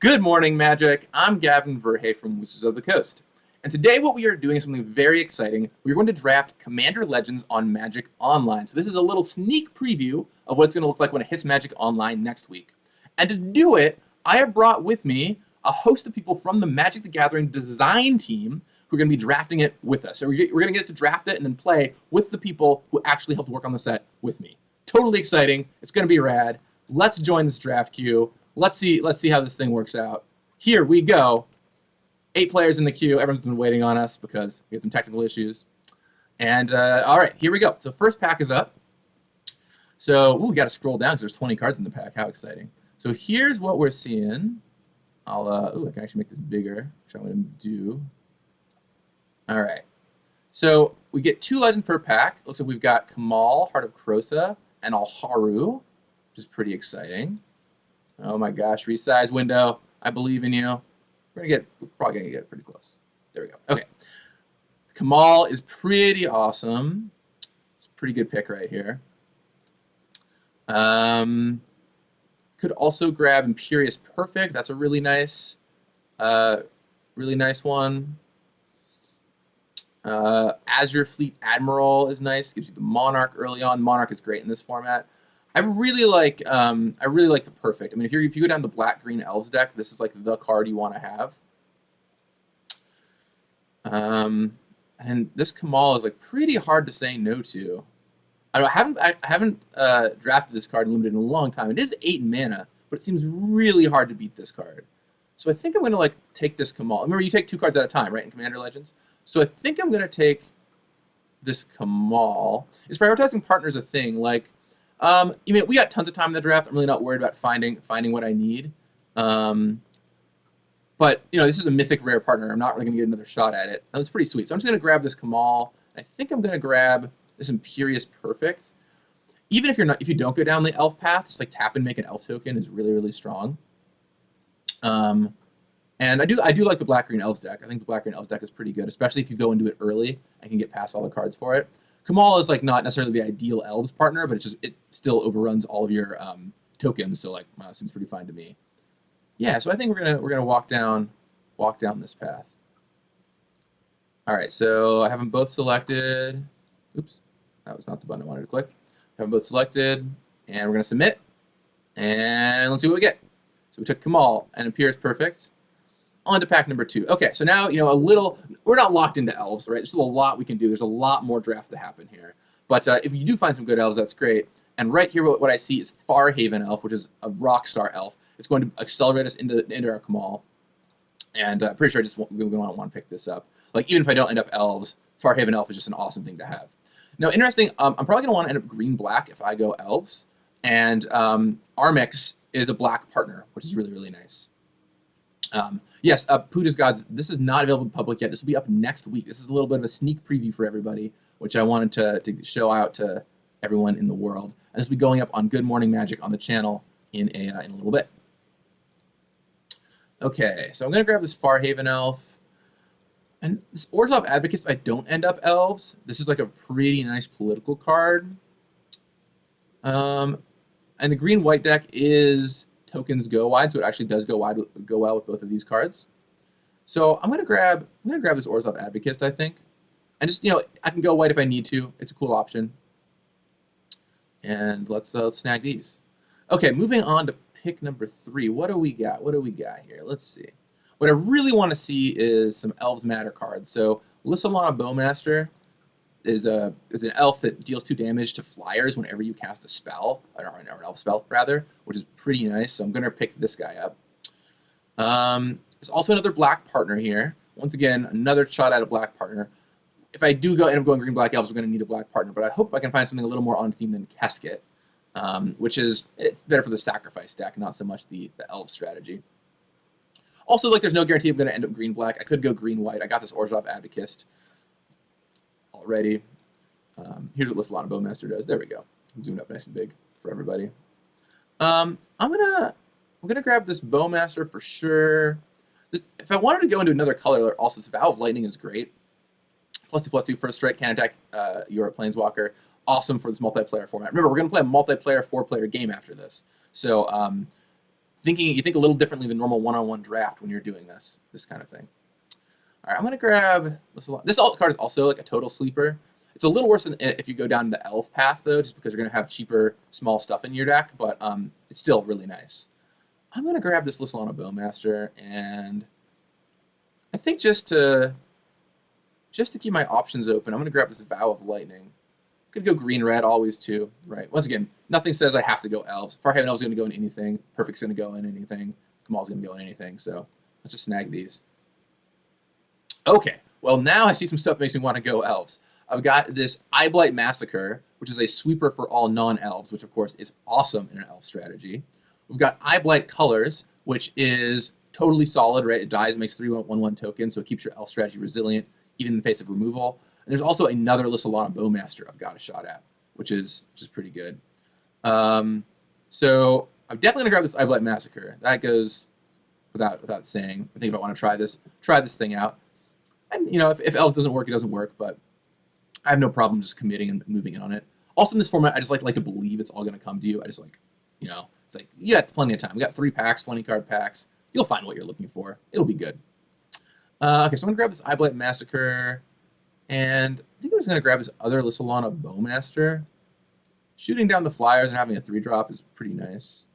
Good morning, Magic. I'm Gavin Verhey from Wizards of the Coast. And today what we are doing is something very exciting. We're going to draft Commander Legends on Magic Online. So this is a little sneak preview of what it's going to look like when it hits Magic Online next week. And to do it, I have brought with me a host of people from the Magic the Gathering design team who are going to be drafting it with us. So we're going to get to draft it and then play with the people who actually helped work on the set with me. Totally exciting. It's going to be rad. Let's join this draft queue. Let's see how this thing works out. Here we go. 8 players in the queue. Everyone's been waiting on us because we had some technical issues. And all right, here we go. So first pack is up. So we got to scroll down because there's 20 cards in the pack. How exciting! So here's what we're seeing. I can actually make this bigger, which I'm going to do. All right. So we get 2 legends per pack. Looks like we've got Kamal, Heart of Krosa, and Alharu, which is pretty exciting. Oh my gosh, resize window. I believe in you. We're probably gonna get pretty close. There we go. Okay. Kamal is pretty awesome. It's a pretty good pick right here. Could also grab Imperious Perfect. That's a really nice one. Azure Fleet Admiral is nice. Gives you the Monarch early on. Monarch is great in this format. I really like the Perfect. I mean, if you go down the black green elves deck, this is like the card you want to have. And this Kamal is like pretty hard to say no to. I haven't drafted this card limited in a long time. It is 8 mana, but it seems really hard to beat this card. So I think I'm gonna take this Kamal. Remember, you take 2 cards at a time, right, in Commander Legends. So I think I'm gonna take this Kamal. Is prioritizing partners a thing? We got tons of time in the draft. I'm really not worried about finding what I need. But this is a mythic rare partner. I'm not really gonna get another shot at it. That's pretty sweet. So I'm just gonna grab this Kamal. I think I'm gonna grab this Imperious Perfect. Even if you don't go down the elf path, just like tap and make an elf token is really, really strong. And I do like the black green elves deck. I think the black green elves deck is pretty good, especially if you go into it early and can get past all the cards for it. Kamal is not necessarily the ideal elves partner, but it still overruns all of your tokens. So seems pretty fine to me. Yeah, so I think we're gonna walk down this path. All right, so I have them both selected. Oops, that was not the button I wanted to click. I have them both selected, and we're gonna submit. And let's see what we get. So we took Kamal and Imperious Perfect. On to pack number 2. Okay, so now we're not locked into elves, right? There's still a lot we can do. There's a lot more draft to happen here. But if you do find some good elves, that's great. And right here, what I see is Farhaven Elf, which is a Rockstar Elf. It's going to accelerate us into our Kamal. And I'm pretty sure we're going to want to pick this up. Even if I don't end up elves, Farhaven Elf is just an awesome thing to have. Now, interesting, I'm probably going to want to end up green-black if I go elves. And Armix is a black partner, which is really, really nice. Yes, Puta's Gods, this is not available to the public yet. This will be up next week. This is a little bit of a sneak preview for everybody, which I wanted to show out to everyone in the world. And this will be going up on Good Morning Magic on the channel in a little bit. Okay, so I'm going to grab this Farhaven Elf. And this Orzhov Advocates, if I don't end up elves, this is a pretty nice political card. And the green-white deck is tokens go wide, so it actually does go well with both of these cards. So I'm gonna grab this Orzhov Advocate, I think, and just I can go white if I need to. It's a cool option. And let's snag these. Okay, moving on to pick number 3. What do we got? Here? Let's see. What I really want to see is some Elves Matter cards. So Lissalana Bowmaster is an elf that deals 2 damage to flyers whenever you cast a spell, or an elf spell rather, which is pretty nice. So I'm gonna pick this guy up. There's also another black partner here. Once again, another shot at a black partner. If I do end up going green black elves, we're gonna need a black partner, but I hope I can find something a little more on theme than Casket, which is it's better for the sacrifice deck, not so much the elf strategy. Also, there's no guarantee I'm gonna end up green black. I could go green white. I got this Orzhov Advocate already. Here's what Lissalana Bowmaster does. There we go. Zoom it up nice and big for everybody. I'm gonna grab this Bowmaster for sure. If I wanted to go into another color, also this Vow of Lightning is great. +2/+2 first strike, can attack your Planeswalker. Awesome for this multiplayer format. Remember, we're gonna play a multiplayer 4-player game after this. So you think a little differently than normal one-on-one draft when you're doing this kind of thing. All right, I'm gonna grab this alt card is also like a total sleeper. It's a little worse than if you go down the elf path though, just because you're gonna have cheaper small stuff in your deck, but it's still really nice. I'm gonna grab this Lysolana Bowmaster, and I think just to keep my options open, I'm gonna grab this Vow of Lightning. Could go green-red always too, right? Once again, nothing says I have to go elves. Farhaven Elves is going to go in anything. Perfect's going to go in anything. Kamal's going to go in anything. So let's just snag these. Okay, well now I see some stuff that makes me want to go elves. I've got this Eyeblight Massacre, which is a sweeper for all non-elves, which of course is awesome in an elf strategy. We've got Eyeblight Colors, which is totally solid, right? It dies, makes 3/1/1 tokens, so it keeps your elf strategy resilient, even in the face of removal. And there's also another Lysolana Bowmaster I've got a shot at, which is pretty good. So I'm definitely gonna grab this Eyeblight Massacre. That goes without saying. I think if I want to try this thing out. And you know, if elves doesn't work, it doesn't work. But I have no problem just committing and moving in on it. Also in this format, I just like to believe it's all gonna come to you. I just like, you know, it's like you got plenty of time. We got 3 packs, 20 card packs. You'll find what you're looking for. It'll be good. Okay, so I'm gonna grab this Eyeblight Massacre. And I think I'm just going to grab this other Lysolana Bowmaster. Shooting down the flyers and having a 3-drop is pretty nice.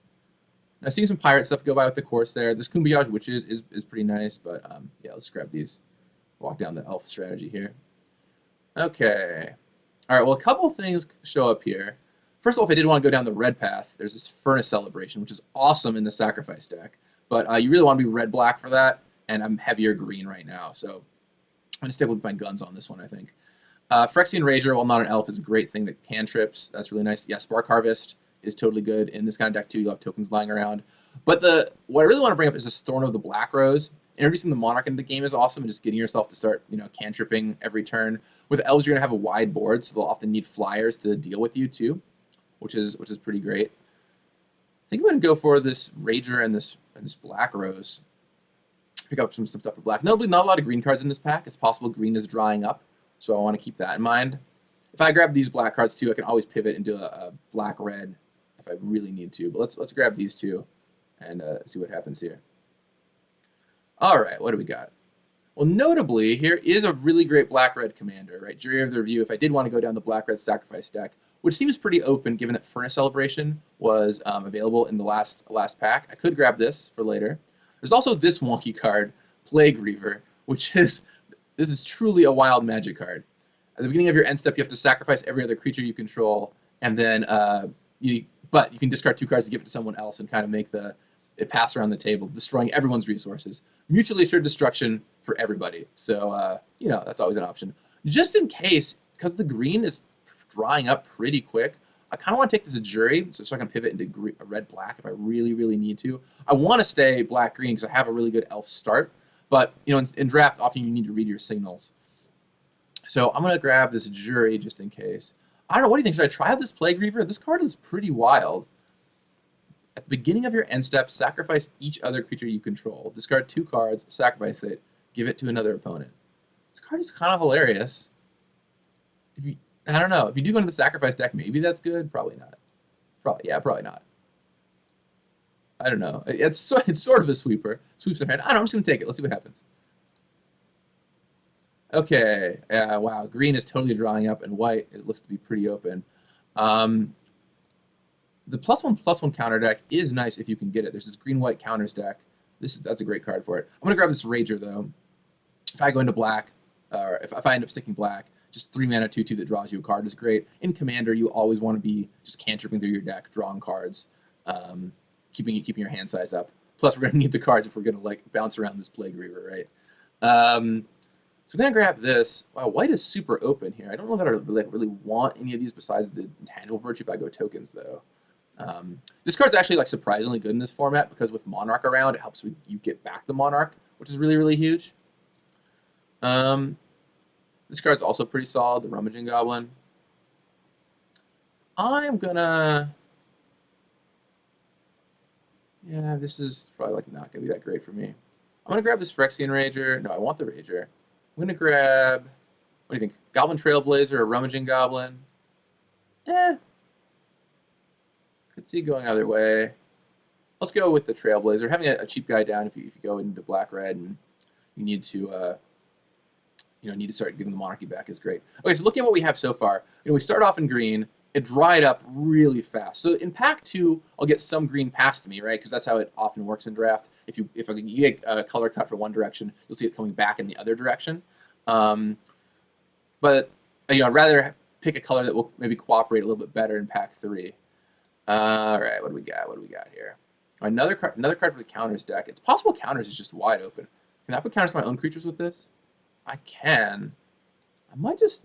I've seen some pirate stuff go by with the course there. This Kumbiyaj Witches is pretty nice, but yeah, let's grab these. Walk down the elf strategy here. Okay. All right, well, a couple things show up here. First of all, if I did want to go down the red path, there's this Furnace Celebration, which is awesome in the Sacrifice deck. But you really want to be red-black for that, and I'm heavier green right now, so I'm going to stick with my guns on this one, I think. Phyrexian Rager, while not an elf, is a great thing that cantrips. That's really nice. Yeah, Spark Harvest is totally good in this kind of deck, too. You'll have tokens lying around. But what I really want to bring up is this Thorn of the Black Rose. Introducing the Monarch into the game is awesome, and just getting yourself to start, you know, cantripping every turn. With elves, you're going to have a wide board, so they'll often need flyers to deal with you, too, which is pretty great. I think I'm going to go for this Rager and this Black Rose. Pick up some stuff for black. Notably, not a lot of green cards in this pack. It's possible green is drying up, so I want to keep that in mind. If I grab these black cards too, I can always pivot into a black-red if I really need to. But let's grab these two and see what happens here. All right, what do we got? Well, notably, here is a really great black-red commander, right? Jury of the Review. If I did want to go down the black-red sacrifice deck, which seems pretty open given that Furnace Celebration was available in the last pack, I could grab this for later. There's also this wonky card, Plague Reaver, which is truly a wild magic card. At the beginning of your end step, you have to sacrifice every other creature you control, and then but you can discard 2 cards to give it to someone else and kind of make it pass around the table, destroying everyone's resources. Mutually assured destruction for everybody. So you know, that's always an option. Just in case, because the green is drying up pretty quick, I kind of want to take this as a jury, so I can pivot into a red-black if I really, really need to. I want to stay black-green because I have a really good elf start, but you know, in draft, often you need to read your signals. So I'm going to grab this jury just in case. I don't know, what do you think? Should I try out this Plague Reaver? This card is pretty wild. At the beginning of your end step, sacrifice each other creature you control. Discard 2 cards, sacrifice it, give it to another opponent. This card is kind of hilarious. I don't know. If you do go into the sacrifice deck, maybe that's good. Probably not. Probably not. I don't know. It's sort of a sweeper. Sweeps in hand. I don't know. I'm just going to take it. Let's see what happens. Okay. Wow. Green is totally drawing up, and white, it looks to be pretty open. The +1/+1 counter deck is nice if you can get it. There's this green-white counters deck. That's a great card for it. I'm going to grab this Rager, though. If I go into black, or if I end up sticking black, just 3-mana 2/2 that draws you a card is great. In Commander, you always want to be just cantripping through your deck, drawing cards, keeping your hand size up. Plus, we're going to need the cards if we're going to like bounce around this Plague Reaver, right? So I'm going to grab this. Wow, white is super open here. I don't know that I really want any of these besides the Intangible Virtue if I go tokens, though. This card's actually like surprisingly good in this format because with Monarch around, it helps you get back the Monarch, which is really, really huge. This card's also pretty solid, the Rummaging Goblin. I'm gonna... Yeah, this is probably like not gonna be that great for me. I'm gonna grab this Phyrexian Rager. No, I want the Rager. I'm gonna grab... What do you think? Goblin Trailblazer or Rummaging Goblin? Could see going either way. let's go with the Trailblazer. Having a cheap guy down if you go into black-red and you need to need to start getting the monarchy back is great. Okay, so looking at what we have so far, we start off in green. It dried up really fast. So in pack 2, I'll get some green past me, right? Because that's how it often works in draft. If you get a color cut for one direction, you'll see it coming back in the other direction. But I'd rather pick a color that will maybe cooperate a little bit better in pack 3. All right, what do we got? What do we got here? Another card for the counters deck. It's possible counters is just wide open. Can I put counters to my own creatures with this? I can.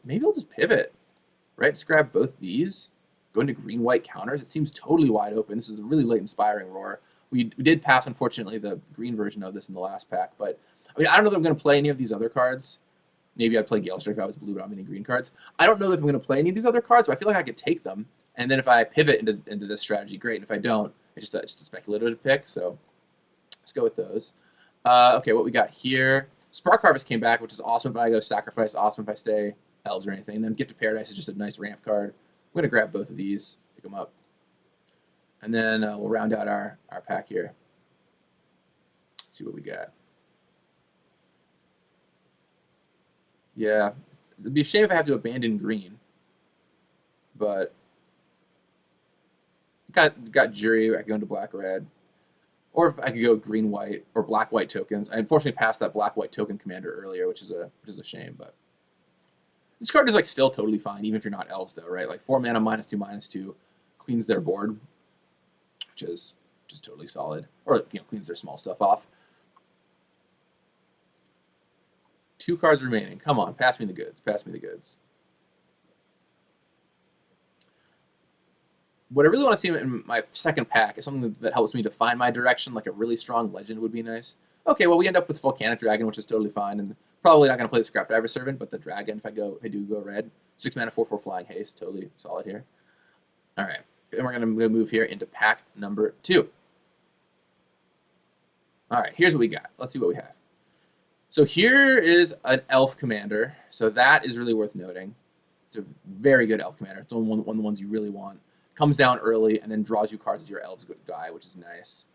Maybe I'll just pivot, right? Just grab both these, go into green-white counters. It seems totally wide open. This is a really late Inspiring Roar. We did pass, unfortunately, the green version of this in the last pack, but I don't know that I'm going to play any of these other cards. Maybe I'd play Galestrike if I was blue, but I'm any green cards. I don't know if I'm going to play any of these other cards, but I feel like I could take them. And then if I pivot into this strategy, great. And if I don't, it's just a speculative pick. So let's go with those. Okay, what we got here. Spark Harvest came back, which is awesome if I go Sacrifice, awesome if I stay Elves or anything. And then Gift of Paradise is just a nice ramp card. I'm going to grab both of these, pick them up. And then we'll round out our pack here. Let's see what we got. Yeah, it'd be a shame if I have to abandon green. But got Jury, I can go into black-red. Or if I could go green-white or black-white tokens. I unfortunately passed that black-white token commander earlier, which is a shame, but this card is still totally fine, even if you're not elves though, right? 4 mana -2/2 cleans their board, which is just totally solid. Or cleans their small stuff off. 2 cards remaining. Come on, pass me the goods. Pass me the goods. What I really want to see in my second pack is something that helps me define my direction, like a really strong legend would be nice. Okay, well, we end up with Volcanic Dragon, which is totally fine, and probably not going to play the Scrap Diver Servant, but the Dragon, if I do go red. 6 mana, 4/4 flying haste, totally solid here. All right, then we're going to move here into pack number 2. All right, here's what we got. Let's see what we have. So here is an Elf Commander, so that is really worth noting. It's a very good Elf Commander. It's one of the ones you really want. Comes down early and then draws you cards as your Elves guy, which is nice.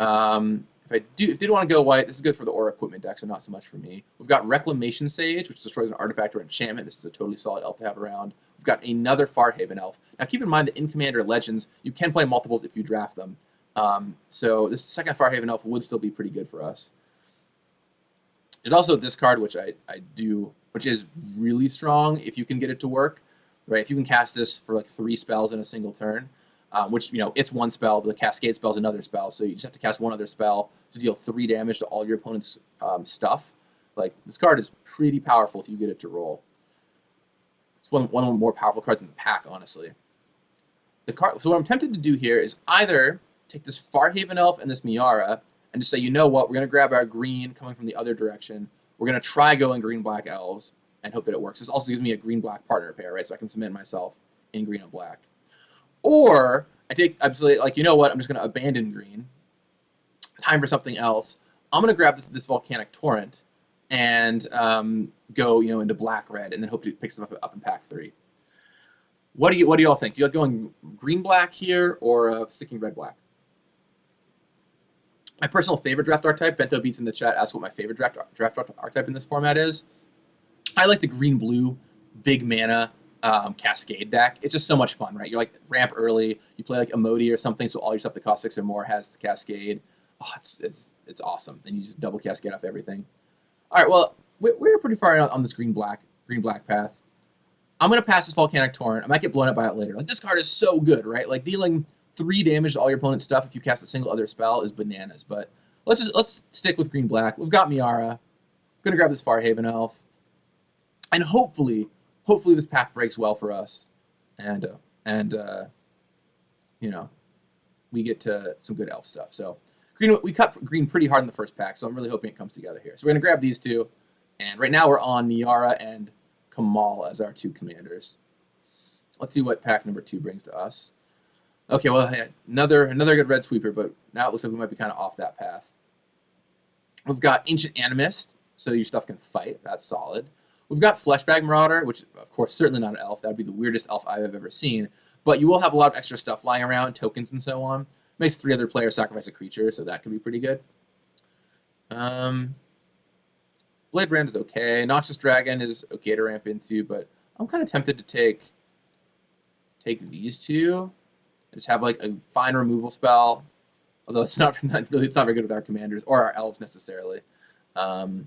If I did want to go white, this is good for the Aura Equipment deck, so not so much for me. We've got Reclamation Sage, which destroys an artifact or enchantment. This is a totally solid elf to have around. We've got another Farhaven Elf. Now keep in mind that in Commander Legends, you can play multiples if you draft them. So this second Farhaven Elf would still be pretty good for us. There's also this card, which I do, which is really strong if you can get it to work. Right, if you can cast this for 3 spells in a single turn, which it's 1 spell, but the Cascade spell is another spell, so you just have to cast 1 other spell to deal 3 damage to all your opponent's stuff. This card is pretty powerful if you get it to roll. It's one of the more powerful cards in the pack, honestly. So what I'm tempted to do here is either take this Farhaven Elf and this Miara and just say, you know what, we're going to grab our green coming from the other direction. We're going to try going green-black elves and hope that it works. This also gives me a green-black partner pair, right? So I can submit myself in green and black. Or I take absolutely, you know what, I'm just going to abandon green. Time for something else. I'm going to grab this Volcanic Torrent and go into black-red and then hope to pick stuff up in pack 3. What do y'all think? Do you like going green-black here or sticking red-black? My personal favorite draft archetype, Bento Beats in the chat asked what my favorite draft archetype in this format is. I like the green-blue, big mana Cascade deck. It's just so much fun, right? You're ramp early, you play Emoti or something, so all your stuff that costs 6 or more has Cascade. Oh, it's awesome. And you just double Cascade off everything. All right, well, we're pretty far on this green-black path. I'm going to pass this Volcanic Torrent. I might get blown up by it later. This card is so good, right? Dealing 3 damage to all your opponent's stuff if you cast a single other spell is bananas. But let's stick with green-black. We've got Miara. I'm going to grab this Farhaven Elf. And hopefully this pack breaks well for us, and we get to some good elf stuff. So we cut green pretty hard in the first pack, so I'm really hoping it comes together here. So we're gonna grab these 2, and right now we're on Miara and Kamal as our 2 commanders. Let's see what pack number 2 brings to us. Okay, well, another good red sweeper, but now it looks like we might be kind of off that path. We've got Ancient Animist, so your stuff can fight. That's solid. We've got Fleshbag Marauder, which, of course, certainly not an elf. That would be the weirdest elf I've ever seen. But you will have a lot of extra stuff lying around, tokens and so on. Makes 3 other players sacrifice a creature, so that could be pretty good. Blade Brand is okay. Noxious Dragon is okay to ramp into, but I'm kind of tempted to take these two. And just have like a fine removal spell, although it's not very good with our commanders or our elves necessarily. And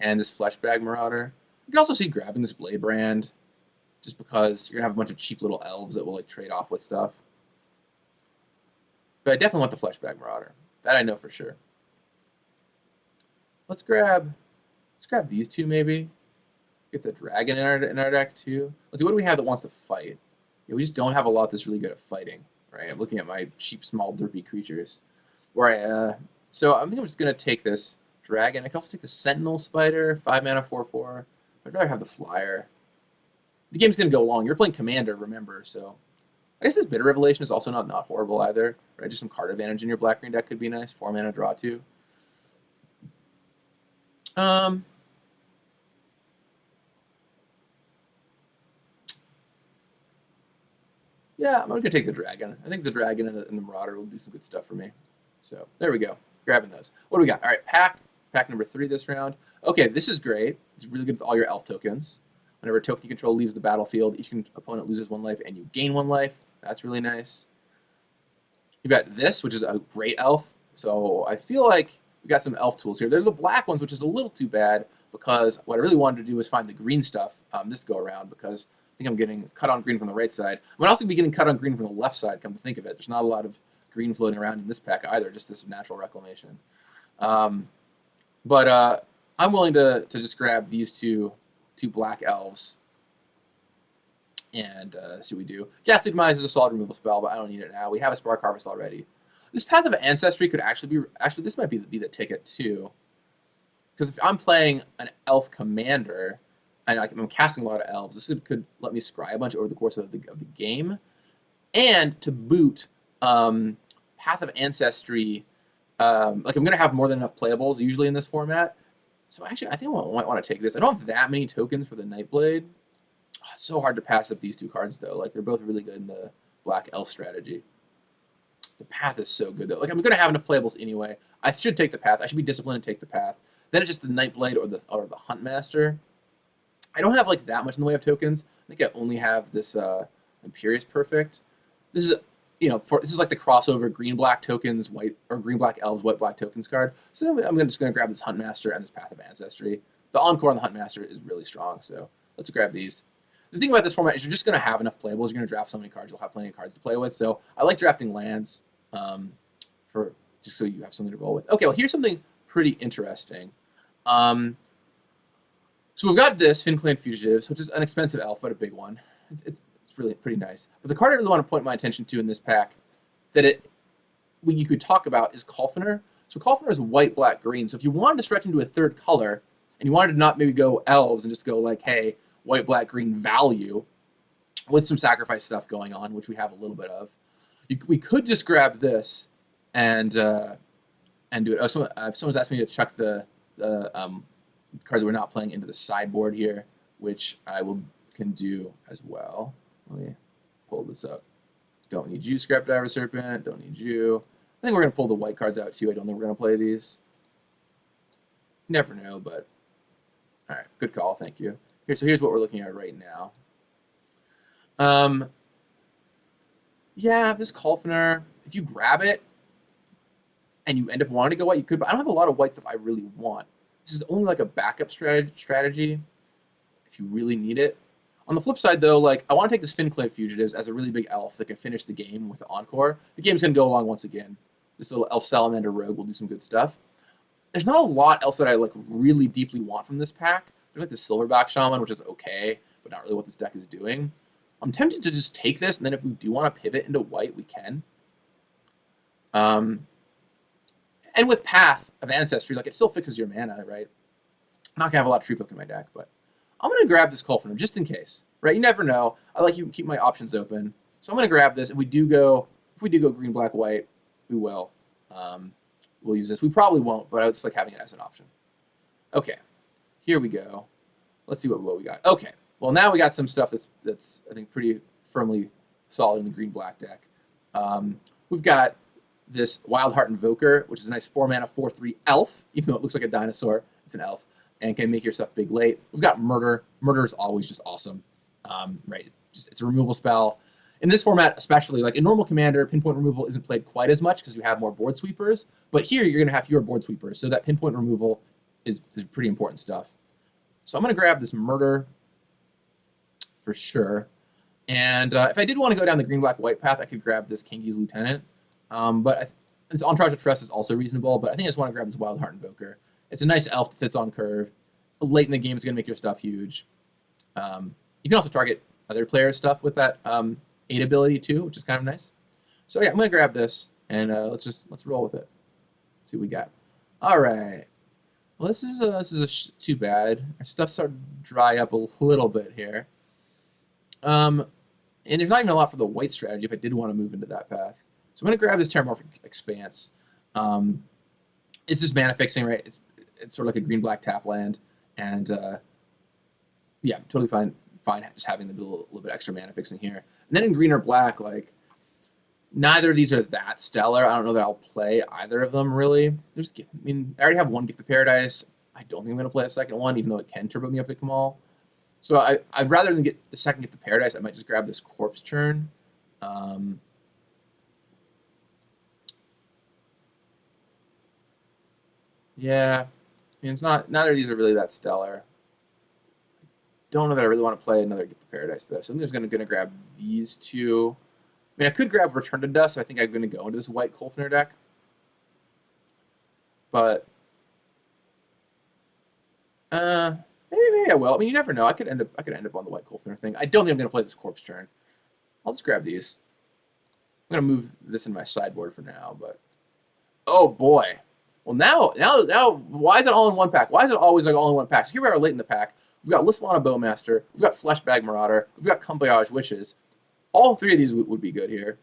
this Fleshbag Marauder. You can also see grabbing this Blade Brand, just because you're gonna have a bunch of cheap little elves that will like trade off with stuff. But I definitely want the Fleshbag Marauder. That I know for sure. Let's grab these two maybe. Get the dragon in our deck too. Let's see, what do we have that wants to fight? Yeah, we just don't have a lot that's really good at fighting, right? I'm looking at my cheap, small, derpy creatures. So I think I'm just gonna take this dragon. I can also take the Sentinel Spider, 5 mana, 4/4. I'd rather have the flyer. The game's gonna go long. You're playing Commander, remember? So I guess this Bitter Revelation is also not horrible either, right? Just some card advantage in your black-green deck could be nice. 4 mana, draw 2. Yeah, I'm going to take the dragon. I think the dragon and the marauder will do some good stuff for me. So there we go. Grabbing those. What do we got? All right, pack number 3 this round. Okay, this is great. It's really good with all your elf tokens. Whenever a token you control leaves the battlefield, each opponent loses 1 life and you gain 1 life. That's really nice. You've got this, which is a great elf. So I feel like we got some elf tools here. There's the black ones, which is a little too bad because what I really wanted to do was find the green stuff this go around because I think I'm getting cut on green from the right side. I'm also going to be getting cut on green from the left side, come to think of it. There's not a lot of green floating around in this pack either, just this natural reclamation. But I'm willing to just grab these two black elves and see what we do. Ghastly Demise is a solid removal spell, but I don't need it now. We have a Spark Harvest already. This Path of Ancestry could actually this might be the ticket too. Because if I'm playing an elf commander, and I'm casting a lot of elves, this could let me scry a bunch over the course of the game. And to boot, Path of Ancestry, like I'm going to have more than enough playables usually in this format. So actually, I think I might want to take this. I don't have that many tokens for the Nightblade. Oh, it's so hard to pass up these 2 cards, though. Like, they're both really good in the Black Elf strategy. The Path is so good, though. Like, I'm going to have enough playables anyway. I should take the Path. I should be disciplined and take the Path. Then it's just the Nightblade or the Huntmaster. I don't have, like, that much in the way of tokens. I think I only have this Imperious Perfect. This is, this is like the crossover green-black tokens, white, or green-black elves, white-black tokens card. So I'm just going to grab this Huntmaster and this Path of Ancestry. The Encore on the Huntmaster is really strong, so let's grab these. The thing about this format is you're just going to have enough playables. You're going to draft so many cards. You'll have plenty of cards to play with. So I like drafting lands for just so you have something to roll with. Okay, well, here's something pretty interesting. So we've got this Finclan Fugitives, which is an expensive elf, but a big one. It's really pretty nice. But the card I really want to point my attention to in this pack that you could talk about is Kolfener. So Kolfener is white, black, green. So if you wanted to stretch into a 3rd color and you wanted to not maybe go elves and just go like, hey, white, black, green value with some sacrifice stuff going on, which we have a little bit of, we could just grab this and do it. Oh, someone's asked me to chuck the cards that we're not playing into the sideboard here, which I can do as well. Let me pull this up. Don't need you, Scrapdiver Serpent. Don't need you. I think we're going to pull the white cards out too. I don't think we're going to play these. You never know, but all right, good call. Thank you. Here's what we're looking at right now. Yeah, this Kolfener, if you grab it and you end up wanting to go white, you could, but I don't have a lot of white stuff I really want. This is only like a backup strategy if you really need it. On the flip side, though, like I want to take this Finclan Fugitives as a really big elf that can finish the game with the Encore. The game's going to go along once again. This little elf Salamander rogue will do some good stuff. There's not a lot else that I like really deeply want from this pack. There's like the Silverback Shaman, which is okay, but not really what this deck is doing. I'm tempted to just take this, and then if we do want to pivot into white, we can. And with Path of Ancestry, like it still fixes your mana, right? I'm not gonna have a lot of Tree Folk in my deck, but I'm gonna grab this Kolfener just in case, right? You never know. I like to keep my options open, so I'm gonna grab this. If we do go green, black, white, we will. We'll use this. We probably won't, but I just like having it as an option. Okay, here we go. Let's see what we got. Okay, well now we got some stuff that's I think pretty firmly solid in the green black deck. We've got this Wild Heart Invoker, which is a nice 4-mana 4/3 elf, even though it looks like a dinosaur, it's an elf, and can make your stuff big late. We've got Murder. Murder is always just awesome, right? It's a removal spell. In this format, especially, like in normal Commander, pinpoint removal isn't played quite as much because you have more board sweepers, but here you're going to have fewer board sweepers, so that pinpoint removal is pretty important stuff. So I'm going to grab this Murder for sure. And if I did want to go down the green-black-white path, I could grab this Kangi's Lieutenant. But this Entourage of Trust is also reasonable, but I think I just want to grab this Wild Heart Invoker. It's a nice elf that fits on curve. Late in the game, it's going to make your stuff huge. You can also target other players' stuff with that 8 ability too, which is kind of nice. So yeah, I'm going to grab this, and let's roll with it. Let's see what we got. All right. Well, this is too bad. Our stuff's starting to dry up a little bit here. And there's not even a lot for the white strategy if I did want to move into that path. So I'm going to grab this Terramorphic Expanse. It's just mana fixing, right? It's sort of like a green-black tap land. And yeah, totally fine just having the little bit extra mana fixing here. And then in green or black, like, neither of these are that stellar. I don't know that I'll play either of them, really. I already have one Gift of Paradise. I don't think I'm going to play a second one, even though it can turbo me up to Kamal. So I'd rather than get the second Gift of Paradise, I might just grab this Corpse Churn. Yeah, it's not. Neither of these are really that stellar. Don't know that I really want to play another Gift of Paradise though. So I'm just going to grab these two. I I could grab Return to Dust. So I think I'm going to go into this white Kolfner deck. But maybe I will. I mean, you never know. I could end up on the white Kolfner thing. I don't think I'm going to play this Corpse Churn. I'll just grab these. I'm going to move this in my sideboard for now. But oh boy. Well, now, why is it all in one pack? Why is it always like all in one pack? So here we are late in the pack. We've got Lissalana Bowmaster. We've got Fleshbag Marauder. We've got Cumbuyage Wishes. All three of these would be good here.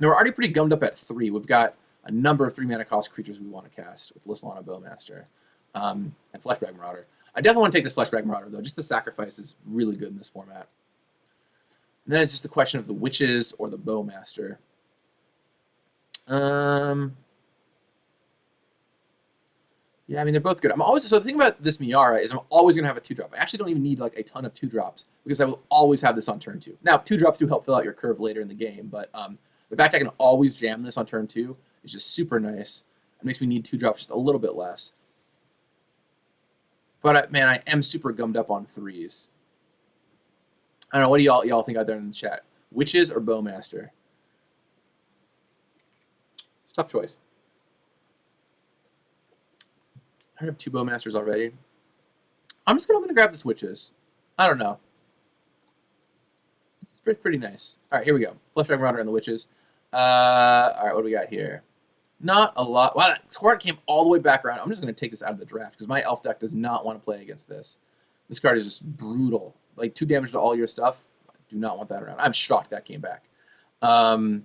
Now, we're already pretty gummed up at 3. We've got a number of 3-mana cost creatures we want to cast with Lissalana Bowmaster and Fleshbag Marauder. I definitely want to take this Fleshbag Marauder, though. Just the sacrifice is really good in this format. And then it's just a question of the Witches or the Bowmaster. Yeah, I mean, they're both good. So the thing about this Miara is I'm always going to have a 2-drop. I actually don't even need like a ton of 2-drops because I will always have this on turn 2. Now, 2-drops do help fill out your curve later in the game, but the fact I can always jam this on turn 2 is just super nice. It makes me need 2-drops just a little bit less. But man, I am super gummed up on 3s. I don't know, what do y'all think out there in the chat? Witches or Bowmaster? It's a tough choice. I have 2 Bowmasters already. I'm going to grab this Witches. I don't know. It's pretty nice. All right, here we go. Fleshbag Marauder and the Witches. All right, what do we got here? Not a lot. Wow, Torrent came all the way back around. I'm just going to take this out of the draft because my Elf deck does not want to play against this. This card is just brutal. Like 2 damage to all your stuff. I do not want that around. I'm shocked that came back. And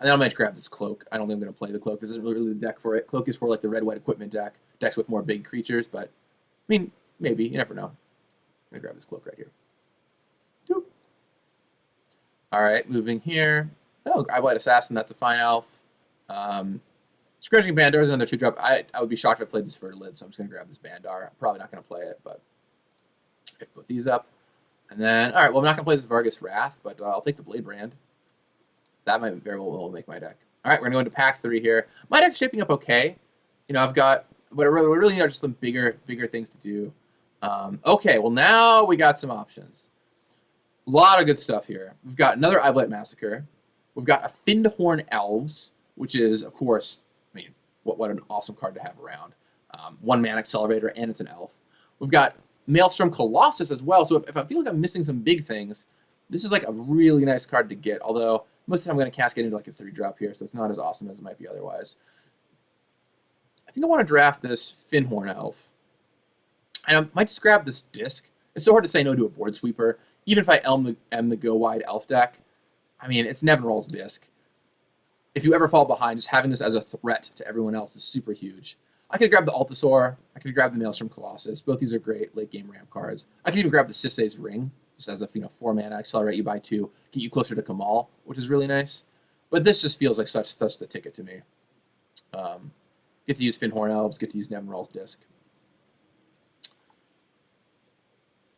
then I might grab this Cloak. I don't think I'm going to play the Cloak. This isn't really the deck for it. Cloak is for like the red-white equipment deck. Decks with more big creatures, but I mean, maybe. You never know. I'm going to grab this Cloak right here. Doop. All right, moving here. Oh, Eyeblight Assassin. That's a fine elf. Scratching Bandar is another 2-drop. I would be shocked if I played this for a lid, so I'm just going to grab this Bandar. I'm probably not going to play it, but I put these up. And then, all right, well, I'm not going to play this Vargas Wrath, but I'll take the Blade Brand. That might very well make my deck. All right, we're going to go into pack 3 here. My deck's shaping up okay. You know, I've got, but we really need just some bigger things to do. Okay, well, now we got some options. A lot of good stuff here. We've got another Eyeblight Massacre. We've got a Findhorn Elves, which is, of course, I mean, what an awesome card to have around. 1-mana accelerator, and it's an elf. We've got Maelstrom Colossus as well, so if I feel like I'm missing some big things, this is like a really nice card to get, although most of the time I'm going to cascade into like a 3-drop here, so it's not as awesome as it might be otherwise. I think I want to draft this Findhorn Elf. And I might just grab this disc. It's so hard to say no to a board sweeper. Even if I am the go-wide elf deck, I mean, it's Nevinyrral's disc. If you ever fall behind, just having this as a threat to everyone else is super huge. I could grab the Altasaur. I could grab the Maelstrom Colossus. Both these are great late-game ramp cards. I could even grab the Sisay's Ring, just as a 4-mana, accelerate you by 2, get you closer to Kamal, which is really nice. But this just feels like such the ticket to me. Get to use Fyndhorn Elves, get to use Nevinyrral's Disc.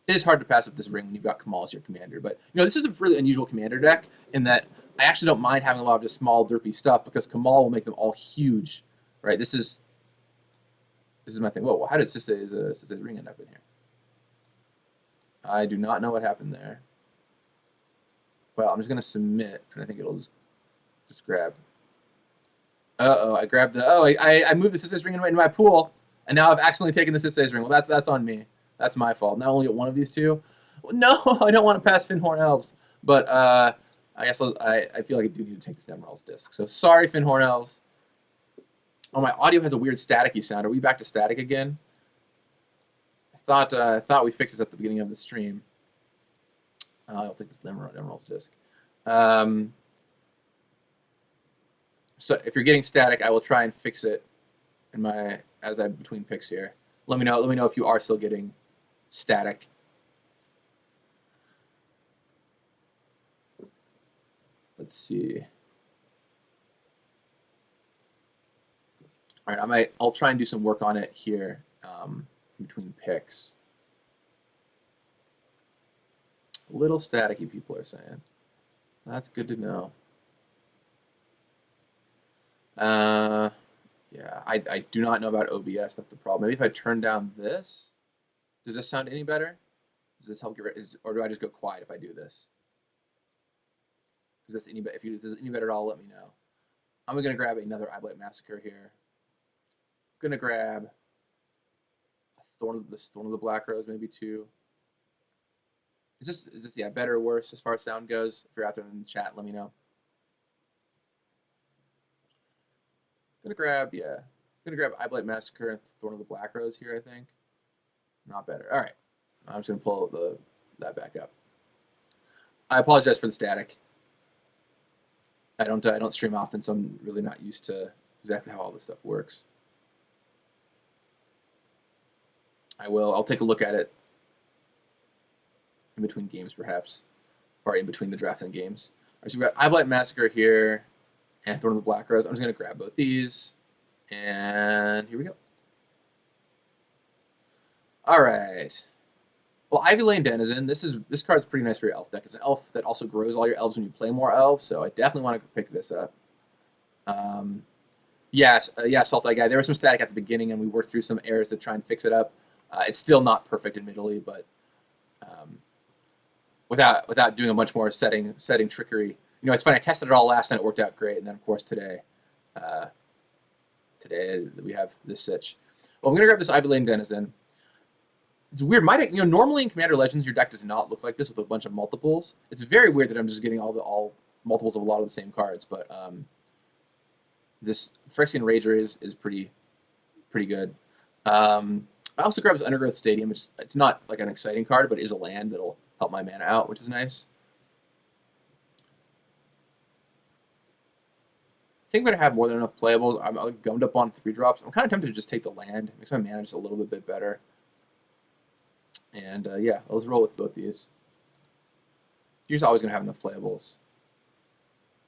It is hard to pass up this ring when you've got Kamahl as your commander, but this is a really unusual commander deck in that I actually don't mind having a lot of just small derpy stuff because Kamahl will make them all huge, right? This is my thing. Whoa, how did Sisay's ring end up in here? I do not know what happened there. Well, I'm just gonna submit, and I think it'll just grab. I grabbed the. I moved the Sisay's ring into my pool, and now I've accidentally taken the Sisay's ring. Well, that's on me. That's my fault. Not only get one of these two. No, I don't want to pass Fyndhorn Elves, but I guess I feel like I do need to take the Nevinyrral's Disc. So sorry, Fyndhorn Elves. Oh, my audio has a weird staticky sound. Are we back to static again? I thought we fixed this at the beginning of the stream. I'll take this Nevinyrral's Disc. So if you're getting static, I will try and fix it as I'm between picks here. Let me know if you are still getting static. Let's see. All right, I'll try and do some work on it here in between picks. A little staticky, people are saying. That's good to know. Yeah, I do not know about OBS. That's the problem. Maybe if I turn down this, does this sound any better? Does this help get rid? Or do I just go quiet if I do this? Is this any better? If this is any better at all, let me know. I'm gonna grab another Eyeblight Massacre here. I'm gonna grab Thorn of the Black Rose, maybe too. Is this yeah better or worse as far as sound goes? If you're out there in the chat, let me know. I'm gonna grab Eyeblight Massacre and Thorn of the Black Rose here. I think not better. All right, I'm just gonna pull that back up. I apologize for the static. I don't stream often, so I'm really not used to exactly how all this stuff works. I'll take a look at it in between games, perhaps, or in between the draft and games. All right, so we've got Eyeblight Massacre here and Thorn of the Black Rose. I'm just going to grab both these, and here we go. All right. Well, Ivy Lane Denizen. This card's pretty nice for your elf deck. It's an elf that also grows all your elves when you play more elves, so I definitely want to pick this up. Yeah, Salt Eye Guy. There was some static at the beginning, and we worked through some errors to try and fix it up. It's still not perfect, admittedly, but without doing a bunch more setting trickery. It's funny. I tested it all last night. It worked out great, and then of course today we have this sitch. Well, I'm gonna grab this Ivy Lane Denizen. It's weird. My deck, normally in Commander Legends, your deck does not look like this with a bunch of multiples. It's very weird that I'm just getting all multiples of a lot of the same cards. But this Phyrexian Rager is pretty good. I also grabbed this Undergrowth Stadium. It's not like an exciting card, but it is a land that'll help my mana out, which is nice. I think I'm going to have more than enough playables. I'm gummed up on 3-drops. I'm kind of tempted to just take the land. It makes my mana just a little bit better. And yeah, let's roll with both these. You're just always going to have enough playables.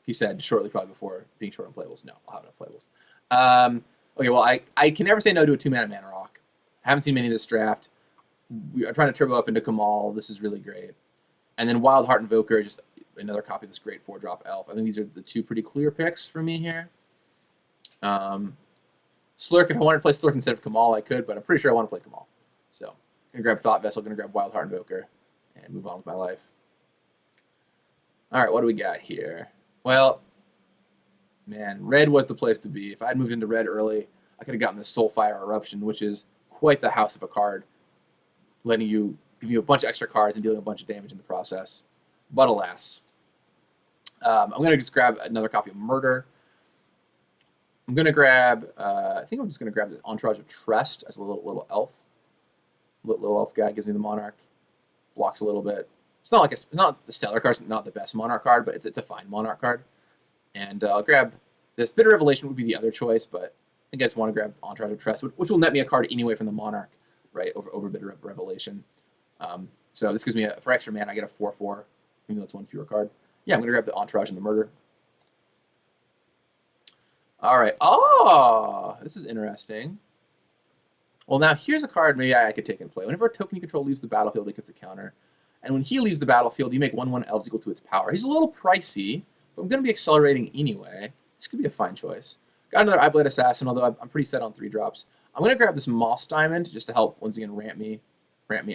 He said shortly, probably before being short on playables. No, I'll have enough playables. Okay, well, I can never say no to a 2-mana rock. I haven't seen many of this draft. We are trying to turbo up into Kamahl. This is really great. And then Wild Heart Invoker, just another copy of this great 4-drop elf. I think these are the two pretty clear picks for me here. Slurk, if I wanted to play Slurk instead of Kamahl, I could, but I'm pretty sure I want to play Kamahl. So I'm going to grab Thought Vessel, going to grab Wild Heart Invoker, and move on with my life. All right, what do we got here? Well, man, red was the place to be. If I had moved into red early, I could have gotten the Soulfire Eruption, which is quite the house of a card, giving you a bunch of extra cards and dealing a bunch of damage in the process. But alas. I'm going to just grab another copy of Murder. I'm going to grab, I think I'm just going to grab the Entourage of Trest as a little elf. Little elf guy, gives me the Monarch. Blocks a little bit. It's not the stellar card, it's not the best Monarch card, but it's a fine Monarch card. And I'll grab this. Bitter Revelation would be the other choice, but I think I just want to grab Entourage of Trest, which will net me a card anyway from the Monarch, right, over Bitter Revelation. So this gives me, for extra mana, I get a 4/4, even though it's one fewer card. Yeah, I'm going to grab the Entourage and the Murder. All right. Oh, this is interesting. Well, now here's a card maybe I could take and play. Whenever a token you control leaves the battlefield, it gets a counter. And when he leaves the battlefield, you make 1/1 elves equal to its power. He's a little pricey, but I'm going to be accelerating anyway. This could be a fine choice. Got another Eyeblade Assassin, although I'm pretty set on 3 drops. I'm going to grab this Moss Diamond just to help, once again, ramp me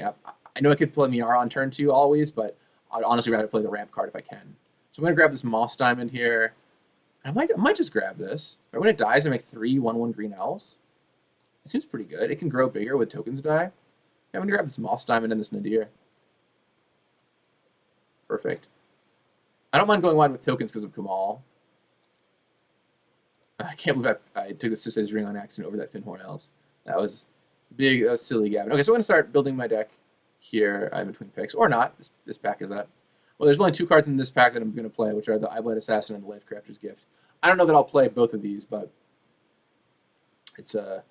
up. I know I could play Miara on turn 2 always, but I'd honestly rather play the ramp card if I can. So I'm going to grab this Moss Diamond here. I might just grab this. Right, when it dies, I make 3 1/1 green elves. It seems pretty good. It can grow bigger with tokens die. Yeah, I'm going to grab this Moss Diamond and this Nadir. Perfect. I don't mind going wide with tokens because of Kamal. I can't believe I took the Sisay's Ring on accident over that Finhorn Elves. That was big. That was silly, Gavin. Okay, so I'm going to start building my deck here in between picks. Or not. This pack is that. Well, there's only 2 cards in this pack that I'm going to play, which are the Eyeblade Assassin and the Life Crafter's Gift. I don't know that I'll play both of these, but it's the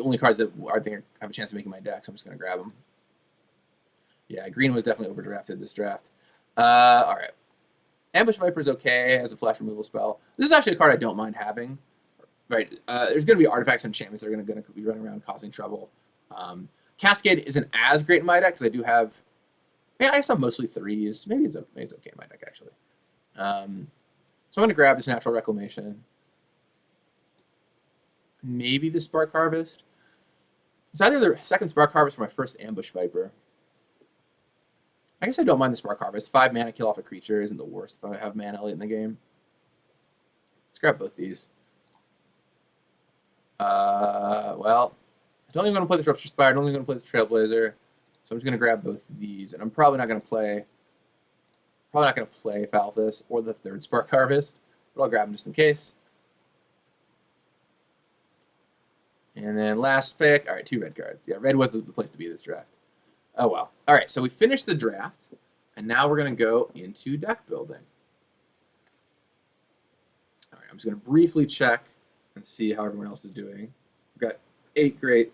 only cards that I think I have a chance of making my deck, so I'm just going to grab them. Yeah, green was definitely overdrafted this draft. All right. Ambush Viper is okay as a flash removal spell. This is actually a card I don't mind having. Right. There's going to be artifacts and enchantments that are going to be running around causing trouble. Cascade isn't as great in my deck because I do have... Yeah, I guess I'm mostly 3s. Maybe it's okay in my deck, actually. So I'm going to grab this Natural Reclamation. Maybe the Spark Harvest. It's either the second Spark Harvest or my first Ambush Viper. I guess I don't mind the Spark Harvest. 5 mana kill off a creature isn't the worst if I have mana late in the game. Let's grab both these. Well, I don't even want to play the Disruptor Spire. I don't even want to play the Trailblazer. So I'm just going to grab both of these. And I'm probably not going to play Falthus or the third Spark Harvest. But I'll grab them just in case. And then last pick. All right, 2 red cards. Yeah, red was the place to be this draft. Oh, well. All right, so we finished the draft, and now we're going to go into deck building. All right, I'm just going to briefly check and see how everyone else is doing. We've got 8 great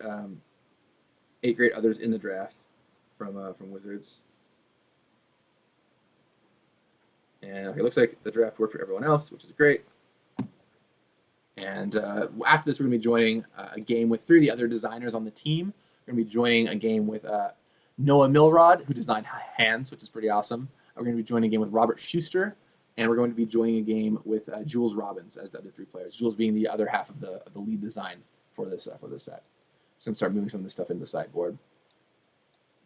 others in the draft from Wizards. And okay, it looks like the draft worked for everyone else, which is great. And after this, we're going to be joining a game with 3 of the other designers on the team. We're going to be joining a game with Noah Millrod, who designed Hands, which is pretty awesome. We're going to be joining a game with Robert Schuster, and we're going to be joining a game with Jules Robins as the other 3 players. Jules being the other half of the lead design for this set. Just going to start moving some of this stuff into the sideboard.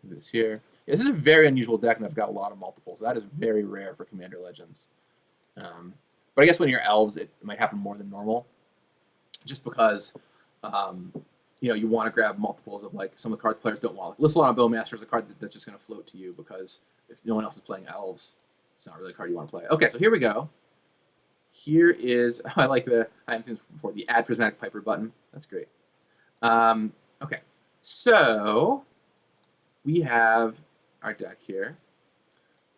Move this here. Yeah, this is a very unusual deck, and I've got a lot of multiples. That is very rare for Commander Legends. But I guess when you're elves, it might happen more than normal, just because you want to grab multiples of like some of the cards players don't want. Like Lissalon Bowmaster is a card that's just going to float to you because if no one else is playing elves, it's not really a card you want to play. Okay, so here we go. Here is I haven't seen this before, the Add Prismatic Piper button. That's great. Okay, so we have our deck here.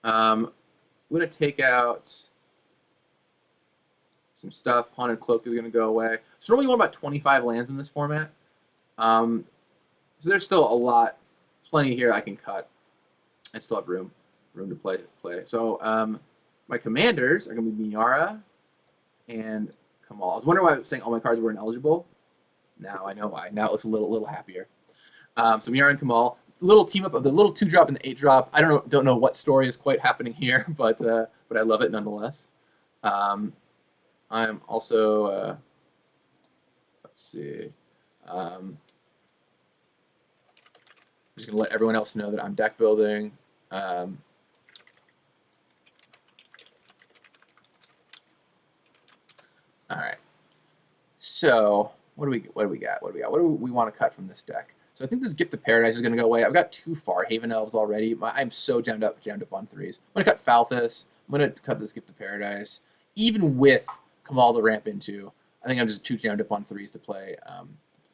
I'm going to take out some stuff. Haunted Cloak is going to go away. So normally you want about 25 lands in this format. So there's still plenty here I can cut. I still have room to play. So my commanders are going to be Miara and Kamal. I was wondering why I was saying all my cards were ineligible. Now I know why. Now it looks a little happier. So Miara and Kamal. Little team up of the little 2-drop and the 8-drop. I don't know what story is quite happening here, but I love it nonetheless. I'm also let's see. I'm just gonna let everyone else know that I'm deck building. All right. So what do we got? What do we want to cut from this deck? So I think this Gift of Paradise is going to go away. I've got 2 Farhaven Elves already. I'm so jammed up on 3s. I'm going to cut Falthus. I'm going to cut this Gift of Paradise. Even with Kamal to ramp into, I think I'm just too jammed up on 3s to play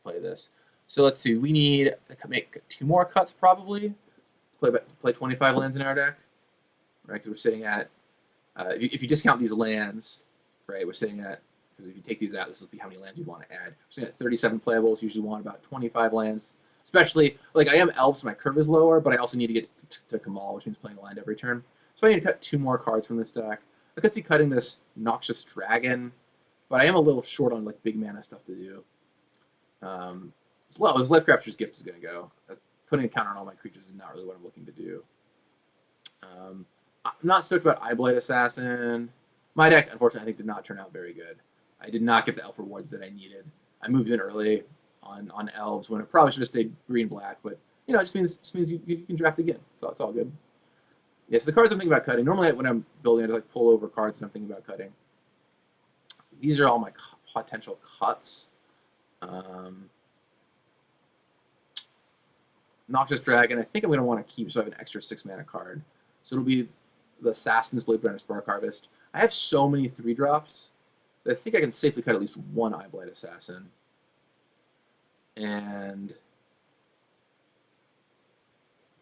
this. So let's see. We need to make 2 more cuts probably. Play 25 lands in our deck, right? Because we're sitting at, if you discount these lands, right? We're sitting at, because if you take these out, this will be how many lands you want to add. We're sitting at 37 playables. Usually want about 25 lands. Especially, like I am elves, so my curve is lower, but I also need to get to Kamal, which means playing a land every turn. So I need to cut 2 more cards from this deck. I could see cutting this Noxious Dragon. but I am a little short on like big mana stuff to do. Well, this Lifecrafter's Gift is going to go. Putting a counter on all my creatures is not really what I'm looking to do. I'm not stoked about Eyeblight Assassin. My deck, unfortunately, I think did not turn out very good. I did not get the elf rewards that I needed. I moved in early on elves when it probably should have stayed green-black, but it just means you can draft again, so it's all good. Yeah, so the cards I'm thinking about cutting. Normally, when I'm building, I just like pull over cards and I'm thinking about cutting. These are all my potential cuts. Noxious Dragon, I think I'm going to want to keep so I have an extra 6-mana card. So it'll be the Assassin's Blade Burner Spark Harvest. I have so many 3-drops that I think I can safely cut at least one Eyeblight Assassin. And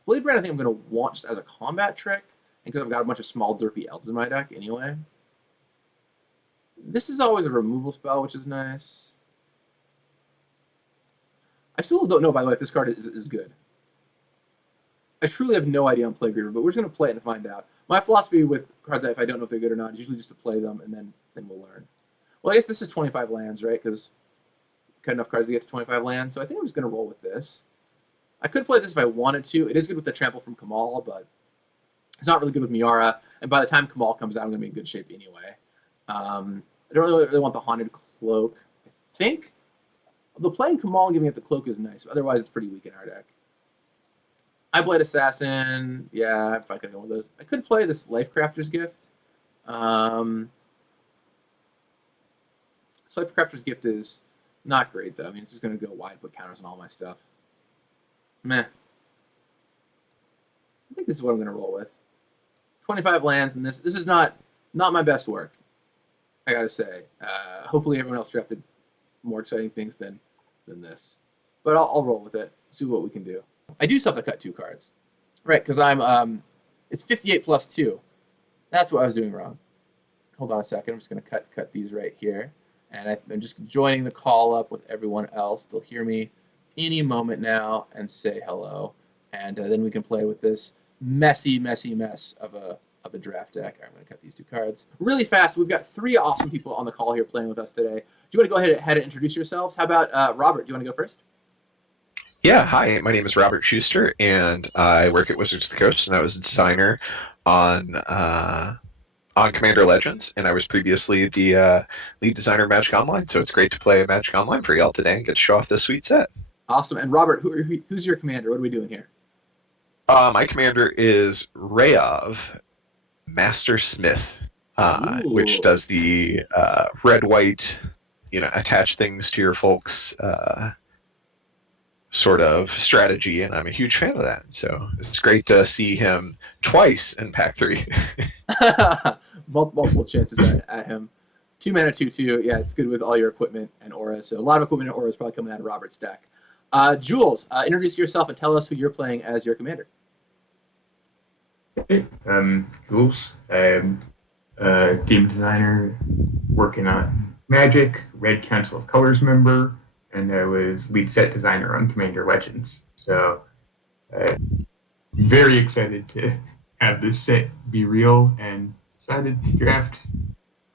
Blade Brand I think I'm going to want just as a combat trick, and because I've got a bunch of small derpy elves in my deck anyway. This is always a removal spell, which is nice. I still don't know, by the way, if this card is good. I truly have no idea on Playgriver, but we're just going to play it and find out. My philosophy with cards, if I don't know if they're good or not, is usually just to play them, and then we'll learn. Well, I guess this is 25 lands, right? Because cut enough cards to get to 25 lands, so I think I'm just going to roll with this. I could play this if I wanted to. It is good with the trample from Kamal, but it's not really good with Miara, and by the time Kamal comes out, I'm going to be in good shape anyway. I don't really want the Haunted Cloak. I think, although playing Kamal and giving it the Cloak is nice, but otherwise it's pretty weak in our deck. Eyeblight Assassin, yeah, if I could go with those. I could play this Lifecrafter's Gift. So Lifecrafter's Gift is not great, though. I mean, it's just going to go wide, put counters on all my stuff. Meh. I think this is what I'm going to roll with. 25 lands, and this is not my best work, I got to say. Hopefully everyone else drafted more exciting things than this. But I'll roll with it, see what we can do. I do still have to cut 2 cards. Right, because I'm, it's 58 plus 2. That's what I was doing wrong. Hold on a second. I'm just going to cut these right here. And I'm just joining the call up with everyone else. They'll hear me any moment now and say hello. And then we can play with this messy mess of a draft deck. I'm going to cut these 2 cards. Really fast, we've got 3 awesome people on the call here playing with us today. Do you want to go ahead and introduce yourselves? How about Robert? Do you want to go first? Yeah, hi, my name is Robert Schuster, and I work at Wizards of the Coast, and I was a designer on Commander Legends, and I was previously the lead designer of Magic Online, so it's great to play Magic Online for y'all today and get to show off this sweet set. Awesome. And Robert, who's your commander? What are we doing here? My commander is Rayov Master Smith, which does the red-white, attach things to your folks sort of strategy, and I'm a huge fan of that. So it's great to see him twice in Pack 3. Multiple chances at him. 2 mana, 2/2. Yeah, it's good with all your equipment and auras. So a lot of equipment and auras probably coming out of Robert's deck. Jules, introduce yourself and tell us who you're playing as your commander. Hey, I'm Jules. I'm a game designer working on Magic, Red Council of Colors member, and I was lead set designer on Commander Legends. So very excited to have this set be real and decided to draft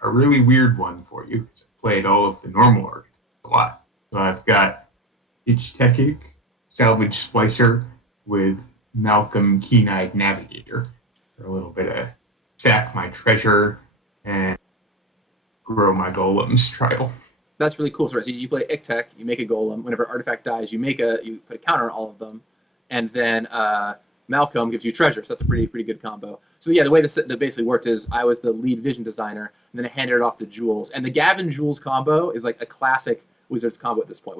a really weird one for you. I've played all of the normal archetypes a lot. So I've got Ichtekik, Salvage Splicer, with Malcolm Keen-Eyed Navigator for a little bit of sack my treasure and grow my golems trial. That's really cool. So you play Iktek, you make a golem. Whenever artifact dies, you put a counter on all of them, and then Malcolm gives you treasure. So that's a pretty good combo. So yeah, the way this basically worked is I was the lead vision designer, and then I handed it off to Jules. And the Gavin Jules combo is like a classic Wizards combo at this point.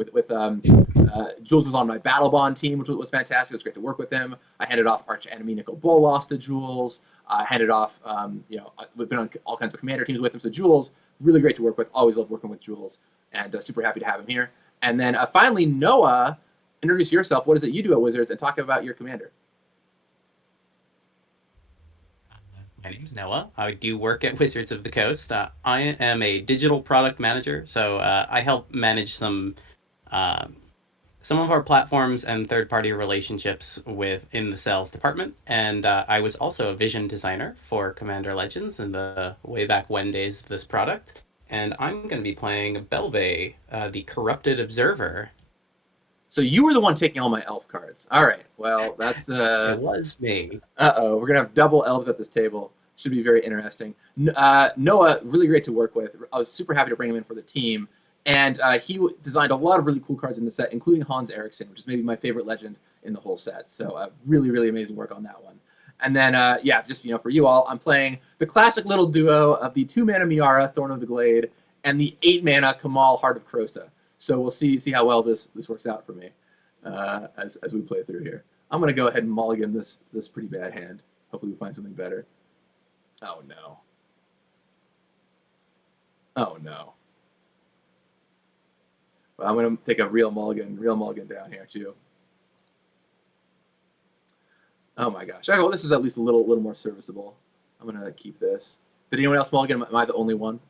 Jules was on my Battle Bond team, which was fantastic. It was great to work with him. I handed off Arch Enemy Nicol Bolas to Jules. I handed off, we've been on all kinds of commander teams with him. So Jules, really great to work with. Always love working with Jules, and super happy to have him here. And then finally, Noah, introduce yourself. What is it you do at Wizards, and talk about your commander. My name's Noah. I do work at Wizards of the Coast. I am a digital product manager, so I help manage some of our platforms and third-party relationships in the sales department. And I was also a vision designer for Commander Legends in the way back when days of this product. and I'm going to be playing Belvey, the Corrupted Observer. So you were the one taking all my elf cards. All right. Well, that's It was me. We're gonna have double elves at this table. Should be very interesting. Noah, really great to work with. I was super happy to bring him in for the team, and he designed a lot of really cool cards in the set, including Hans Eriksson, which is maybe my favorite legend in the whole set. So really, really amazing work on that one. And then just for you all, I'm playing the classic little duo of the 2-mana Miara, Thorn of the Glade, and the 8-mana Kamal, Heart of Krosa. So we'll see how well this works out for me as we play through here. I'm gonna go ahead and mulligan this pretty bad hand. Hopefully we find something better. Oh no. Oh no. Well, I'm gonna take a real mulligan down here too. Oh my gosh. Okay, well this is at least a little more serviceable. I'm gonna keep this. Did anyone else mulligan? Am I the only one?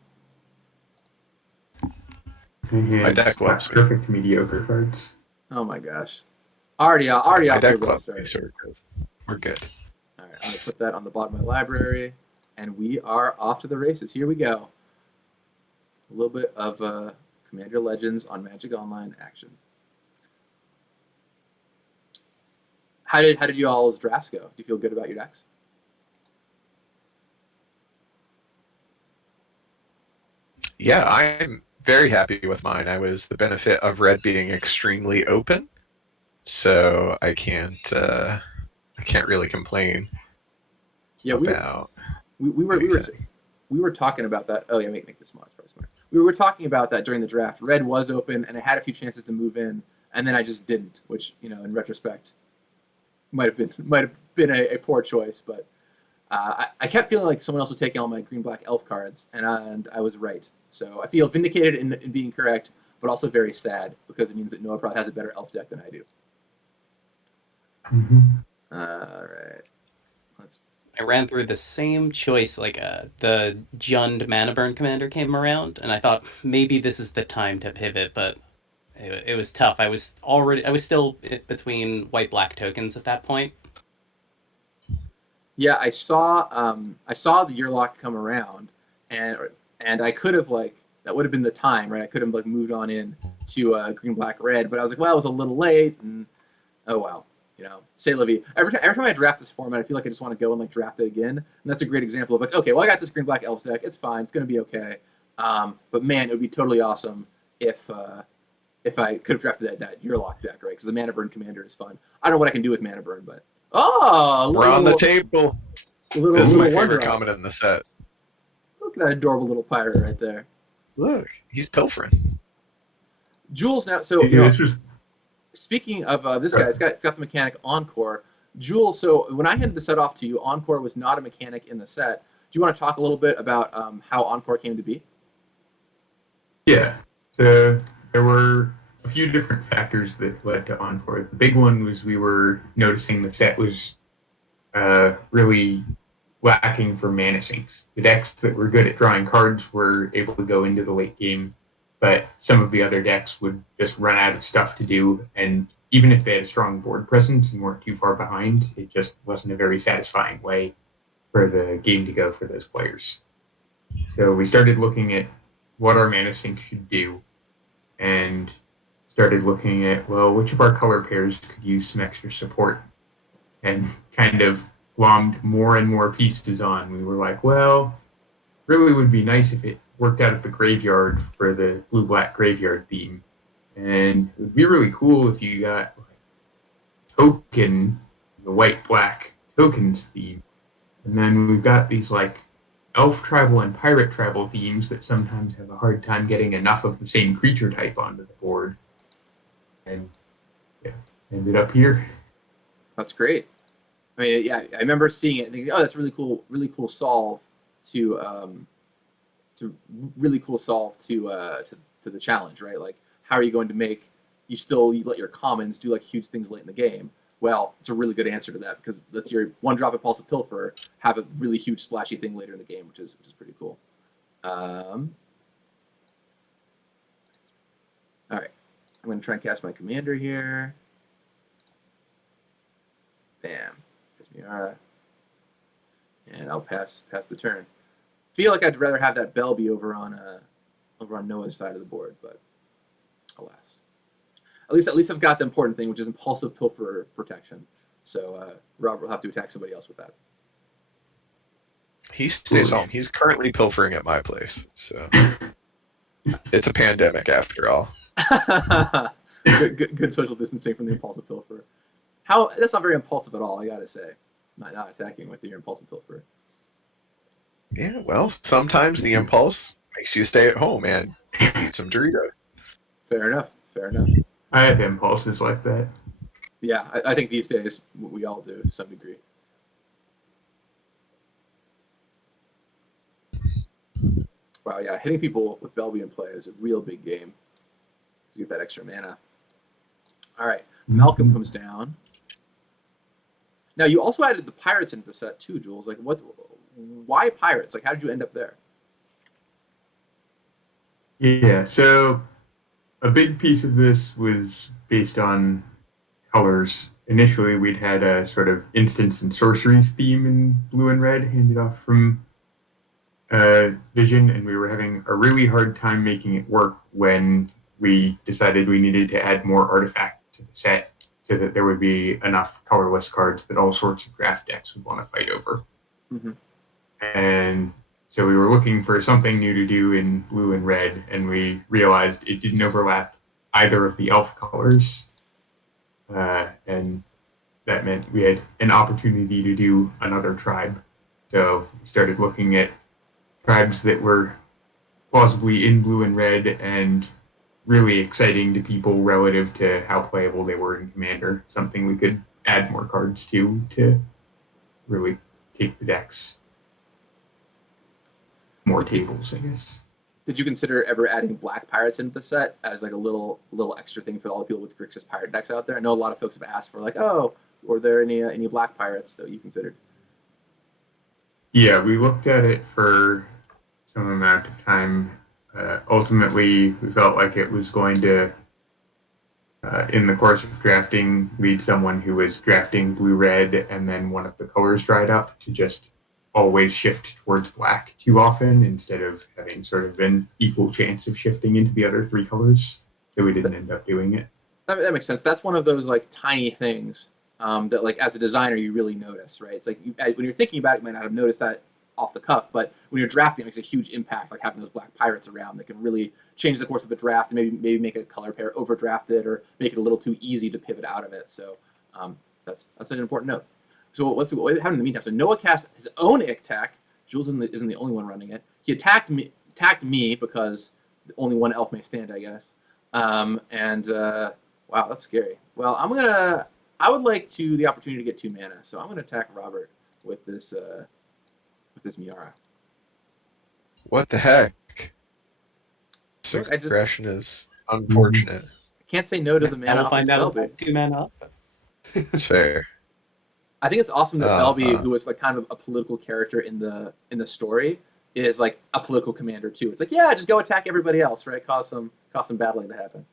My deck loves me. Perfect mediocre cards. Oh my gosh. Already My off to a deck good loves start. me, so we're good. All right, I'm gonna put that on the bottom of my library, and we are off to the races. Here we go. A little bit of Commander Legends on Magic Online action. How did you all's drafts go? Do you feel good about your decks? Yeah, I'm very happy with mine. I was the benefit of red being extremely open, so I can't really complain. Yeah, about we were talking about that. Oh yeah, make this mod smart. We were talking about that during the draft. Red was open, and I had a few chances to move in, and then I just didn't, which in retrospect might have been a poor choice, but I kept feeling like someone else was taking all my green-black elf cards, and I was right. So I feel vindicated in being correct, but also very sad because it means that Noah probably has a better elf deck than I do. Mm-hmm. All right. I ran through the same choice, like the Jund Mana Burn Commander came around, and I thought maybe this is the time to pivot, but it was tough. I was still between white-black tokens at that point. Yeah, I saw the Yearlock come around, and I could have that would have been the time, right? I could have moved on in to green, black, red, but I was like, well, it was a little late, and oh well, say la vie. Every time I draft this format, I feel like I just want to go and draft it again, and that's a great example of okay, well, I got this green, black elves deck, it's fine, it's gonna be okay, but man, it would be totally awesome if I could have drafted that Yearlock deck, right? Because the Mana Burn Commander is fun. I don't know what I can do with Mana Burn, but we're on the table. This is my favorite comment in the set. Look at that adorable little pirate right there. Look, he's pilfering. Jules, now, so speaking of this guy, it's got the mechanic Encore. Jules, so when I handed the set off to you, Encore was not a mechanic in the set. Do you want to talk a little bit about how Encore came to be? Yeah, so there were a few different factors that led to Encore. The big one was we were noticing the set was really lacking for mana sinks. The decks that were good at drawing cards were able to go into the late game, but some of the other decks would just run out of stuff to do, and even if they had a strong board presence and weren't too far behind, it just wasn't a very satisfying way for the game to go for those players. So we started looking at what our mana sink should do, and started looking at, well, which of our color pairs could use some extra support, and kind of glommed more and more pieces on. We were like, well, really would be nice if it worked out at the graveyard for the blue-black graveyard theme. And it would be really cool if you got token, the white-black tokens theme. And then we've got these elf tribal and pirate tribal themes that sometimes have a hard time getting enough of the same creature type onto the board. And yeah, ended up here. That's great. I mean, yeah, I remember seeing it and thinking, oh, that's really cool solve to the challenge, right? Like, how are you going to make you let your commons do huge things late in the game? Well, it's a really good answer to that because let your one drop Impulsive Pilfer have a really huge splashy thing later in the game, which is pretty cool. All right, I'm going to try and cast my commander here. Bam. Miara. And I'll pass the turn. Feel like I'd rather have that Bell be over on over on Noah's side of the board, but alas. At least I've got the important thing, which is impulsive pilfer protection. So Robert will have to attack somebody else with that. He stays home. He's currently pilfering at my place, so it's a pandemic after all. good social distancing from the impulsive pilfer. That's not very impulsive at all, I gotta say. Not attacking with your impulsive pilfer. Yeah, well, sometimes the impulse makes you stay at home and eat some Doritos. Fair enough. I have impulses like that. Yeah, I think these days we all do to some degree. Wow, yeah, hitting people with Belby in play is a real big game. You get that extra mana. All right, Malcolm comes down. Now you also added the pirates into the set too, Jules. Like, why pirates? Like, how did you end up there? Yeah, so a big piece of this was based on colors. Initially, we'd had a sort of instants and sorceries theme in blue and red handed off from Vision, and we were having a really hard time making it work when we decided we needed to add more artifacts to the set so that there would be enough colorless cards that all sorts of draft decks would want to fight over. Mm-hmm. And so we were looking for something new to do in blue and red, and we realized it didn't overlap either of the elf colors. And that meant we had an opportunity to do another tribe. So we started looking at tribes that were plausibly in blue and red and really exciting to people relative to how playable they were in Commander, something we could add more cards to really take the decks more tables, I guess. Did you consider ever adding black pirates into the set as like a little extra thing for all the people with Grixis pirate decks out there? I know a lot of folks have asked for like, oh, were there any black pirates that you considered? Yeah, we looked at it for some amount of time. Ultimately, we felt like it was going to, in the course of drafting, lead someone who was drafting blue-red and then one of the colors dried up to just always shift towards black too often instead of having sort of an equal chance of shifting into the other three colors. So we didn't end up doing it. That makes sense. That's one of those like tiny things that like as a designer you really notice, right? It's like when you're thinking about it, you might not have noticed that off the cuff, but when you're drafting, it makes a huge impact. Like having those black pirates around that can really change the course of a draft and maybe make a color pair overdrafted or make it a little too easy to pivot out of it. So that's an important note. So what happened in the meantime? So Noah cast his own Ictac. Jules isn't the only one running it. He attacked me because only one elf may stand, I guess. Wow, that's scary. Well, I would like the opportunity to get 2 mana, so I'm gonna attack Robert with this Miara. What the heck? Look, Aggression is unfortunate. I can't say no to the mana. We'll off find this out Belby. about 2 mana up. It's fair. I think it's awesome that Belby, who was like kind of a political character in the story, is like a political commander too. It's like, yeah, just go attack everybody else, right? Cause some battling to happen.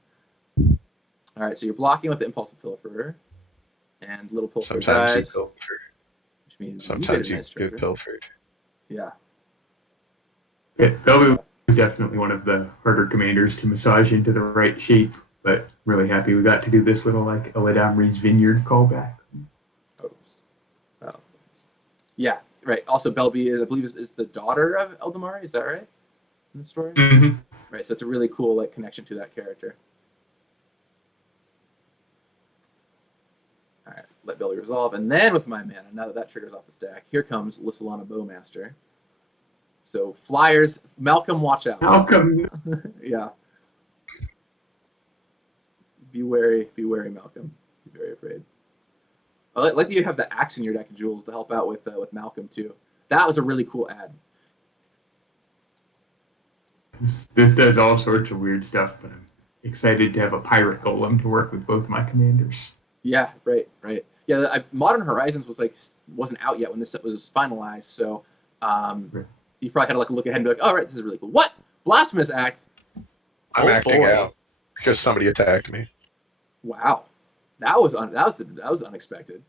All right, so you're blocking with the impulsive pilfer, and little pilfer Sometimes dies, you pilfer. which means Sometimes you you get a nice get pilfered. Yeah. Yeah, Belby was definitely one of the harder commanders to massage into the right shape, but really happy we got to do this little like Eladamri's Vineyard callback. Oh. Yeah, right. Also, Belby, I believe, is the daughter of Eldamari. Is that right? In the story? Mm-hmm. Right, so it's a really cool like connection to that character. All right, let Belby resolve, and then with my mana, now that triggers off the stack, here comes Lissalana Bowmaster. So Flyers, Malcolm, watch out. Malcolm. Yeah. Be wary, Malcolm. Be very afraid. I like that you have the axe in your deck, Jules, to help out with Malcolm too. That was a really cool ad. This does all sorts of weird stuff, but I'm excited to have a pirate golem to work with both my commanders. Yeah, right. Yeah, Modern Horizons wasn't out yet when this set was finalized, so you probably had to like look ahead and be like, "Oh, right, this is really cool." What? Blasphemous Act? I'm acting out because somebody attacked me. Wow, that was unexpected.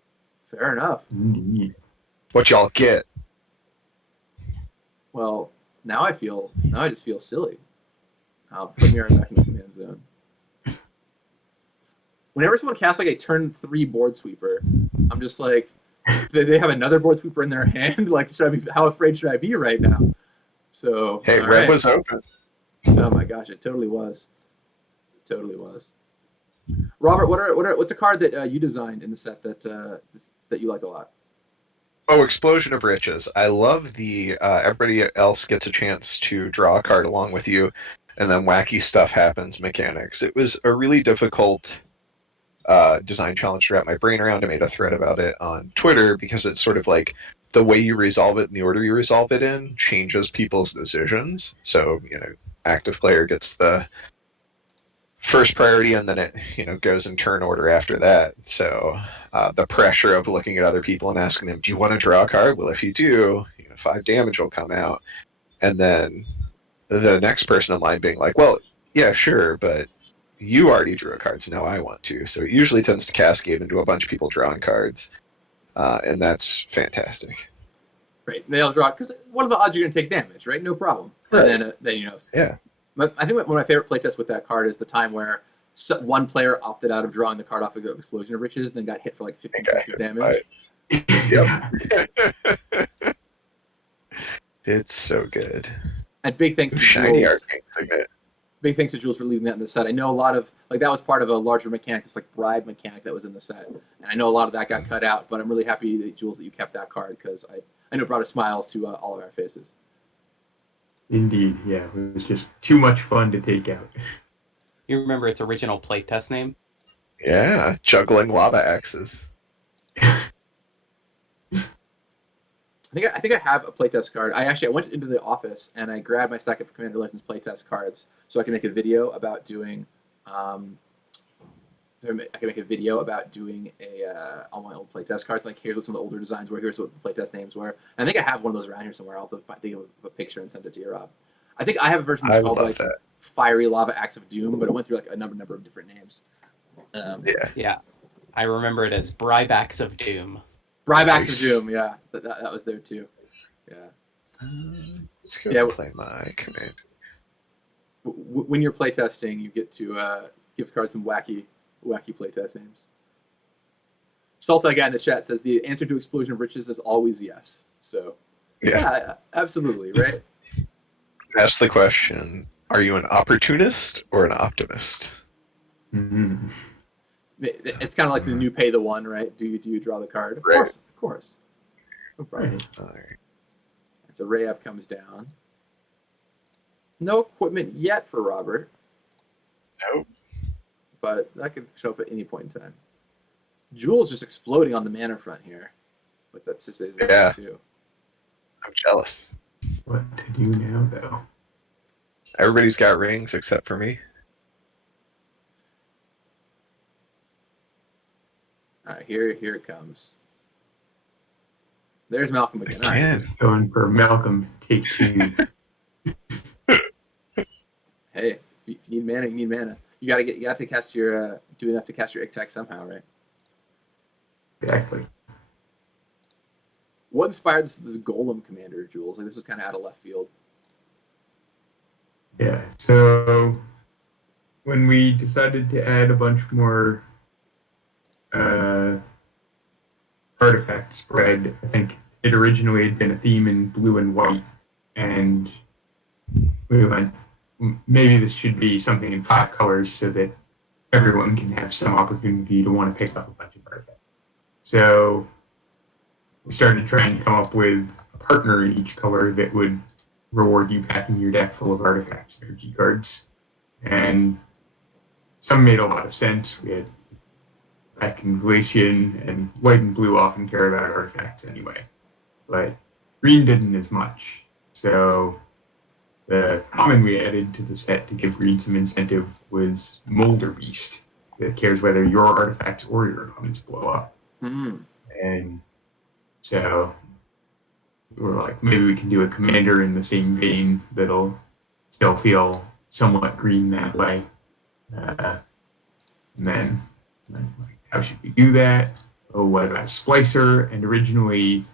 Fair enough. Indeed. What y'all get? Well, now I just feel silly. I'll put Mirror back in the command zone. Whenever someone casts like a turn 3 board sweeper, I'm just like, they have another board sweeper in their hand. Like, how afraid should I be right now? So, Hey, all red right. was open. Oh my gosh, it totally was. It totally was. Robert, what's a card that you designed in the set that you liked a lot? Oh, Explosion of Riches. I love the everybody else gets a chance to draw a card along with you, and then wacky stuff happens mechanics. It was a really difficult design challenge to wrap my brain around. I made a thread about it on Twitter because it's sort of like the way you resolve it and the order you resolve it in changes people's decisions. So, active player gets the first priority, and then it goes in turn order after that. So the pressure of looking at other people and asking them, do you want to draw a card? Well, if you do, 5 damage will come out. And then the next person in line being like, well, yeah, sure, but you already drew a card, so now I want to. So it usually tends to cascade into a bunch of people drawing cards, and that's fantastic. Right, they all draw, because what are the odds you're going to take damage, right? No problem. Right. And then Yeah. I think one of my favorite playtests with that card is the time where one player opted out of drawing the card off of Explosion of Riches, then got hit for like 15 points of damage. Yep. It's so good. And big thanks to Shiny Jules. Arcane Signet. Big thanks to Jules for leaving that in the set. I know a lot of that was part of a larger mechanic, this like bribe mechanic that was in the set, and I know a lot of that got cut out. But I'm really happy that Jules that you kept that card, because I know it brought smiles to all of our faces. Indeed, yeah, it was just too much fun to take out. You remember its original playtest name? Yeah, juggling lava axes. I think I have a playtest card. I went into the office and I grabbed my stack of Commander Legends playtest cards so I can make a video about doing. I can make a video about doing all my old playtest cards. Like, here's what some of the older designs were. Here's what the playtest names were. And I think I have one of those around here somewhere. I'll have to think of a picture and send it to you, Rob. I think I have a version that's called like that. Fiery Lava Axe of Doom, but it went through like a number of different names. Yeah. I remember it as Bribacks of Doom. Bribacks Nice. of Doom, yeah. That was there too. Yeah. Let's go Yeah, play my command. When you're playtesting, you get to give cards some wacky playtest names. Salta guy in the chat says the answer to Explosion of Riches is always yes. So yeah, absolutely, right? Ask the question, are you an opportunist or an optimist? Mm-hmm. It's kind of like the new pay the one, right? Do you draw the card? Of Right. course. No problem. Right. All right. So Rayev comes down. No equipment yet for Robert, Nope. but that could show up at any point in time. Jules just exploding on the mana front here with that 6 days Yeah. too. I'm jealous. What to do now, though? Everybody's got rings except for me. All right, here it comes. There's Malcolm again. All right. Again. Going for Malcolm, take 2. Hey, if you need mana, you need mana. You gotta cast your do enough to cast your Ictac somehow, right? Exactly. What inspired this Golem commander, Jules? Like, this is kind of out of left field. Yeah, so when we decided to add a bunch more artifact spread, I think it originally had been a theme in blue and white, and we went, maybe this should be something in 5 colors so that everyone can have some opportunity to want to pick up a bunch of artifacts. So we started trying to come up with a partner in each color that would reward you packing your deck full of artifacts, energy cards. And some made a lot of sense. We had black and Glacian, and white and blue often care about artifacts anyway. But green didn't as much. So the common we added to the set to give green some incentive was Molder Beast, that cares whether your artifacts or your opponents blow up. Mm-hmm. And so we were like, maybe we can do a commander in the same vein that'll still feel somewhat green that way. And then, like, how should we do that? Oh, what about Splicer? And originally,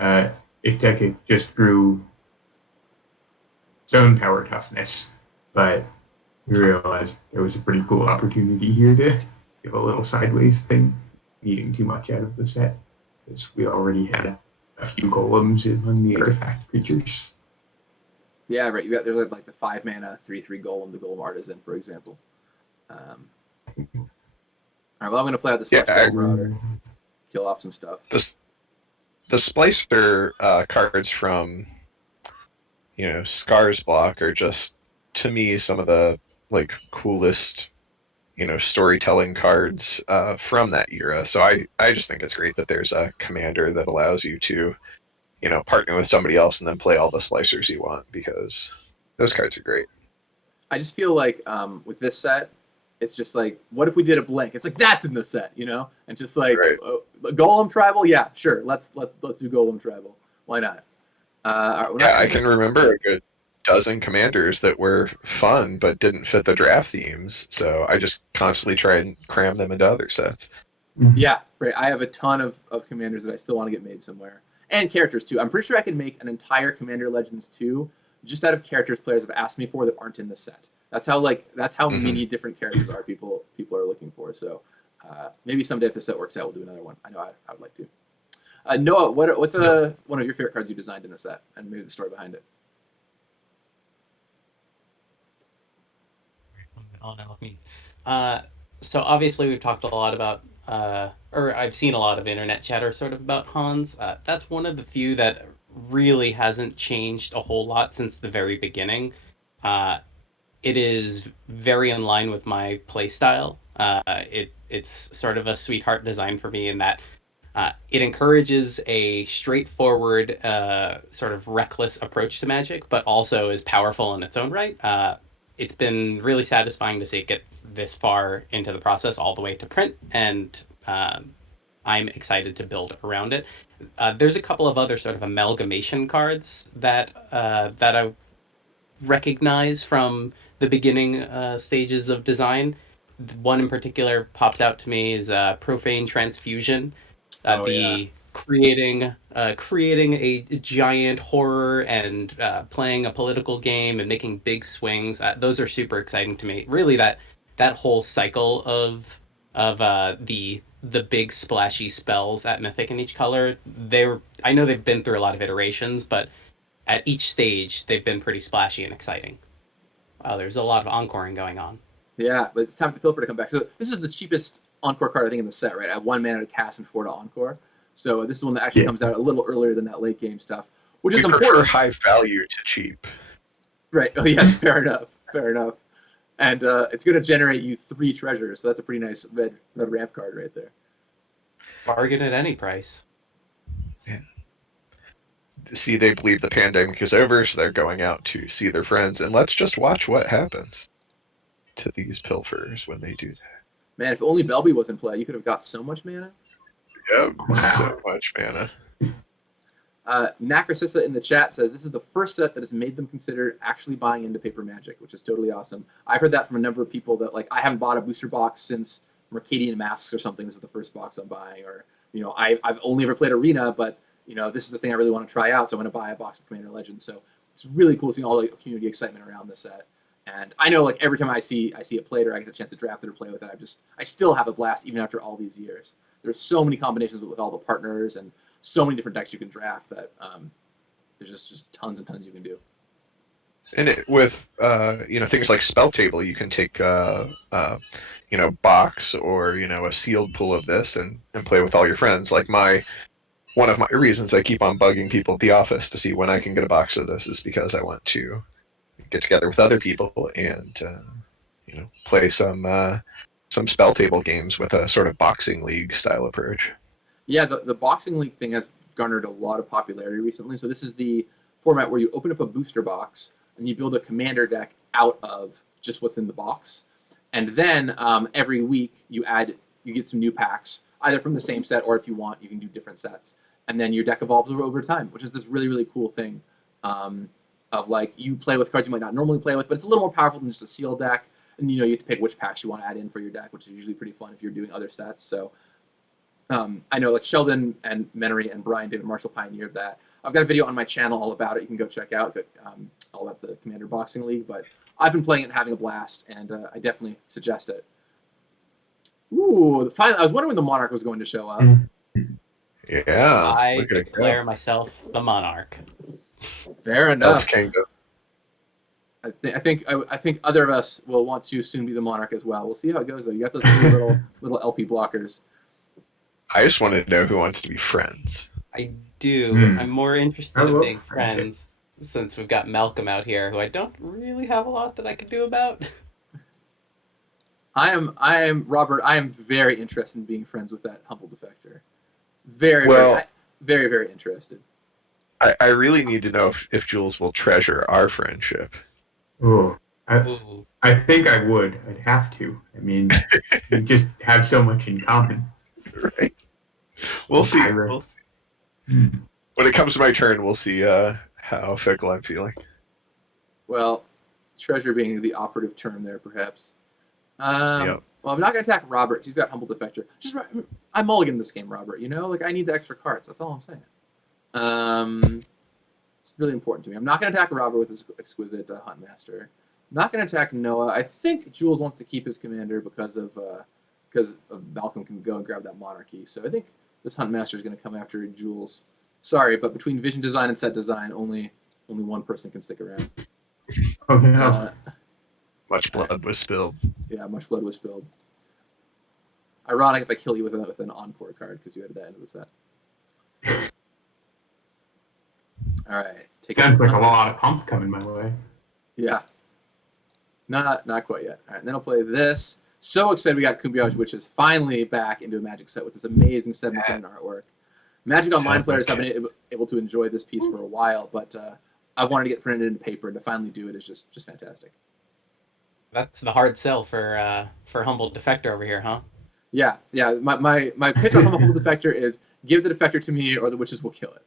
Ictec just grew zone power toughness, but We realized there was a pretty cool opportunity here to give a little sideways thing, needing too much out of the set, because we already had a few golems among the artifact creatures. Yeah, right. There's like the 5 mana 3/3 golem, the golem artisan, for example. All right, well, I'm going to play out the Celestial Marauder, kill off some stuff. The Splicer cards from, Scars block are just, to me, some of the like coolest, storytelling cards from that era. So I just think it's great that there's a commander that allows you to, partner with somebody else and then play all the Splicers you want, because those cards are great. I just feel like with this set, it's just like, what if we did a blink? It's like, that's in the set, and just like Right. Golem Tribal, yeah, sure, let's do Golem Tribal. Why not? All right, I can remember a good dozen commanders that were fun but didn't fit the draft themes, so I just constantly try and cram them into other sets. Yeah, right. I have a ton of commanders that I still want to get made somewhere, and characters too. I'm pretty sure I can make an entire Commander Legends 2 just out of characters players have asked me for that aren't in the set. That's how many different characters are people are looking for. So maybe someday if the set works out, we'll do another one. I know I would like to. Noah, what's one of your favorite cards you designed in the set, and maybe the story behind it? On now with me. So obviously we've talked a lot about, or I've seen a lot of internet chatter sort of about Hans. That's one of the few that really hasn't changed a whole lot since the very beginning. It is very in line with my playstyle. It's sort of a sweetheart design for me in that it encourages a straightforward, sort of reckless approach to Magic, but also is powerful in its own right. It's been really satisfying to see it get this far into the process, all the way to print, and I'm excited to build around it. There's a couple of other sort of amalgamation cards that I recognize from the beginning stages of design. One in particular pops out to me is Profane Transfusion. Creating a giant horror and playing a political game and making big swings. Those are super exciting to me. Really, that whole cycle of the big splashy spells at Mythic in each color. I know they've been through a lot of iterations, but at each stage they've been pretty splashy and exciting. Wow, there's a lot of encoring going on. Yeah, but it's time for the Pilfer to come back. So this is the cheapest Encore card I think in the set, right? I have 1 mana to cast and 4 to Encore. So this is one that actually comes out a little earlier than that late game stuff, which is important. Prefer high value to cheap. Right. Oh yes, fair enough. And it's going to generate you 3 treasures, so that's a pretty nice red ramp card right there. Bargain at any price. Yeah. See, they believe the pandemic is over, so they're going out to see their friends, and let's just watch what happens to these pilfers when they do that. Man, if only Belby was in play, you could have got so much mana. Yep, so much mana. Nakrasissa in the chat says this is the first set that has made them consider actually buying into Paper Magic, which is totally awesome. I've heard that from a number of people that, like, I haven't bought a booster box since Mercadian Masks or something. This is the first box I'm buying. Or, I've only ever played Arena, but, this is the thing I really want to try out, so I'm going to buy a box of Commander Legends. So it's really cool seeing all the community excitement around this set. And I know, like, every time I see it played or I get the chance to draft it or play with it, I still have a blast even after all these years. There's so many combinations with all the partners and so many different decks you can draft that there's just tons and tons you can do. And with things like Spell Table, you can take box or a sealed pool of this and play with all your friends. Like one of my reasons I keep on bugging people at the office to see when I can get a box of this is because I want to get together with other people and play some Spell Table games with a sort of boxing league style approach. Yeah, the boxing league thing has garnered a lot of popularity recently. So this is the format where you open up a booster box and you build a commander deck out of just what's in the box. And then every week you get some new packs, either from the same set or if you want, you can do different sets. And then your deck evolves over time, which is this really, really cool thing of, like, you play with cards you might not normally play with, but it's a little more powerful than just a sealed deck. And, you have to pick which packs you want to add in for your deck, which is usually pretty fun if you're doing other sets. So I know like Sheldon and Menery and Brian David Marshall pioneered that. I've got a video on my channel all about it. You can go check out all about the Commander Boxing League. But I've been playing it and having a blast, and I definitely suggest it. Ooh, finally, I was wondering when the Monarch was going to show up. Yeah. I look at it go. declare myself the monarch. Fair Elf enough. Kingdom. I think other of us will want to soon be the Monarch as well. We'll see how it goes though. You got those little elfie blockers. I just want to know who wants to be friends. I do. Hmm. I'm more interested I in love being friends since we've got Malcolm out here, who I don't really have a lot that I can do about. I am Robert. I am very interested in being friends with that humble defector. Very interested. I really need to know if Jules will treasure our friendship. Oh, Ooh. I think I would. I'd have to. I mean, we just have so much in common. Right. We'll see. Pirates. When it comes to my turn, we'll see how fickle I'm feeling. Well, treasure being the operative term there, perhaps. Yep. Well, I'm not going to attack Robert because he's got humble defector. I mulligan this game, Robert. You know, like I need the extra cards. That's all I'm saying. It's really important to me. I'm not going to attack Robert with his exquisite Huntmaster. I'm not going to attack Noah. I think Jules wants to keep his commander because of Malcolm can go and grab that monarchy. So I think this Huntmaster is going to come after Jules. Sorry, but between vision design and set design, only one person can stick around. Oh no. Much blood was spilled. Yeah, much blood was spilled. Ironic if I kill you with an encore card because you added that into the set. All right. Sounds like a lot of pump coming my way. Yeah. Not quite yet. All right, and then I'll play this. So excited we got Kumbiage, which is finally back into a Magic set with this amazing 7-10 artwork. Magic Online players have been able to enjoy this piece for a while, but I wanted to get printed in paper, and to finally do it is just fantastic. That's the hard sell for humble defector over here, huh? Yeah. My pitch on Humble Defector is give the defector to me, or the witches will kill it.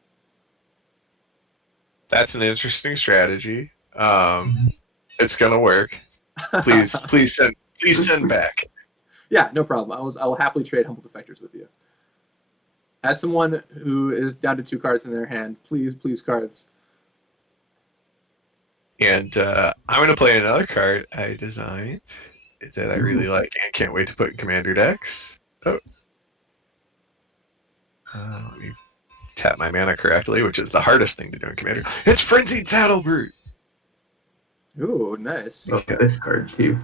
That's an interesting strategy. It's gonna work. Please send back. Yeah, no problem. I will happily trade Humble Defectors with you. As someone who is down to 2 cards in their hand, please cards. And I'm gonna play another card I designed that I really like and can't wait to put in Commander decks. Oh. Let me tap my mana correctly, which is the hardest thing to do in Commander. It's Frenzied Saddlebrute! Ooh, nice. Love this card too.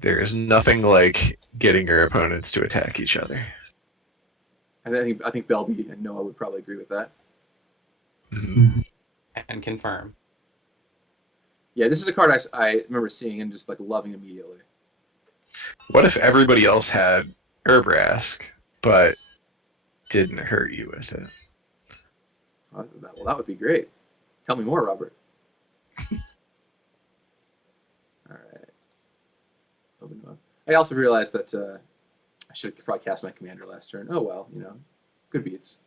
There is nothing like getting your opponents to attack each other. I think Belby and Noah would probably agree with that. Mm-hmm. And confirm. Yeah, this is a card I remember seeing and just like loving immediately. What if everybody else had Urbrask, but didn't hurt you with it? Well, that would be great. Tell me more, Robert. All right. Open up. I also realized that I should have probably cast my commander last turn. Oh well, good beats.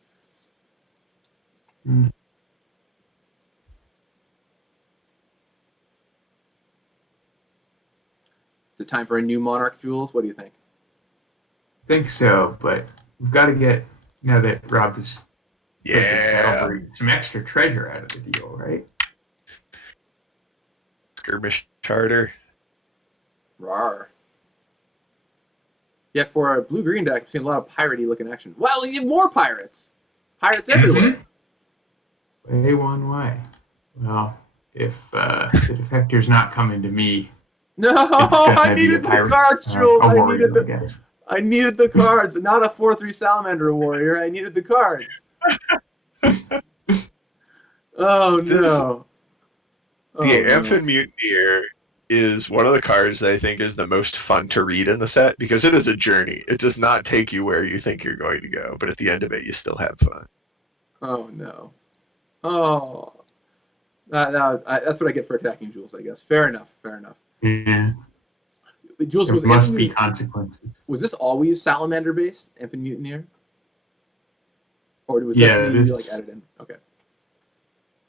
Is it time for a new Monarch, Jules? What do you think? I think so, but we've got to get, now that Rob is some extra treasure out of the deal, right? Skirmish Charter. Rawr. Yeah, for a blue-green deck, I've seen a lot of piratey looking action. Well, you have more pirates! Pirates everywhere! A1Y. Well, if the defector's not coming to me, No, I needed the cards, Jules! I needed the cards, not a 4/3 Salamander warrior. I needed the cards. Oh, no. The Amphin Mutineer is one of the cards that I think is the most fun to read in the set because it is a journey. It does not take you where you think you're going to go, but at the end of it, you still have fun. Oh, no. Oh. That's what I get for attacking Jules, I guess. Fair enough. Yeah. Jules, There must be consequences. Was this always Salamander-based, Amphin Mutineer? Or was this added in? Okay.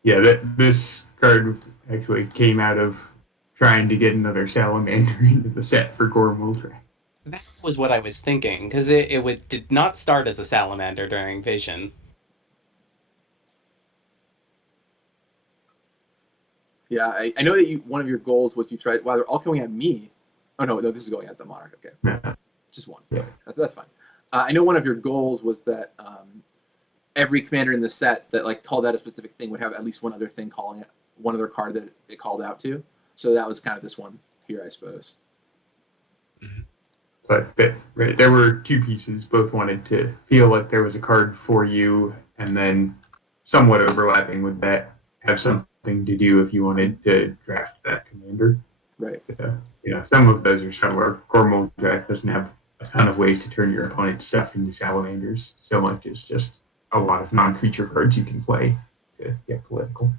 Yeah, this card actually came out of trying to get another Salamander into the set for Gorm Ultra. That was what I was thinking, because did not start as a salamander during Vision. Yeah, I know that one of your goals was you tried. Wow, they're all coming at me. Oh no, this is going at the Monarch. Okay, Yeah. just one. Yeah. Okay, that's fine. I know one of your goals was that every commander in the set that like called out a specific thing would have at least one other thing calling it, one other card that it called out to. So that was kind of this one here, I suppose. But there were two pieces. Both wanted to feel like there was a card for you, and then somewhat overlapping with that, have something to do if you wanted to draft that commander. Right. Some of those are subtler. Core Mold Draft doesn't have a ton of ways to turn your opponent's stuff into salamanders. So much is just a lot of non-creature cards you can play to get political.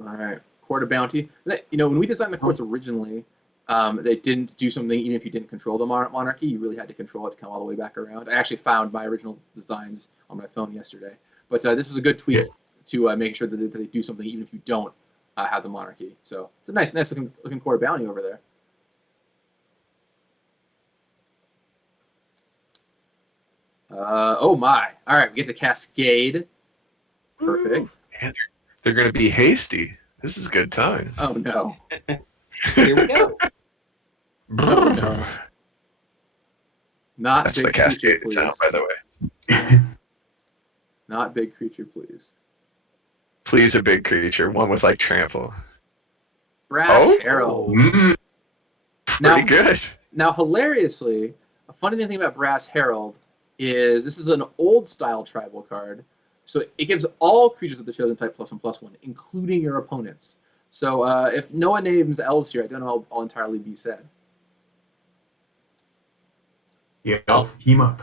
All right, Court of Bounty. When we designed the courts originally, they didn't do something even if you didn't control the monarchy. You really had to control it to come all the way back around. I actually found my original designs on my phone yesterday. But this was a good tweak to make sure that they do something even if you don't have the monarchy. So it's a nice looking Court of Bounty over there. Oh my! All right, we get to Cascade. Perfect. Man, they're going to be hasty. This is good times. Oh no! Here we go. Oh no! Not That's big the Cascade creature, sound, please. by the way. Not big creature, please. Please, a big creature, one with like trample. Brass Herald. Mm. Pretty good. Now, hilariously, a funny thing about Brass Herald is this is an old style tribal card, so it gives all creatures of the chosen type +1/+1, including your opponents. So if no one names elves here, I don't know I'll entirely be sad. Yeah, elf team up.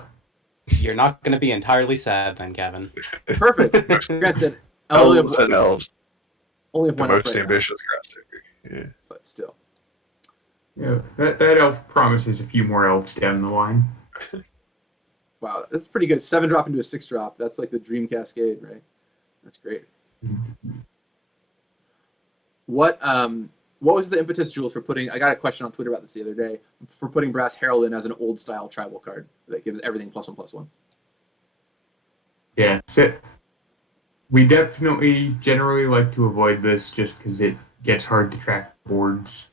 You're not going to be entirely sad then, Gavin. Perfect. Granted, only Elves and elves. only The one elf most right ambitious crossover. Yeah. now, but still. Yeah, that elf promises a few more elves down the line. Wow, that's pretty good. 7-drop into a 6-drop. That's like the dream Cascade, right? That's great. What was the impetus, Jules, for putting? I got a question on Twitter about this the other day. For putting Brass Herald in as an old style tribal card that gives everything +1/+1. Yeah, so we definitely generally like to avoid this just because it gets hard to track boards.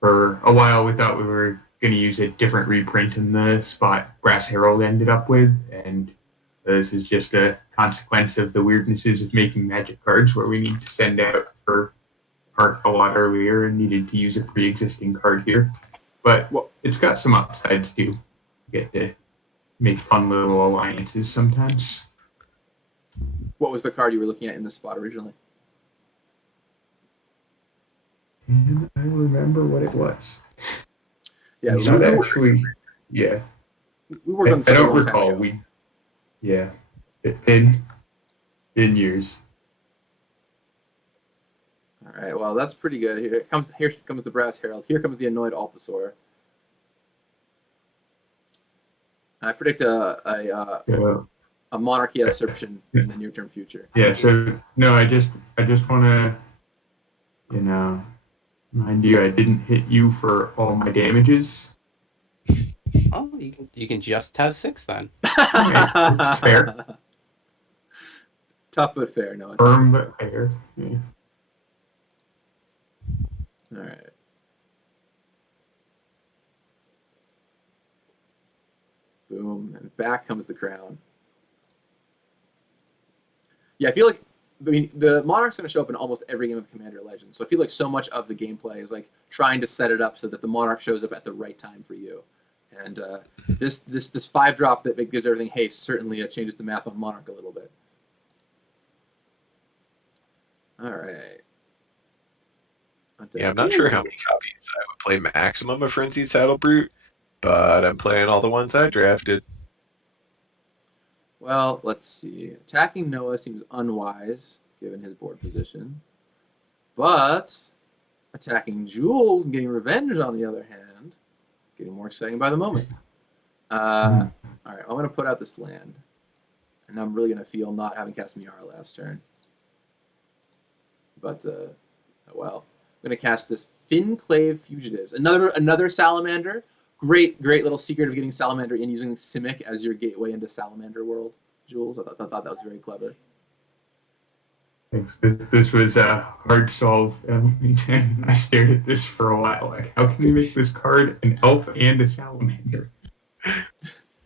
For a while, we thought we were going to use a different reprint in the spot Brass Herald ended up with, and this is just a consequence of the weirdnesses of making Magic cards where we need to send out for art a lot earlier and needed to use a pre-existing card here. But it's got some upsides too. You get to make fun little alliances sometimes. What was the card you were looking at in this spot originally? And I remember what it was. Yeah, we Not actually. Yeah, worked on this I a don't long time recall. ago. It's been years. All right, well, that's pretty good. Here comes the Brass Herald. Here comes the Annoyed Altasaur. I predict a Monarchy Assertion in the near-term future. Yeah. So no, I just want to, mind you, I didn't hit you for all my damages. Oh, you can just have 6 then. Right, it's fair. Tough but fair, no. Firm but fair. Yeah. All right. Boom, and back comes the crown. Yeah, I feel like, the Monarch's going to show up in almost every game of Commander Legends, so I feel like so much of the gameplay is like trying to set it up so that the Monarch shows up at the right time for you. And this 5-drop that gives everything haste certainly changes the math on Monarch a little bit. All right. Yeah, I'm not sure how many copies I would play maximum of Frenzied Saddle Brute, but I'm playing all the ones I drafted. Well, let's see. Attacking Noah seems unwise, given his board position. But attacking Jules and getting revenge, on the other hand, getting more exciting by the moment. All right, I'm going to put out this land. And I'm really going to feel not having cast Miara last turn. But, well. going to cast this Finclave Fugitives. Another Salamander. Great little secret of getting Salamander in using Simic as your gateway into Salamander world, Jules. I thought that was very clever. Thanks. This was a hard solve. I stared at this for a while. Like, how can we make this card an elf and a salamander?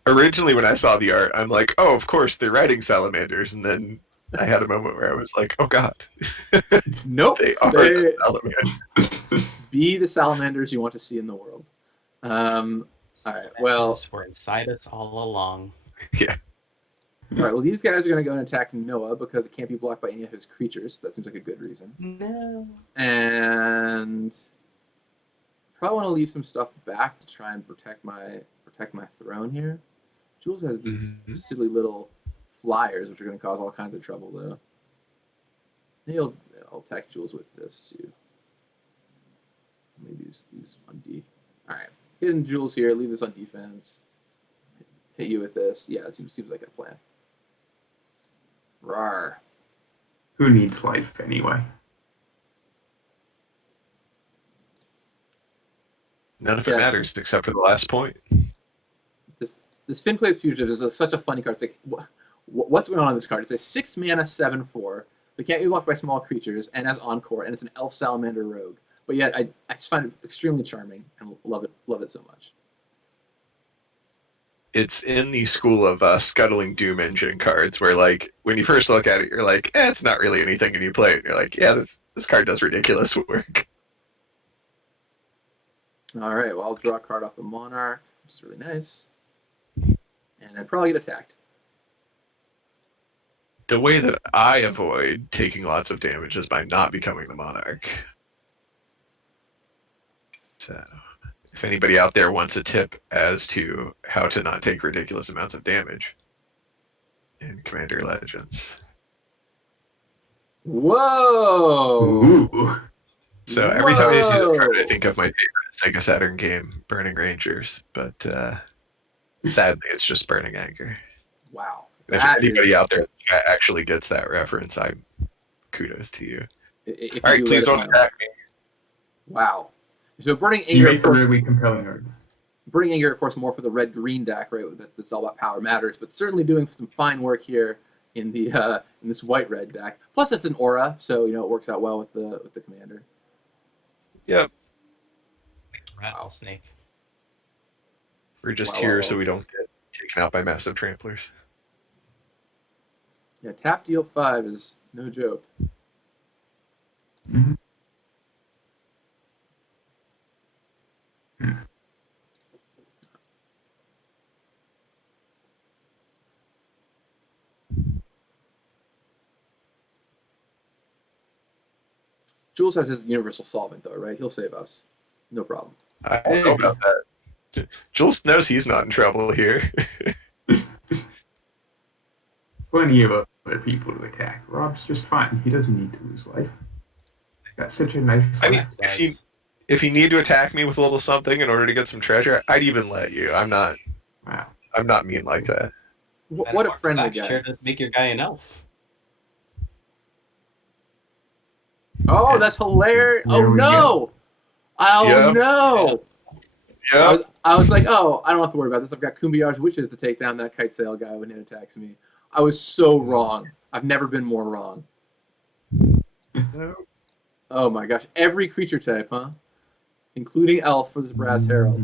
Originally, when I saw the art, I'm like, oh, of course, they're writing salamanders. And then I had a moment where I was like, oh, God. Nope. They are the salamanders. Be the salamanders you want to see in the world. All right, well... We're inside us all along. Yeah. All right, well, these guys are going to go and attack Noah because it can't be blocked by any of his creatures. So that seems like a good reason. No. And probably want to leave some stuff back to try and protect my throne here. Jules has these silly little flyers, which are going to cause all kinds of trouble, though. Maybe I'll attack Jules with this, too. Maybe these on D. All right, hidden Jules here. Leave this on defense. Hit you with this. Yeah, it seems like a plan. Rawr. Who needs life anyway? None of it matters except for the last point. This Finclave Fugitive is such a funny card. It's like, what's going on in this card? It's a 6 mana 7/4. They can't be blocked by small creatures and has Encore, and it's an Elf Salamander Rogue. But yet, I just find it extremely charming and love it so much. It's in the school of scuttling Doom Engine cards, where like when you first look at it, you're like, it's not really anything, and you play it, and you're like, yeah, this card does ridiculous work. All right, well, I'll draw a card off the Monarch, which is really nice, and then probably get attacked. The way that I avoid taking lots of damage is by not becoming the Monarch. So, if anybody out there wants a tip as to how to not take ridiculous amounts of damage in Commander Legends. Whoa! Ooh. So every time I see this card, I think of my favorite Sega Saturn game, Burning Rangers, but sadly, it's just Burning Anger. Wow. And if anybody out there actually gets that reference, kudos to you. All right, please don't attack me. Wow. So Burning Anger, You make a really compelling art. Burning Anger, of course, more for the red-green deck, right? That's all about power matters, but certainly doing some fine work here in the in this white-red deck. Plus, it's an aura, so it works out well with the commander. Yep. Rattlesnake. We're just here so we don't get taken out by massive tramplers. Yeah, tap deal 5 is no joke. Mm-hmm. Jules has his universal solvent, though, right? He'll save us. No problem. I don't know about that. Jules knows he's not in trouble here. Plenty of other people to attack. Rob's just fine. He doesn't need to lose life. He's got such a nice... I mean, if you need to attack me with a little something in order to get some treasure, I'd even let you. I'm not mean like that. What a friendly guy. Sure does make your guy an elf. Oh, that's hilarious. Oh, no. Oh, no. Yeah. I was like, oh, I don't have to worry about this. I've got Kumbiyaj Witches to take down that kite sail guy when he attacks me. I was so wrong. I've never been more wrong. Oh, my gosh. Every creature type, huh? Including elf for this Brass Herald.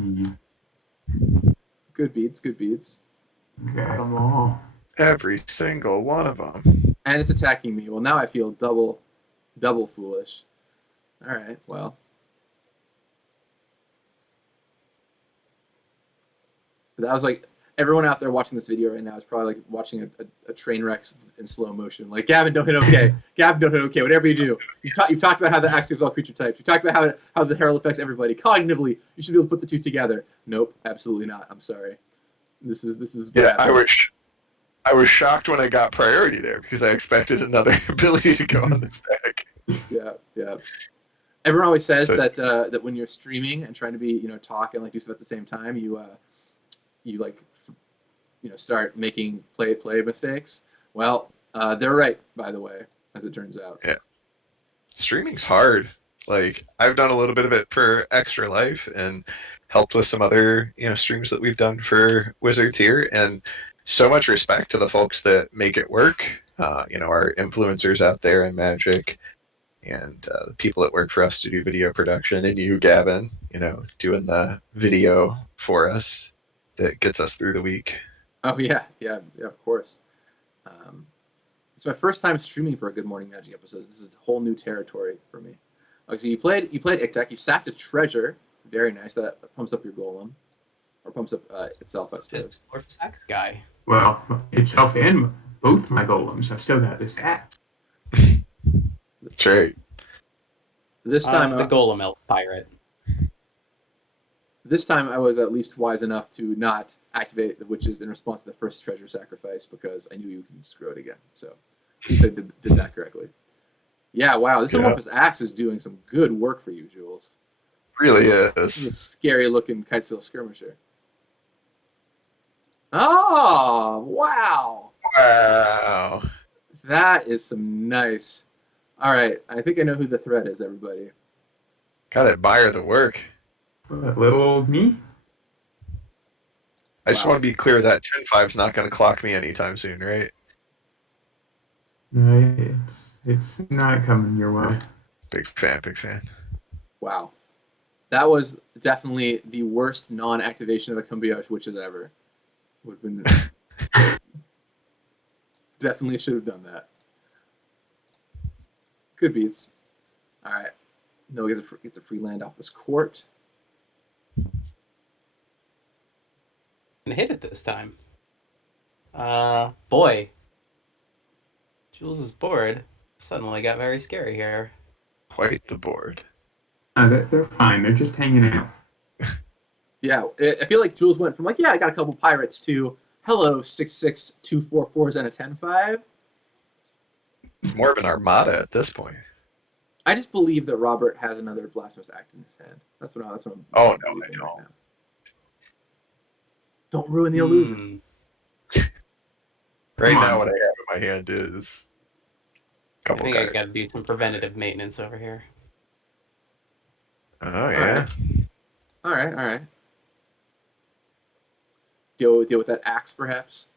Good beats, good beats. Got them all. Every single one of them. And it's attacking me. Well, now I feel double foolish. All right, well. That was like, everyone out there watching this video right now is probably like watching a train wreck in slow motion. Like, Gavin, don't hit OK. Gavin, don't hit OK. Whatever you do. You've talked about how that activates all creature types. You've talked about how the Herald affects everybody. Cognitively, you should be able to put the two together. Nope, absolutely not. I'm sorry. This is yeah, I was shocked when I got priority there because I expected another ability to go on this deck. Yeah. Everyone always says that when you're streaming and trying to be, talk and like do stuff at the same time, you start making play mistakes. Well, they're right, by the way, as it turns out. Yeah. Streaming's hard. Like, I've done a little bit of it for Extra Life and helped with some other, streams that we've done for Wizards here. And so much respect to the folks that make it work. Our influencers out there in Magic and the people that work for us to do video production, and you, Gavin, doing the video for us that gets us through the week. Oh yeah, of course. It's my first time streaming for a Good Morning Magic episode. This is whole new territory for me. Okay, so you played Ictek. You sacked a treasure. Very nice. That pumps up your golem, or pumps up itself, I suppose. Just Dwarf Sax guy. Well, itself and both my golems. I've still got this hat. That's right. This time, the Golem Elf Pirate. This time I was at least wise enough to not activate the witches in response to the first treasure sacrifice because I knew you could screw it again. So at least I did that correctly. Yeah, wow. This Amorphous Axe is doing some good work for you, Jules. Really This is a is. scary-looking Kitesteel Skirmisher. Oh, wow. Wow. That is some nice. All right, I think I know who the threat is, everybody. Gotta admire the work. What, little old me? I just Wow. want to be clear that 10-5's not going to clock me anytime soon, right? No, it's not coming your way. Big fan. Wow. That was definitely the worst non-activation of a Cumbiosh Witches ever. Would have been definitely should have done that. Good beats. All right. No, we get the free land off this court. And hit it this time. Boy. Jules' board suddenly got very scary here. Quite the board. They're fine. They're just hanging out. Yeah, I feel like Jules went from like, yeah, I got a couple pirates to hello 6/6 2/4/4s and a 10/5. It's more of an armada at this point. I just believe that Robert has another Blasphemous Act in his hand. That's what I'm Oh, no, believing I don't. now. Don't ruin the illusion. Right Come now, on. what I have in my hand is a I couple think I cards. gotta do some preventative maintenance over here. Oh, yeah. All right. Deal with that axe, perhaps.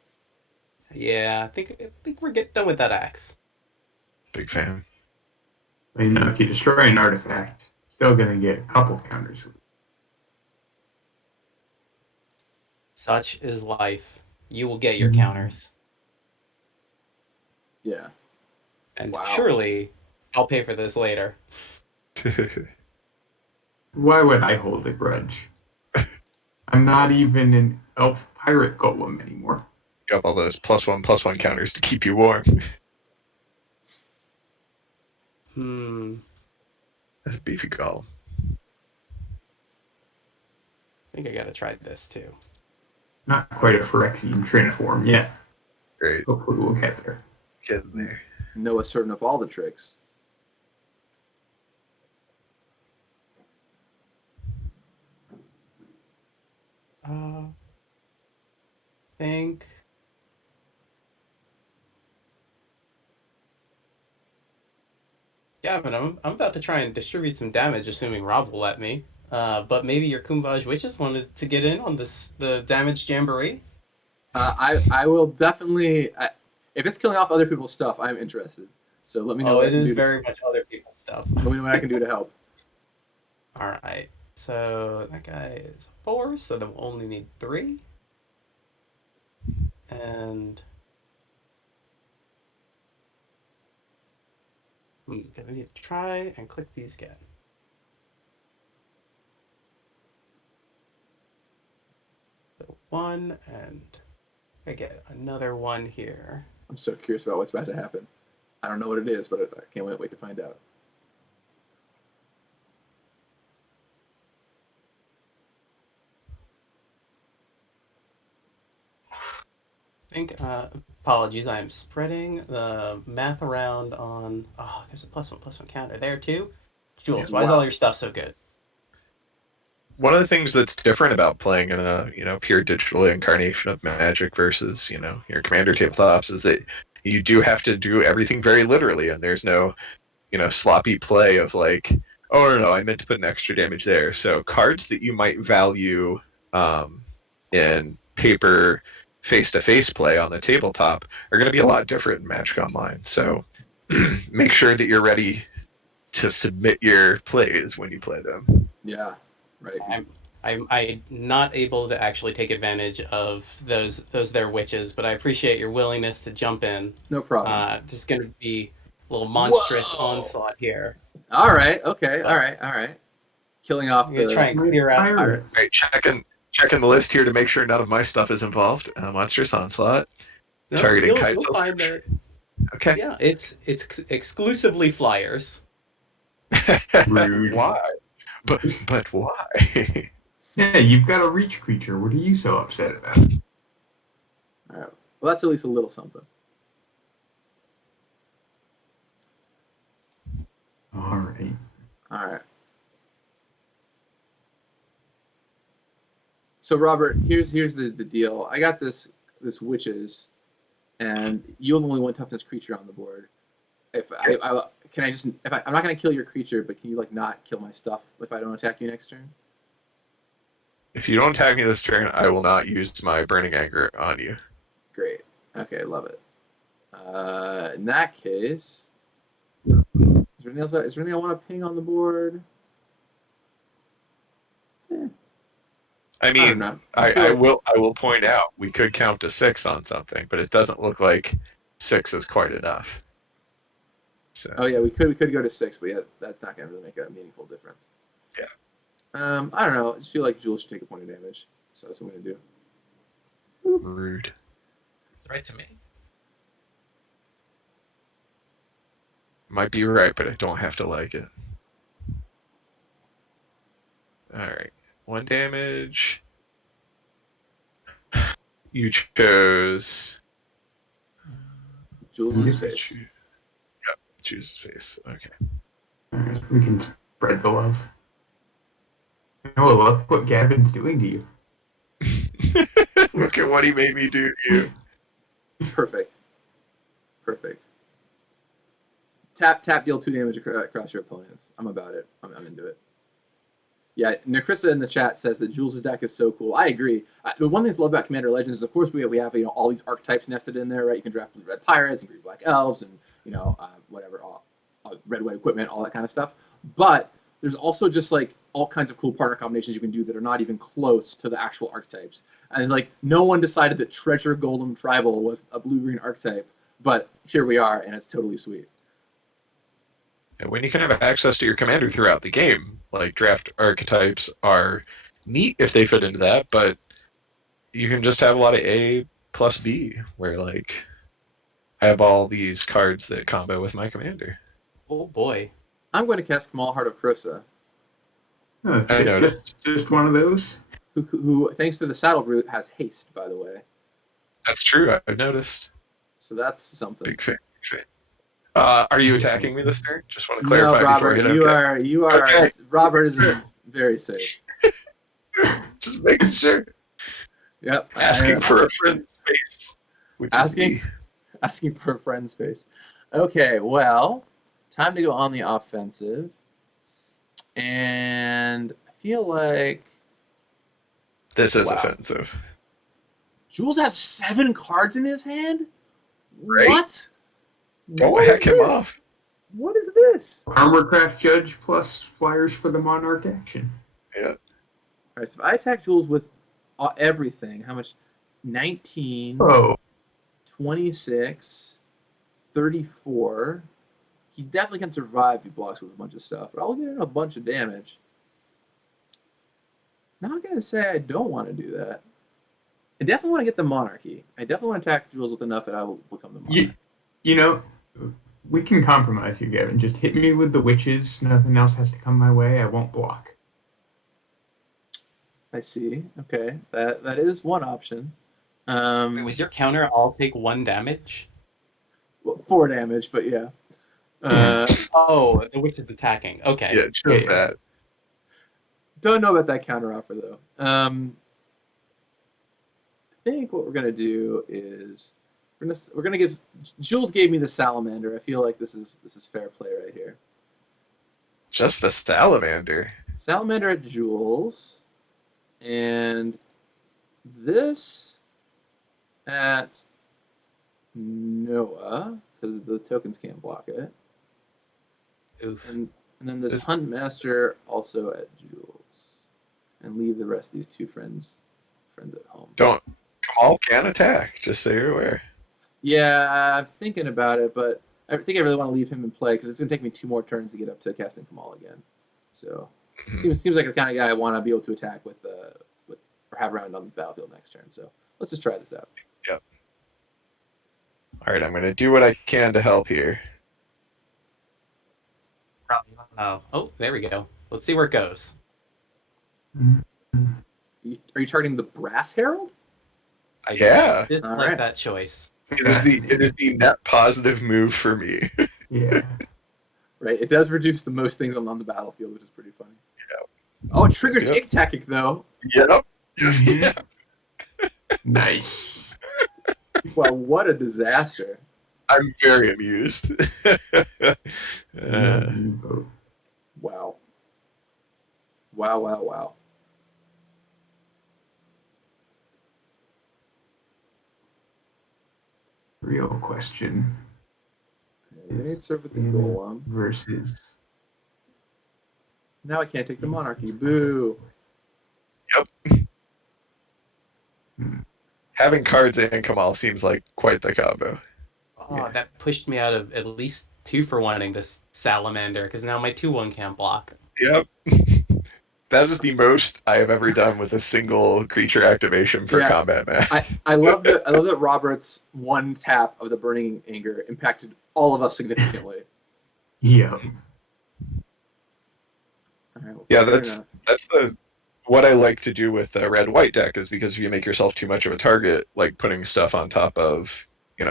Yeah, I think we're getting done with that axe. Big fan. If you destroy an artifact, still gonna get a couple counters. Such is life. You will get your counters. Yeah. And Wow. surely I'll pay for this later. Why would I hold a grudge? I'm not even an elf pirate golem anymore. You have all those +1/+1 counters to keep you warm. That's a beefy golem. I think I gotta try this too. Not quite a Phyrexian Triniform yet. Great. Hopefully we'll get there. Get in there. Noah's serving up all the tricks. Think. Gavin, I'm about to try and distribute some damage, assuming Rob will let me. But maybe your Kumbaj Witches wanted to get in on the damage jamboree. I will definitely. If it's killing off other people's stuff, I'm interested. So let me know. Oh, what I it can is do very much other people's stuff. Let me know what I can do to help. All right. So that guy is 4, so then we'll only need 3. And I'm gonna need to try and click these again. So 1, and I get another 1 here. I'm so curious about what's about to happen. I don't know what it is, but I can't wait to find out. I think, apologies, I am spreading the math around on, oh, there's a +1/+1 counter there too. Jules, why is all your stuff so good? One of the things that's different about playing in a pure digital incarnation of Magic versus your Commander tabletops is that you do have to do everything very literally, and there's no sloppy play of like, Oh no, I meant to put an extra damage there. So cards that you might value in paper face-to-face play on the tabletop are going to be a lot different in Magic Online. So make sure that you're ready to submit your plays when you play them. Yeah, right. I'm not able to actually take advantage of those there witches, but I appreciate your willingness to jump in. No problem. Just gonna be a little monstrous Whoa! onslaught here. All right. Okay. All But right. All right. Killing off I'm gonna try and the clear out. pirates. All right, checking the list here to make sure none of my stuff is involved. Monstrous Onslaught, No, targeting you'll find that. Okay. Yeah, it's exclusively flyers. Rude. Why? But why? Yeah, you've got a reach creature. What are you so upset about? All right. Well, that's at least a little something. All right. All right. So Robert, here's the deal. I got this witches, and you have only one toughness creature on the board. If I can I just if I'm not gonna kill your creature, but can you like not kill my stuff if I don't attack you next turn? If you don't attack me this turn, I will not use my Burning Anger on you. Great. Okay, love it. In that case, is there anything else? Is there anything I want to ping on the board? I I don't mean, know. I will point out we could count to 6 on something, but it doesn't look like 6 is quite enough. So Oh yeah, we could go to 6, but yeah, that's not gonna really make a meaningful difference. Yeah. I don't know. I just feel like Jules should take a point of damage, so that's what I'm gonna do. rude. It's right to me. Might be right, but I don't have to like it. Alright. 1 damage. You chose. Jules' face. Yep, choose face. Okay. All right, we can spread the love. Oh, look what Gavin's doing to you. Look at what he made me do to you. Perfect. Perfect. Tap, deal 2 damage across your opponents. I'm about it. I'm into it. Yeah, Nakrissa in the chat says that Jules' deck is so cool. I agree. The one thing I love about Commander Legends is, of course, we have all these archetypes nested in there, right? You can draft blue red pirates and green black elves, and whatever, all red white equipment, all that kind of stuff. But there's also just like all kinds of cool partner combinations you can do that are not even close to the actual archetypes. And like no one decided that Treasure Golem Tribal was a blue green archetype, but here we are, and it's totally sweet. And when you can have access to your commander throughout the game, like draft archetypes are neat if they fit into that, but you can just have a lot of A plus B, where like I have all these cards that combo with my commander. Oh boy. I'm going to cast Kamal Heart of Krosa, Oh, I noticed. just one of those. who, thanks to the Saddle Brute, has haste, by the way. That's true, I've noticed. So that's something. Big fan. Are you attacking me this turn? Just want to clarify No, Robert, before you are. Okay. Robert is very safe. Just making sure. Yep. Asking for a friend's space. Which Asking? is me. Asking for a friend's face. Okay, well, time to go on the offensive. And I feel like This is Wow. offensive. Jules has 7 cards in his hand? Right? What? Don't What heck is him this? off. What is this? Armorcraft Judge plus flyers for the Monarch action. Yeah. All right, so if I attack Jules with everything, how much? 19, Oh, 26, 34. He definitely can survive if he blocks with a bunch of stuff, but I'll get in a bunch of damage. Not going to say I don't want to do that. I definitely want to get the Monarchy. I definitely want to attack Jules with enough that I will become the Monarch. you know, we can compromise here, Gavin. Just hit me with the witches. Nothing else has to come my way. I won't block. I see. Okay, that is one option. Wait, was your counter I'll take 1 damage? Well, 4 damage, but yeah. Oh, the witch is attacking. Okay. Yeah, choose Yeah. that. Don't know about that counter offer though. I think what we're gonna do is we're gonna give Jules gave me the Salamander. I feel like this is fair play right here. Just the Salamander. Salamander at Jules, and this at Noah, because the tokens can't block it. Oof. And then this Hunt Master also at Jules. And leave the rest of these two friends at home. Don't. Kamal can attack, just so you're aware. Yeah, I'm thinking about it, but I think I really want to leave him in play because it's going to take me 2 more turns to get up to casting Kamal again. So seems like the kind of guy I want to be able to attack with or have around on the battlefield next turn. So let's just try this out. Yep. All right, I'm going to do what I can to help here. Oh, there we go. Let's see where it goes. Are you targeting the Brass Herald? I Yeah. did All like right. that choice. It is the net positive move for me. Yeah. Right. It does reduce the most things on the battlefield, which is pretty funny. Yep. Oh, it triggers Yep. Ictacic, though. Yep. Mhm. Nice. Wow, what a disaster. I'm very amused. U-boat. Wow. Wow. Real question. Grenade serve with the Golem. Versus. Now I can't take the Monarchy. Boo. Having cards and Kamal seems like quite the combo. Oh, Yeah. that pushed me out of at least 2 for wanting this Salamander, because now my 2/1 can't block. Yep. That is the most I have ever done with a single creature activation for Yeah. combat match. I love that Robert's one tap of the Burning Anger impacted all of us significantly. Yeah. All right, well, Yeah, fair that's enough. what I like to do with the red-white deck is because if you make yourself too much of a target, like putting stuff on top of,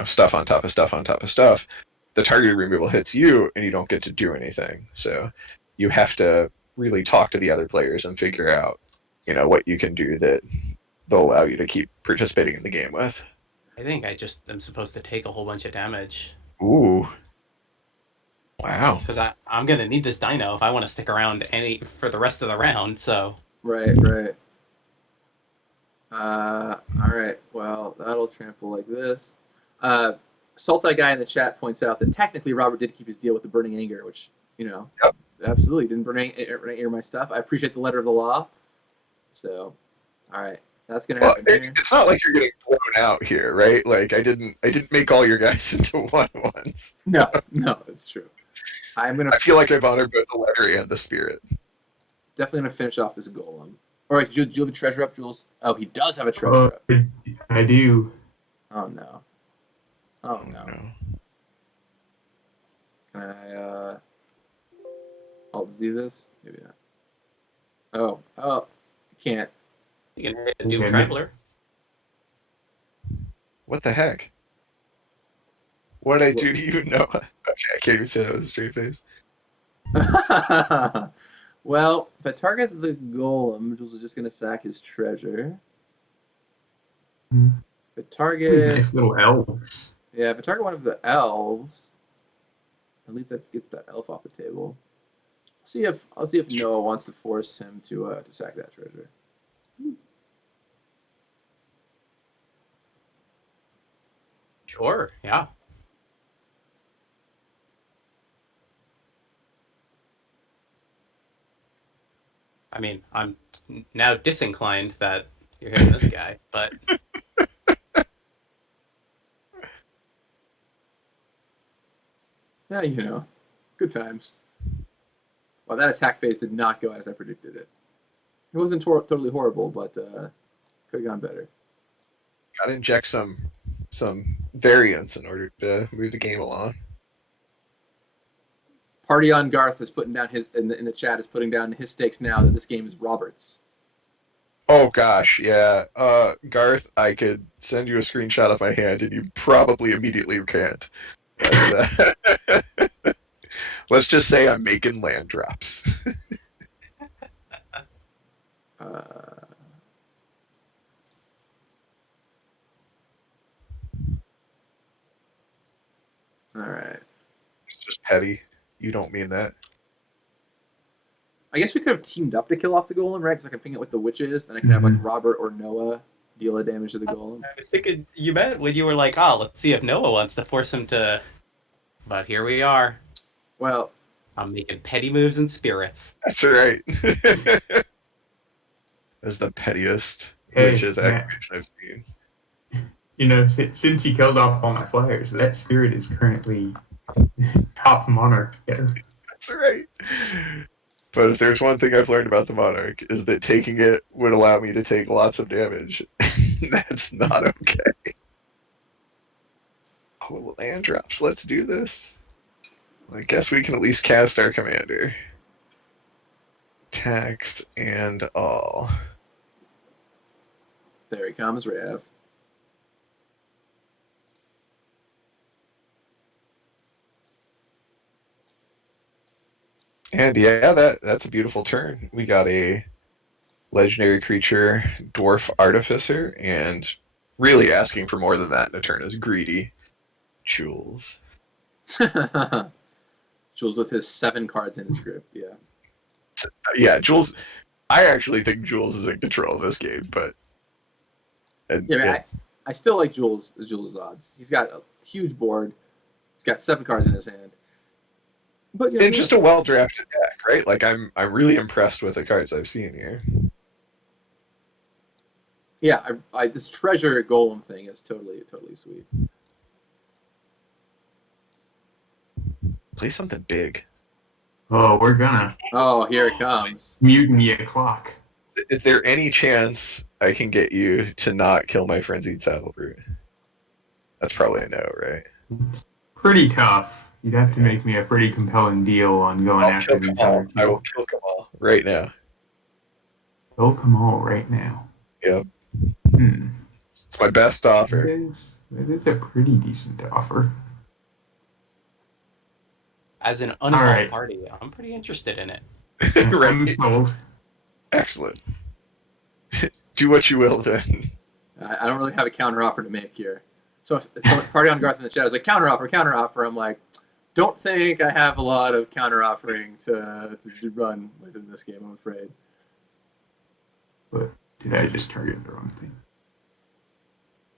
stuff on top of stuff on top of stuff, the target removal hits you and you don't get to do anything. So you have to really talk to the other players and figure out, what you can do that they'll allow you to keep participating in the game with. I think I just am supposed to take a whole bunch of damage. Ooh. Wow. Because I'm going to need this dino if I want to stick around for the rest of the round, so... Right. All right. Well, that'll trample like this. Saltai guy in the chat points out that technically Robert did keep his deal with the Burning Anger, which, Yep. absolutely didn't burning anger my stuff. I appreciate the letter of the law. So, all right, that's gonna happen here. It's not like you're getting blown out here, right? Like I didn't make all your guys into 1/1s. No, it's true. I feel like I've honored both the letter and the spirit. Definitely gonna finish off this golem. All right, do you have a treasure up, Jules? Oh, he does have a treasure up. I do. Oh no. Can I alt Z this? Maybe not. Oh, I can't. You can hit a Doom Traveler. What the heck? What did I do to you, Noah? Okay, I can't even say that with a straight face. Well, if I target the golem, Jules is just gonna sack his treasure. If I target These nice little elves. Yeah, if I target one of the elves, at least that gets that elf off the table. I'll see if Noah wants to force him to sack that treasure. Sure, yeah. I mean, I'm now disinclined that you're hitting this guy, but... Yeah, good times. Well, that attack phase did not go as I predicted it. It wasn't totally horrible, but could have gone better. Gotta inject some variance in order to move the game along. Party on Garth is putting down in the chat is putting down his stakes now that this game is Robert's. Oh gosh, yeah. Garth, I could send you a screenshot of my hand and you probably immediately can't. But, let's just say I'm making land drops. All right. It's just petty. You don't mean that. I guess we could have teamed up to kill off the golem, right? Because I can ping it with the witches, then I can have like Robert or Noah deal a damage to the golem. I was thinking you meant when you were like, oh, let's see if Noah wants to force him to. But here we are. Well, I'm making petty moves in spirits. That's right. That's the pettiest Hey, witches Matt. activation I've seen. You know, since you killed off all my flyers, that spirit is currently top monarch getter. That's right. But if there's one thing I've learned about the Monarch is that taking it would allow me to take lots of damage. That's not okay. Oh, land drops. Let's do this. I guess we can at least cast our commander. Taxed and all. there he comes, Rev. And yeah, that's a beautiful turn. We got a legendary creature, Dwarf Artificer, and really asking for more than that in a turn is greedy Jules. Jules with his 7 cards in his grip, yeah. Yeah, Jules. I actually think Jules is in control of this game, but Yeah, man, I still like Jules' odds. He's got a huge board. He's got 7 cards in his hand. But and just a well-drafted deck, right? Like I'm really impressed with the cards I've seen here. yeah, I this treasure golem thing is totally sweet. Play something big. Oh, we're gonna Oh, here it comes. mutiny a clock. Is there any chance I can get you to not kill my frenzied saddle brute? That's probably a no, right? It's pretty tough. You'd have to make me a pretty compelling deal on going I'll after kill these Kamal. other I will people. kill Kamal right now. Kill Kamal right now. Yep. Hmm. It's my best offer. That is a pretty decent offer. As an uninvolved Alright. party, I'm pretty interested in it. I'm Right. sold. Excellent. Do what you will then. I don't really have a counter offer to make here. So Party on Garth in the chat is like, counter offer. I'm like, don't think I have a lot of counter offering to run within this game, I'm afraid. But did I just target the wrong thing?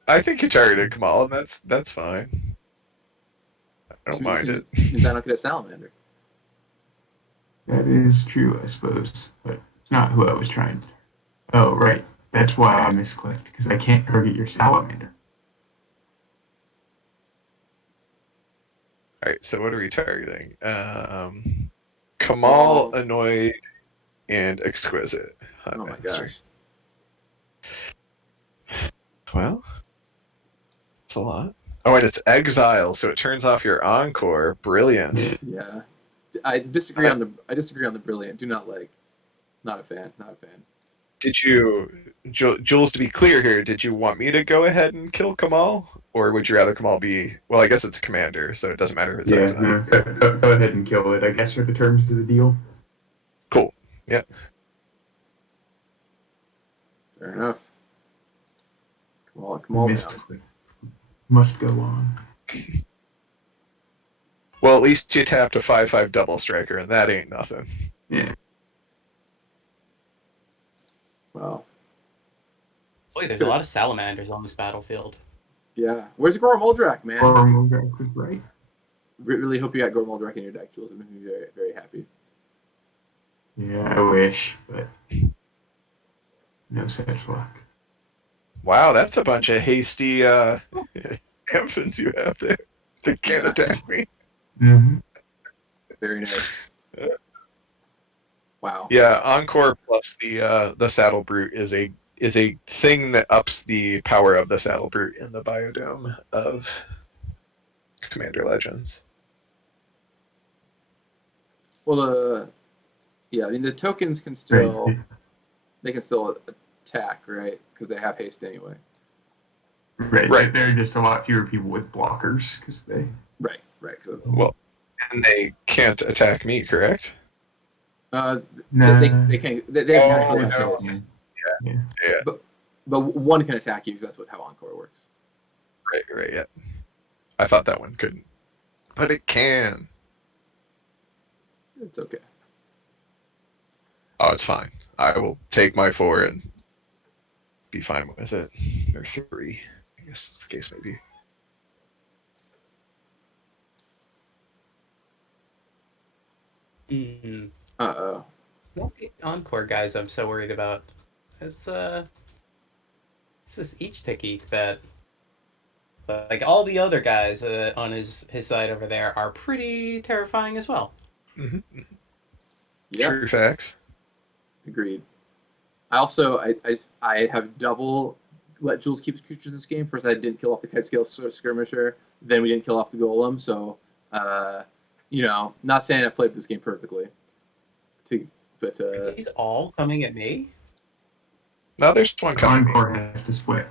I think you targeted Kamal, and that's fine. I don't mind it. Means I don't get a Salamander. That is true, I suppose. But it's not who I was trying to. Oh, right. That's why I misclicked, because I can't target your Salamander. All right, so what are we targeting? Kamal, Annoyed, and Exquisite. Oh my gosh. Well, it's a lot. Oh, and it's Exile, so it turns off your Encore. Brilliant. Yeah. I disagree on the brilliant. Do not like. Not a fan. Did you, Jules, to be clear here, did you want me to go ahead and kill Kamal? Or would you rather Kamal be, well, I guess it's a commander, so it doesn't matter if it's Yeah, Exile. no, go ahead and kill it, I guess, are the terms of the deal. Cool. Yeah. Fair enough. Come on now. Misclick. Must go on. Well, at least you tapped a 5/5 double striker, and that ain't nothing. Yeah. Well. Boy, there's a lot of salamanders on this battlefield. Yeah. Where's Gorm Muldrak, man? Or Muldrak was right. Really hope you got Gorm Muldrak in your deck, Jules. It makes me very, very happy. Yeah, I wish, but no such luck. Wow, that's a bunch of hasty infants you have there. They can't attack me. Mm-hmm. Very nice. Wow. Yeah, Encore plus the Saddle Brute is a thing that ups the power of the Saddle Brute in the biodome of Commander Legends. Well, I mean the tokens can still attack, right? Because they have haste anyway. Right. There are just a lot fewer people with blockers because they. Right. Well, and they can't attack me, correct? No. They can't. They naturally have no. haste. Yeah. But one can attack you because that's how Encore works. Right, yeah. I thought that one couldn't. But it can. It's okay. Oh, it's fine. I will take my 4 and be fine with it. Or 3, I guess the case may be. Hmm. Uh-oh. Not the Encore guys I'm so worried about. It's this each ticky that, like, all the other guys on his side over there are pretty terrifying as well. Mm-hmm. Yep, True facts. agreed. I also I have double let Jules keep his creatures this game. First, I didn't kill off the kite scale skirmisher. Then we didn't kill off the golem. So, not saying I played this game perfectly, but Are these all coming at me? Now there's one coming. Encore has to split.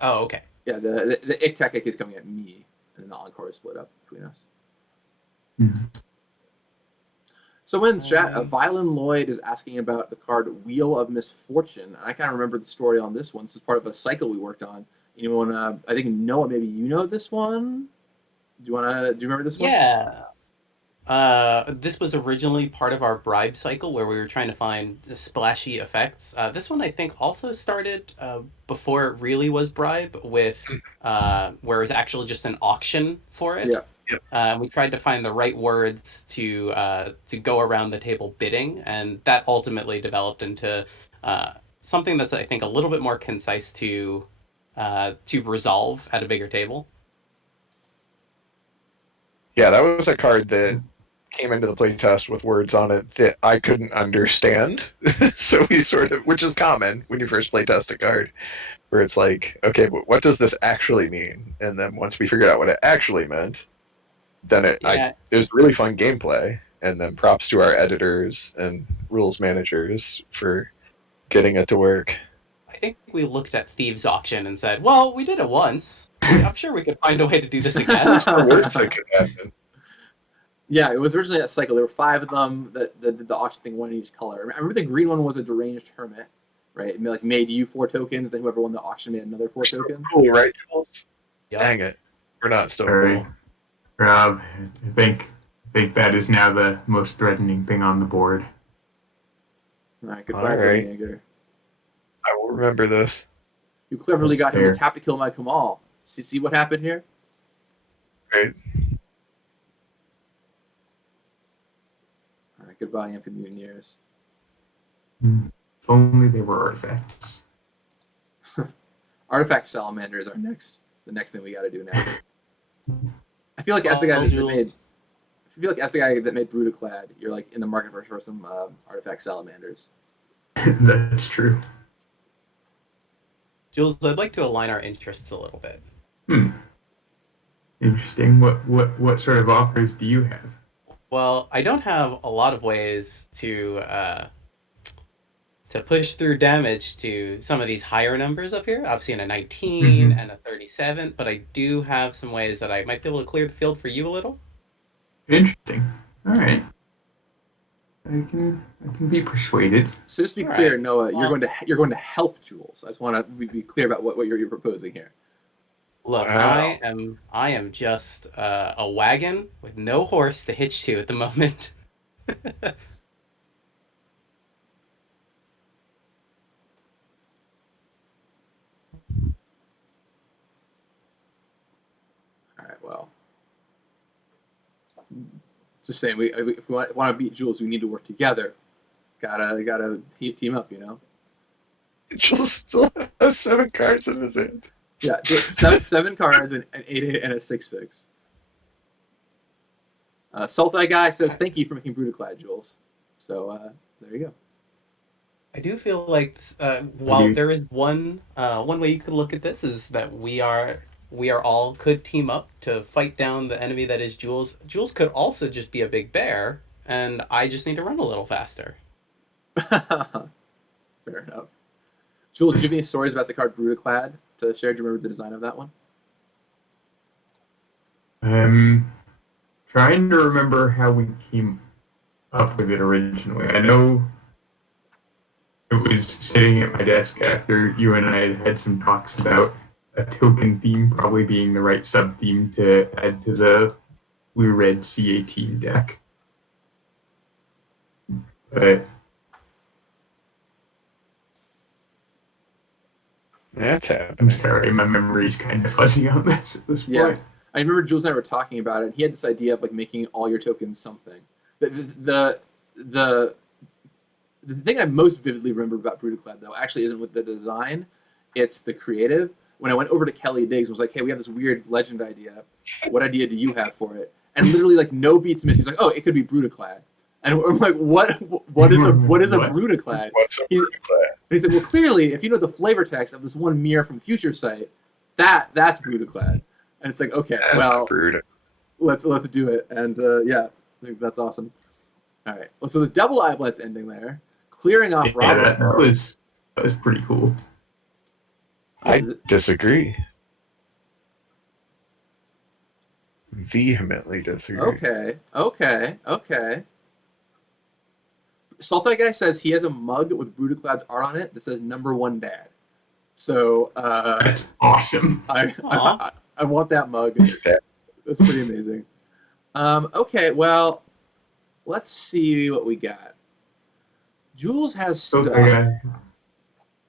Oh, okay. yeah, the Iktek is coming at me, and then the Encore is split up between us. Mm-hmm. So in chat, Violin Lloyd is asking about the card Wheel of Misfortune. I kind of remember the story on this one. This is part of a cycle we worked on. Anyone? I think Noah, maybe you know this one. Do you remember this one? Yeah. This was originally part of our bribe cycle where we were trying to find splashy effects. This one I think also started before it really was bribe with where it was actually just an auction for it. Yeah. We tried to find the right words to go around the table bidding, and that ultimately developed into something that's I think a little bit more concise to resolve at a bigger table. Yeah, that was a card that came into the playtest with words on it that I couldn't understand. So we sort of, which is common when you first playtest a card, where it's like, okay, but what does this actually mean? And then once we figured out what it actually meant, then it was really fun gameplay. And then props to our editors and rules managers for getting it to work. I think we looked at Thieves Auction and said, well, we did it once. I'm sure we could find a way to do this again. What's the worst that could happen? Yeah, it was originally a cycle. There were 5 of them that did the auction thing, one in each color. I remember the green one was a deranged hermit, right? It made you 4 tokens, then whoever won the auction made another 4 tokens. Cool, right, Jules? Yep. Dang it. We're not still Sorry, cool. Rob. I think that is now the most threatening thing on the board. All right, goodbye, Alright. Anger. I will remember this. You cleverly That's got him fair. to tap to kill my Kamal. See what happened here? Right. All right, goodbye, Anthony Nunez. If only they were artifacts. Artifact Salamander is the next thing we got to do now. I feel like as the guy that made Brutaclad, you're like in the market for some Artifact Salamanders. That's true. Jules, I'd like to align our interests a little bit. Interesting. What sort of offers do you have? Well, I don't have a lot of ways to push through damage to some of these higher numbers up here. I've seen a 19 and a 37, but I do have some ways that I might be able to clear the field for you a little. Interesting. All right. I can be persuaded. So just to be All clear, right. Noah, Well- you're going to help Jules. I just want to be clear about what you're proposing here. Look, Wow. I am just a wagon with no horse to hitch to at the moment. All right, well, just saying, if we want to beat Jules, we need to work together. Gotta team up, you know. Jules still has 7 cards in his hand. Yeah, 7 cards, an 8 and a 6/6. Sultai guy says thank you for making Brutaclad, Jules. So there you go. I do feel like while there is one way you could look at this is that we are all could team up to fight down the enemy that is Jules. Jules could also just be a big bear, and I just need to run a little faster. Fair enough. Jules, do you have any stories about the card Brutaclad to share? Do you remember the design of that one? Trying to remember how we came up with it originally. I know it was sitting at my desk after you and I had some talks about a token theme probably being the right sub-theme to add to the blue-red C18 deck. But That's I'm happening. sorry, my memory's kind of fuzzy on this at this Yeah. point. I remember Jules and I were talking about it. He had this idea of like making all your tokens something. The the thing I most vividly remember about Brutaclad though actually isn't with the design, it's the creative. When I went over to Kelly Diggs and was like, "Hey, we have this weird legend idea. What idea do you have for it?" And literally like no beats missed. He's like, "Oh, it could be Brutaclad." And I'm like, what is a What? Brutaclad? What's a He- Brutaclad? And he said, "Well, clearly, if you know the flavor text of this one mirror from Future Sight, that's Brutaclad." And it's like, okay, That's well, Bruta. let's do it. And yeah, I think that's awesome. All right. Well, so the double eyeblets ending there, clearing off Yeah, Robert. that was pretty cool. I disagree. Vehemently disagree. Okay. Salt That Guy says he has a mug with Brutaclad's art on it that says #1 Dad. So That's awesome. I want that mug. That's pretty amazing. Okay, well, let's see what we got. Jules has stuff. Okay.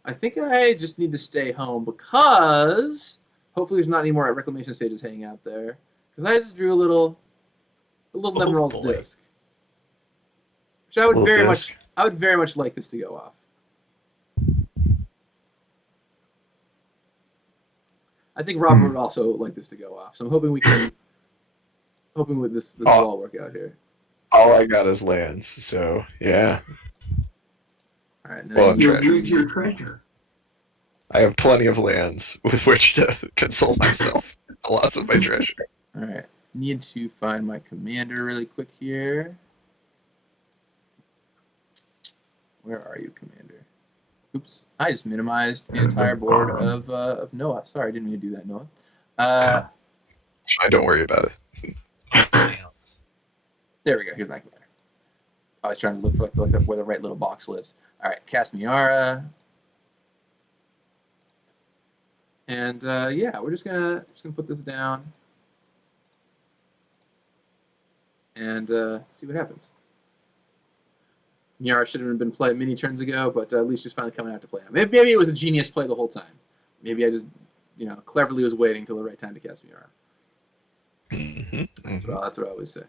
I think I just need to stay home because hopefully there's not any more reclamation stages hanging out there. Because I just drew a little Neverall's boy. disc, which I would Little disc. very much like this to go off. I think Robert would also like this to go off. So I'm hoping with this will all work out here. All I got is lands, so yeah. All right. Well, You treasure. lose your treasure. I have plenty of lands with which to console myself. The loss of my treasure. All right. Need to find my commander really quick here. Where are you, commander? Oops. I just minimized the entire board of Noah. Sorry, I didn't mean to do that, Noah. It's fine, don't worry about it. There we go. Here's my commander. I was trying to look for like where the right little box lives. All right, cast Miara. And yeah, we're just gonna put this down and see what happens. Miara should have been played many turns ago, but at least just finally coming out to play now. Maybe it was a genius play the whole time. Maybe I just cleverly was waiting till the right time to cast Miara. That's what I always say.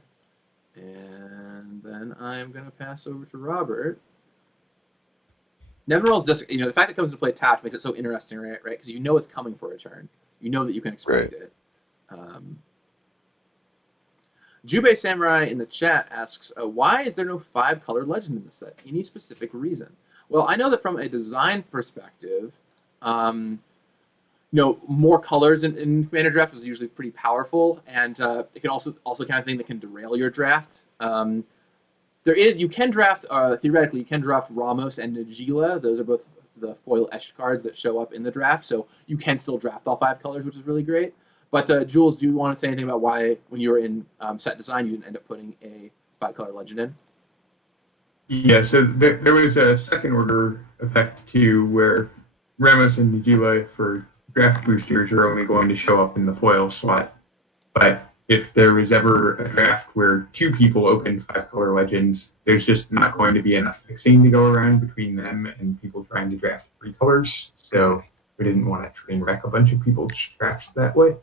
And then I'm gonna pass over to Robert. Neverall's just the fact that it comes into play tapped makes it so interesting, right? Because you know it's coming for a turn. You know that you can expect it. Jubei Samurai in the chat asks, why is there no 5-color legend in the set? Any specific reason? Well, I know that from a design perspective, more colors in Commander Draft is usually pretty powerful, and it can also kind of thing that can derail your draft. You can draft, theoretically, you can draft Ramos and Najila. Those are both the foil etched cards that show up in the draft, so you can still draft all 5 colors, which is really great. But Jules, do you want to say anything about why, when you were in set design, you didn't end up putting a 5-color legend in? Yeah, so there was a second order effect too, where Ramos and Najila for draft boosters are only going to show up in the foil slot. But if there was ever a draft where 2 people opened 5-color legends, there's just not going to be enough fixing to go around between them and people trying to draft 3 colors. So we didn't want to train wreck a bunch of people's drafts that way.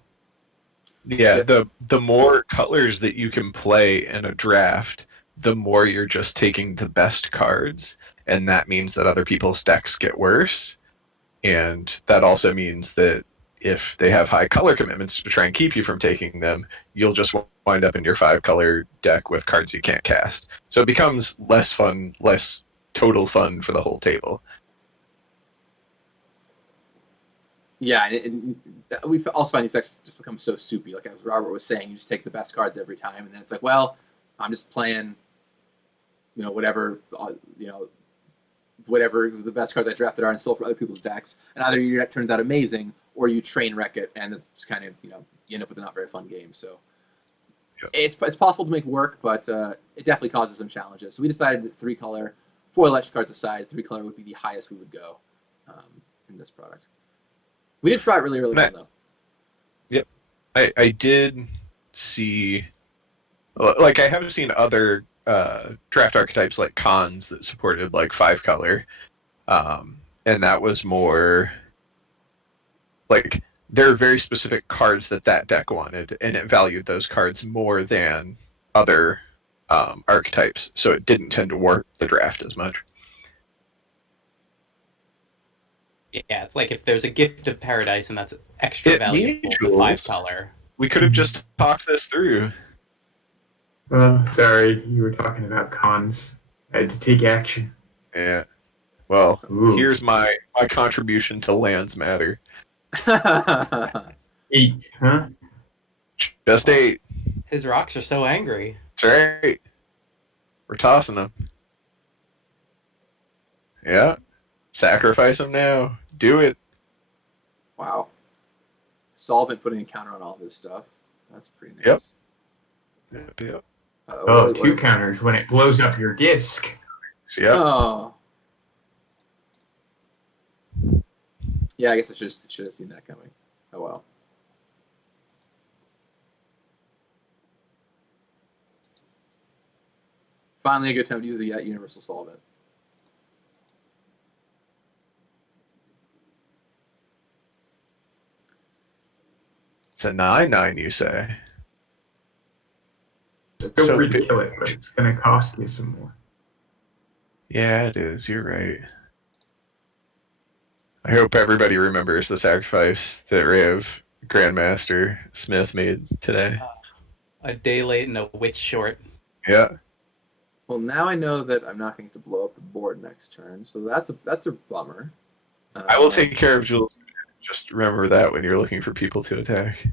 Yeah, the more colors that you can play in a draft, the more you're just taking the best cards, and that means that other people's decks get worse. And that also means that if they have high color commitments to try and keep you from taking them, you'll just wind up in your 5-color deck with cards you can't cast. So it becomes less fun, less total fun for the whole table. Yeah, and we also find these decks just become so soupy. Like as Robert was saying, you just take the best cards every time, and then it's like, well, I'm just playing, whatever the best cards I drafted are, and still for other people's decks. And either your deck turns out amazing, or you train wreck it, and it's kind of you end up with a not very fun game. So it's possible to make work, but it definitely causes some challenges. So we decided that 3-color, foil etched cards aside, 3-color would be the highest we would go in this product. We did try it really early on, though. Yep. I did see... I have seen other draft archetypes like Khans that supported 5-color. And that was more... like there are very specific cards that deck wanted, and it valued those cards more than other archetypes, so it didn't tend to warp the draft as much. Yeah, it's like if there's a Gift of Paradise and that's extra valuable to 5-color. We could have just talked this through. Well, sorry, you were talking about cons. I had to take action. Yeah. Well, Ooh. here's my contribution to Lands Matter. 8, huh? Just 8. His rocks are so angry. That's right. We're tossing them. Yeah. Sacrifice them now. Do it. Wow. Solvent putting a counter on all this stuff. That's pretty nice. Yep. Yep. Oh, 2 counters when it blows up your disc. Yep. Oh. Yeah, I guess I should have seen that coming. Oh well. Finally, a good time to use the universal solvent. It's a 9/9, you say? Feel free to kill it, but it's going to cost you some more. Yeah, it is. You're right. I hope everybody remembers the sacrifice that Rav Grandmaster Smith made today. A day late and a witch short. Yeah. Well, now I know that I'm not going to blow up the board next turn, so that's a bummer. I will take care of Jules. Just remember that when you're looking for people to attack.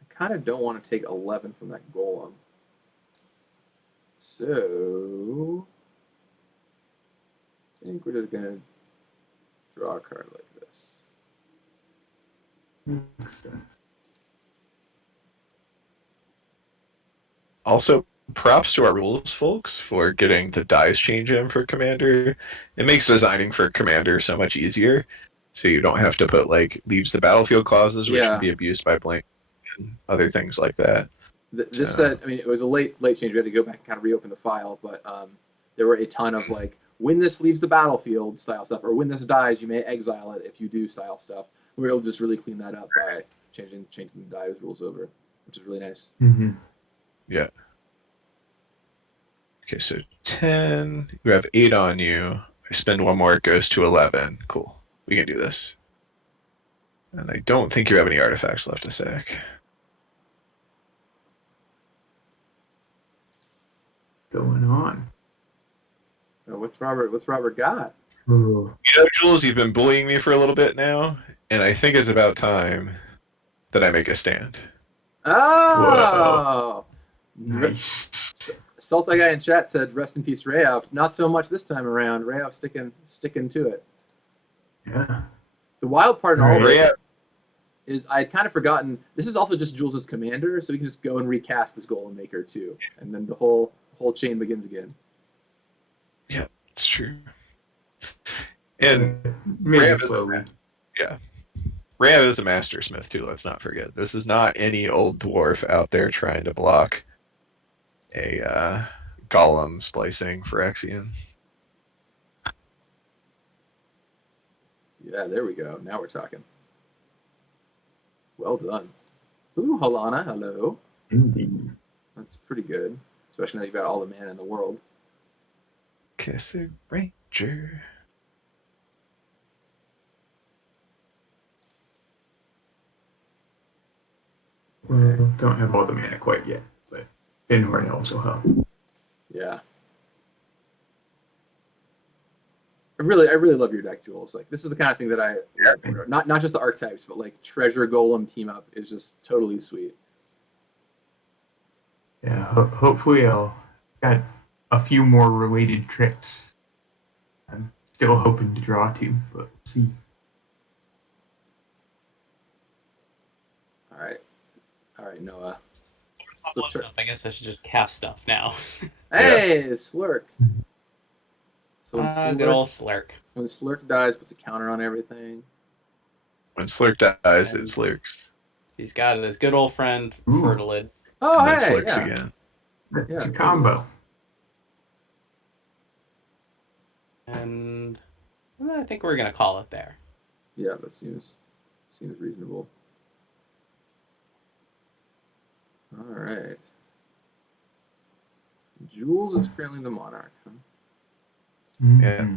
I kind of don't want to take 11 from that golem. So I think we're just going to draw a card like this. Also, props to our rules folks for getting the dice change in for Commander. It makes designing for Commander so much easier, so you don't have to put like leaves the battlefield clauses, which can be abused by blank and other things like that. This said, I mean, it was a late change. We had to go back and kind of reopen the file, but there were a ton of like, when this leaves the battlefield style stuff, or when this dies, you may exile it if you do style stuff. We were able to just really clean that up by changing the dice rules over, which is really nice. Mm-hmm. Yeah. Okay, so 10. You have 8 on you. I spend 1 more, it goes to 11. Cool. We can do this. And I don't think you have any artifacts left to sack. Going on. So what's Robert got? Ooh. You know, Jules, you've been bullying me for a little bit now, and I think it's about time that I make a stand. Oh! Whoa. Nice. Salt that guy in chat said, "Rest in peace, Rayoff." Not so much this time around. Rayoff sticking to it. Yeah. The wild part in all of Rayoff. it is I'd kind of forgotten. This is also just Jules' commander, so we can just go and recast this Golem Maker too, and then the whole chain begins again. Yeah, it's true. And maybe Rav slowly. Yeah. Rav is a mastersmith too, let's not forget. This is not any old dwarf out there trying to block a golem splicing Phyrexian. Yeah, there we go. Now we're talking. Well done. Ooh, Halana, hello. Indeed. That's pretty good, especially now you've got all the mana in the world. Kisser Ranger. Well, don't have all the mana quite yet, but Pinhorn also help. Yeah. I really love your deck, Jules. Like, this is the kind of thing that I not just the archetypes, but like Treasure Golem team up is just totally sweet. Yeah, hopefully I'll got a few more related tricks. I'm still hoping to draw to, but let's see. All right, Noah. I guess I should just cast stuff now. Hey, Slurk. So Good old Slurk. when Slurk dies, puts a counter on everything. When Slurk dies, it slurks. He's got his good old friend, Ooh. Fertilid. Oh, And then hey, slurks yeah. again. It's Yeah, a combo. And I think we're going to call it there. Yeah, that seems reasonable. All right. Jules is currently the monarch. Huh? Yeah.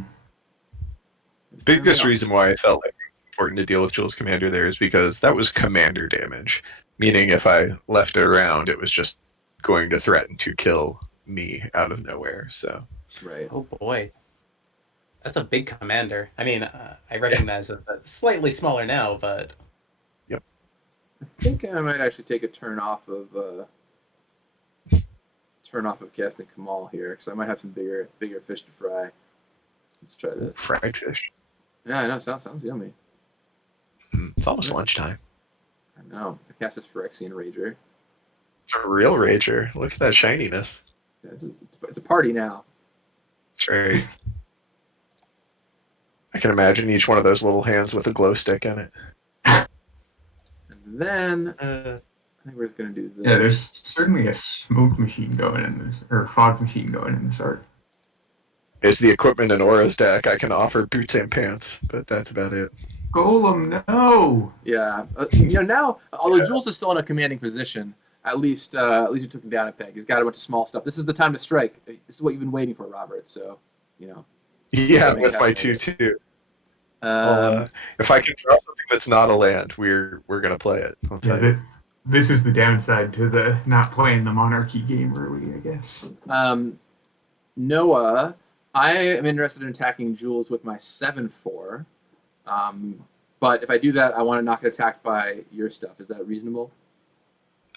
Biggest reason why I felt like it was important to deal with Jules Commander there is because that was commander damage. Meaning if I left it around, it was just going to threaten to kill me out of nowhere. So Right. Oh boy, that's a big commander. I mean, I recognize that that's slightly smaller now, but I think I might actually take a turn off of casting Kamal here, because I might have some bigger fish to fry. Let's try this. fried fish. Yeah, I know. Sounds yummy. It's almost Nice. lunchtime. I know. I cast this Phyrexian Rager. It's a real rager. Look at that shininess. Yeah, it's a party now. That's right. I can imagine each one of those little hands with a glow stick in it. And then I think we're just gonna do this. Yeah, there's certainly a smoke machine going in this, or fog machine going in this art. Is the equipment in Aura's deck? I can offer boots and pants, but that's about it. Golem, no! Yeah, now, although Jules is still in a commanding position, at least we took him down a peg. He's got a bunch of small stuff. This is the time to strike. This is what you've been waiting for, Robert. So, Yeah, Make with that my make 2/2. Um, If I can draw something that's not a land, we're gonna play it. I'll tell you. This is the downside to the not playing the monarchy game early, I guess. Noah, I am interested in attacking Jules with my 7/4. But if I do that, I want to not get attacked by your stuff. Is that reasonable?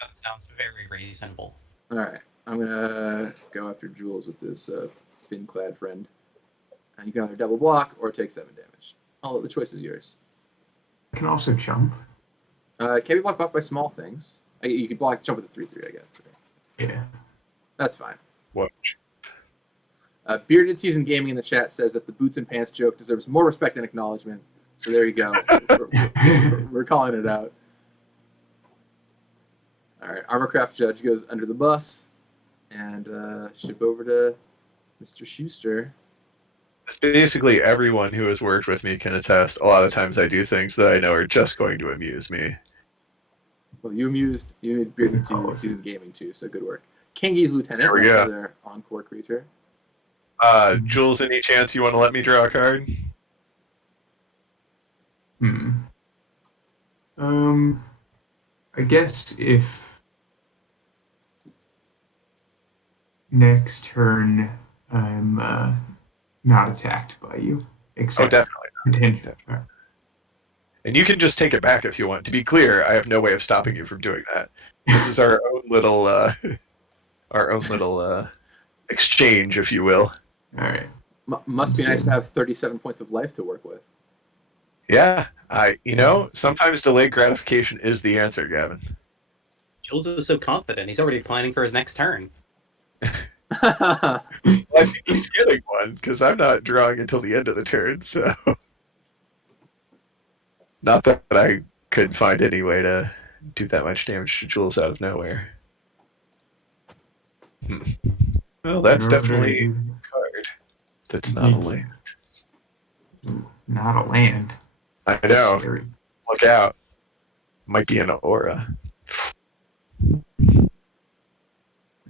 that sounds very reasonable. All right. I'm going to go after Jules with this fin-clad friend. And you can either double block or take 7 damage. The choice is yours. I can also jump. Can be blocked by small things. You can jump with a 3/3, I guess. Yeah. That's fine. What? Bearded Season Gaming in the chat says that the boots and pants joke deserves more respect and acknowledgement. So there you go. We're calling it out. All right, Armorcraft Judge goes under the bus and ship over to Mr. Schuster. Basically, everyone who has worked with me can attest. A lot of times, I do things that I know are just going to amuse me. Well, you amused Bearded Season Gaming too, so good work. Kingi's Lieutenant, There we go. their encore creature. Jules, any chance you want to let me draw a card? I guess if next turn I'm not attacked by you, except definitely. potentially. And you can just take it back if you want. To be clear, I have no way of stopping you from doing that. This is our own little, exchange, if you will. All right. Must be nice to have 37 points of life to work with. Yeah, sometimes delayed gratification is the answer, Gavin. Jules is so confident; he's already planning for his next turn. I think he's getting one because I'm not drawing until the end of the turn. So, not that I could find any way to do that much damage to Jules out of nowhere. Well, that's definitely a card. That's not a land. Not a land. I know. Scary. Look out. Might be an aura.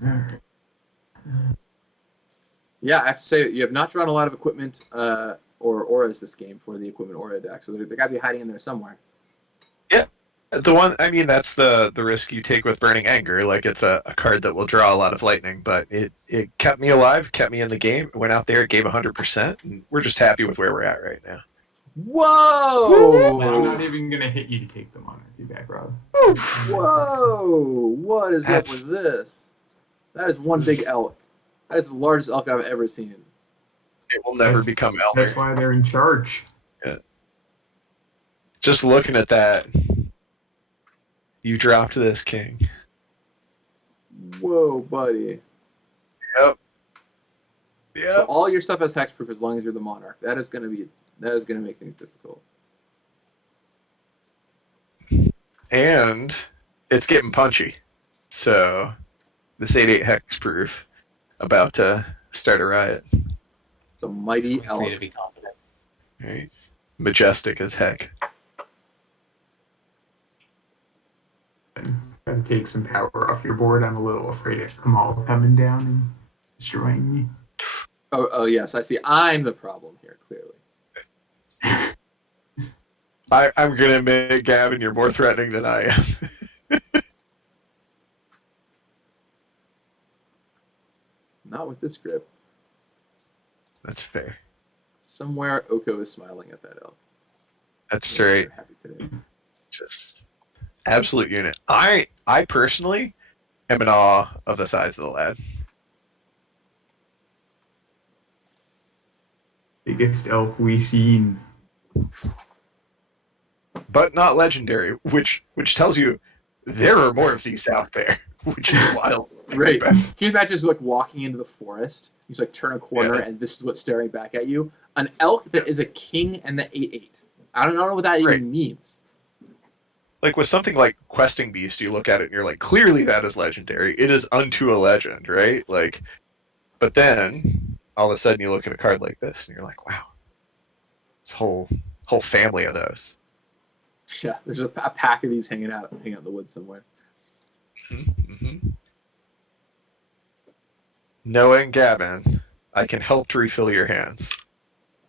Alright. Yeah, I have to say you have not drawn a lot of equipment or auras this game for the equipment aura deck, so they got to be hiding in there somewhere. Yeah, that's the risk you take with Burning Anger. Like, it's a card that will draw a lot of lightning, but it kept me alive, kept me in the game, went out there, gave 100%, and we're just happy with where we're at right now. Whoa! I'm not even going to hit you to take the monarchy back, Rob. Whoa! What is up with this? That is one big elk. That is the largest elk I've ever seen. It will never become Elmer. That's why they're in charge. Yeah. Just looking at that, you dropped this king. Whoa, buddy. Yep. So all your stuff has hexproof as long as you're the monarch. That is gonna make things difficult. And it's getting punchy. So this 8/8 hexproof about to start a riot. The mighty Free elk. to be confident. Right. majestic as heck. Gotta take some power off your board. I'm a little afraid of Kamal coming down and destroying me. Oh, yes, I see. I'm the problem here, clearly. I'm gonna admit, Gavin, you're more threatening than I am. Not with this grip. That's fair. Somewhere Oko is smiling at that elk. That's They're right. happy today. Just absolute unit. I personally am in awe of the size of the lad. Biggest elk we seen. But not legendary, which tells you there are more of these out there, which is wild. Right. Can you imagine just like walking into the forest? You just like turn a corner Yeah. and this is what's staring back at you. An elk that is a king and the 8/8. I don't know what that Right. even means. Like with something like Questing Beast, you look at it and you're like, clearly that is legendary. It is unto a legend, right? Like, but then all of a sudden you look at a card like this and you're like, wow, this whole family of those. Yeah, there's a pack of these hanging out in the woods somewhere. Mm-hmm. Noah and Gavin, I can help to refill your hands.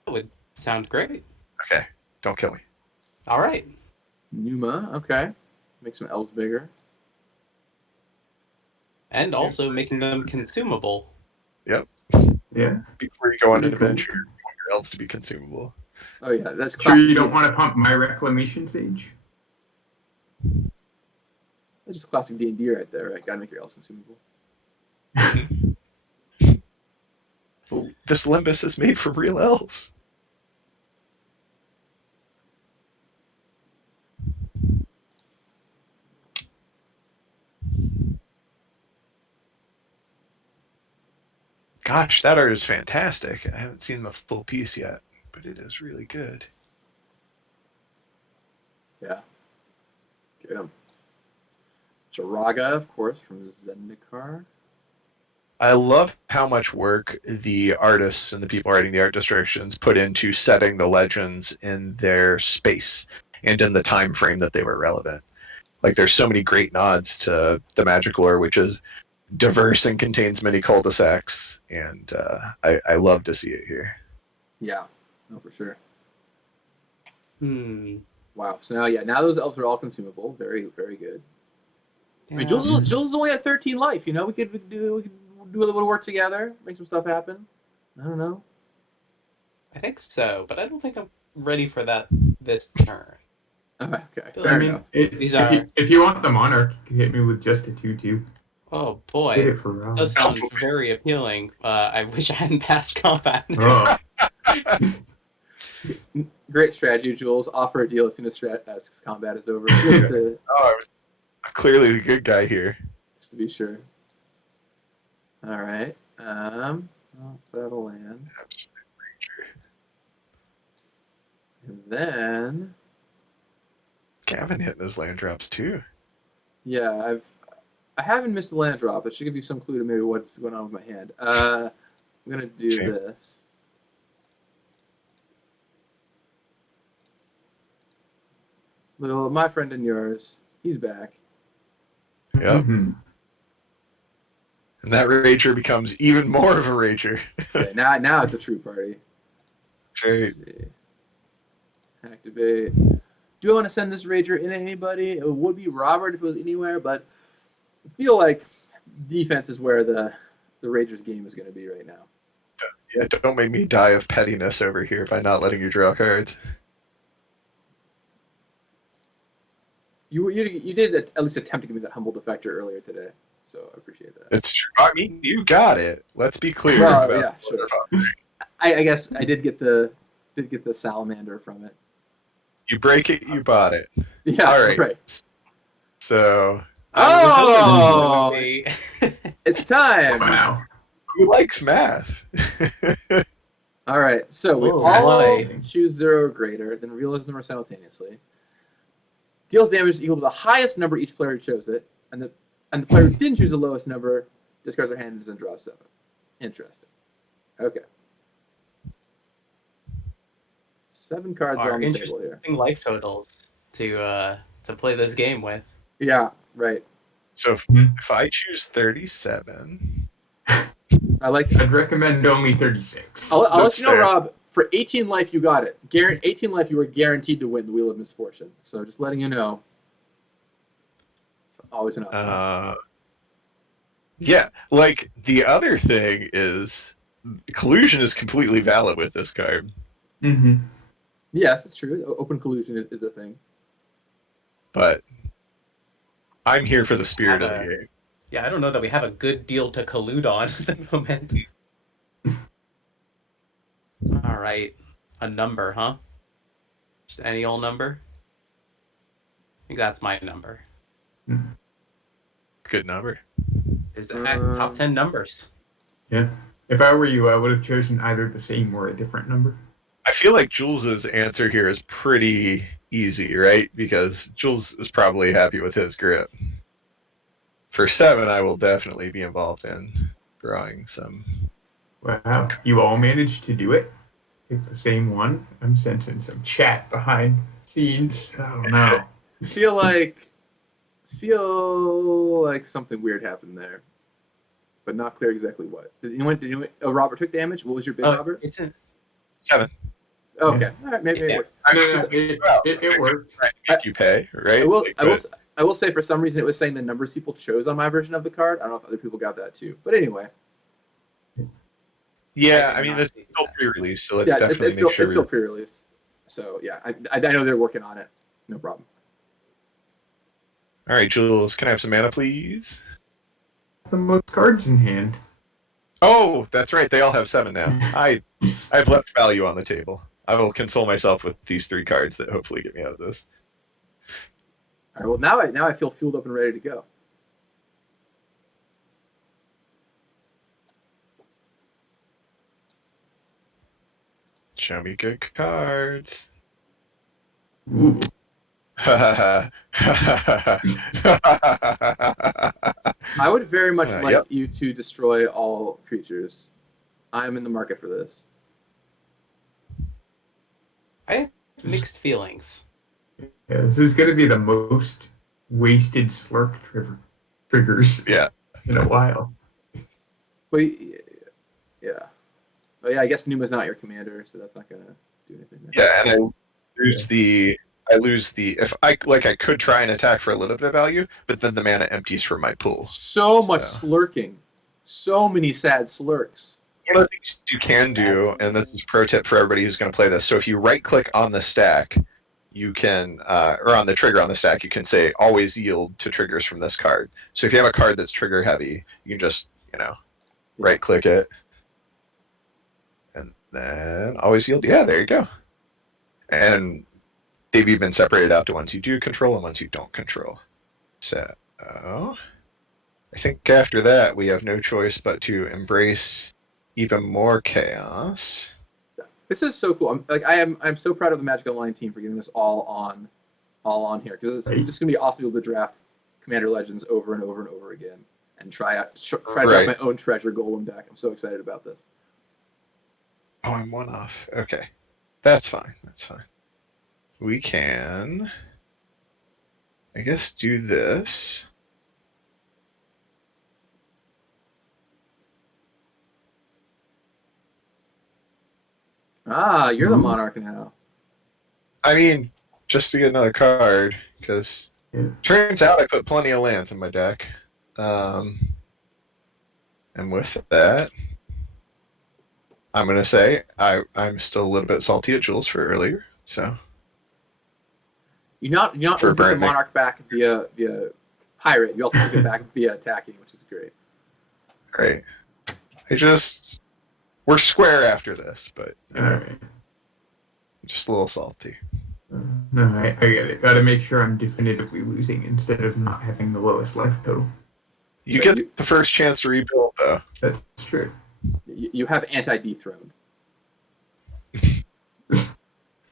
That would sound great. Okay, don't kill me. All right. Numa, okay. Make some elves bigger. And also making them consumable. Yeah. Before you go on an Pretty cool. adventure, you want your elves to be consumable. Oh yeah, that's Sure classic. you don't want to pump my reclamation sage? That's just classic D&D right there, right? Gotta make your elves consumable. This Limbus is made for real elves. Gosh, that art is fantastic. I haven't seen the full piece yet, but it is really good. Yeah. Get him. Jaraga, of course, from Zendikar. I love how much work the artists and the people writing the art directions put into setting the legends in their space and in the time frame that they were relevant. Like, there's so many great nods to the magic lore, which is diverse and contains many cul-de-sacs, and I love to see it here. Yeah, no, for sure. Hmm. Wow. So now those elves are all consumable. Very, very good. I mean, Yeah. Jules is only at 13 life. You know, we could do a little bit of work together, make some stuff happen. I don't know. I think so, but I don't think I'm ready for that this turn. Okay, I fair I mean, enough. if you want the Monarch, you can hit me with just a 2/2. Oh Hit boy, it for Rob. does sound very appealing. I wish I hadn't passed combat. Oh, Great strategy, Jules. Offer a deal as soon as combat is over, just I was clearly the good guy here. to be sure. All right. I'll put out a land, and then Gavin hitting his land drops too. yeah, I haven't missed a land drop. It should give you some clue to maybe what's going on with my hand. I'm gonna do Same. this. Little my friend and yours. He's back. Yep. mhm. And that rager becomes even more of a rager. Okay, now it's a true party. That's right. Let's see. Activate. Do I want to send this rager in anybody? It would be Robert if it was anywhere, but I feel like defense is where the rager's game is going to be right now. Yeah, don't make me die of pettiness over here by not letting you draw cards. You did at least attempt to give me that humble defector earlier today, so I appreciate that. It's true. I mean, you got it. Let's be clear. Well, about yeah, sure. I guess I did get the salamander from it. You break it, you bought it. Yeah, All right. right. So, I was hoping Oh! this would be- It's time. Wow. who likes math? All right, so we Oh, all boy. choose 0 or greater, then reveal his number simultaneously. Deals damage equal to the highest number each player who chose it, and the player who didn't choose the lowest number discards their hand and draws 7. Interesting. Okay. 7 cards are Are on the table interesting here. life totals to play this game with. Yeah, right. So if I choose 37, I like. I'd recommend only 36. I'll let That's you know, fair. Rob. For 18 life, you got it. 18 life, you were guaranteed to win the Wheel of Misfortune. So just letting you know. It's always an option. yeah, like the other thing is collusion is completely valid with this card, Mm-hmm. Yes, it's true. Open collusion is a thing. but I'm here for the spirit of the game. Yeah, I don't know that we have a good deal to collude on at the moment. All right, a number, huh? Just any old number. I think that's my number. Good number. Is that top 10 numbers? Yeah. If I were you, I would have chosen either the same or a different number. I feel like Jules's answer here is pretty easy, right? Because Jules is probably happy with his grip. For 7, I will definitely be involved in drawing some. Wow. You all managed to do it? Pick the same one? I'm sensing some chat behind the scenes. Oh, no. Feel like something weird happened there, but not clear exactly what. Did you? Oh, Robert took damage. What was your bid, Robert? It's a 7. Okay, Yeah. all right, maybe Yeah. it works. No, it worked. Trying to make you pay, right? I will say for some reason it was saying the numbers people chose on my version of the card. I don't know if other people got that too, but anyway. Yeah, I I mean, did this not is see still that. pre-release, so let's Yeah, definitely it's make sure. still pre-release. So yeah, I know they're working on it. No problem. All right, Jules, can I have some mana, please? The most cards in hand. Oh, that's right. They all have 7 now. I've left value on the table. I will console myself with these 3 cards that hopefully get me out of this. All right, well now I feel fueled up and ready to go. Show me good cards. Ooh. I would very much like Yep. you to destroy all creatures. I'm in the market for this. I have mixed feelings. Yeah, this is going to be the most wasted slurk triggers Yeah. in a while. Well, yeah. Oh yeah, I guess Numa's not your commander, so that's not gonna do anything there. Yeah, and I lose the if I could try and attack for a little bit of value, but then the mana empties from my pool. So much slurking. So many sad slurks. One of the things you can do, and this is a pro tip for everybody who's going to play this, so if you right click on the stack, you can, or on the trigger on the stack, you can say always yield to triggers from this card. So if you have a card that's trigger heavy, you can just, right click it. And then always yield. Yeah, there you go. And they've even separated out to ones you do control and ones you don't control. So I think after that, we have no choice but to embrace even more chaos. This is so cool. I'm so proud of the Magic Online team for getting this all on here, because it's just gonna be awesome to be able to draft Commander Legends over and over and over again and try to draft my own treasure golem deck. I'm so excited about this. Oh, I'm 1 off. Okay, that's fine. That's fine. We can, I guess, do this. Ah, you're the Monarch now. I mean, just to get another card, because turns out I put plenty of lands in my deck. And with that, I'm going to say I'm still a little bit salty at Jules for earlier, so. You're not only took the Monarch back via pirate, you also took it back via attacking, which is great. Great. We're square after this, but Alright. just a little salty. No, I get it. Got to make sure I'm definitively losing instead of not having the lowest life total. You get the first chance to rebuild, though. That's true. You have anti-dethroned.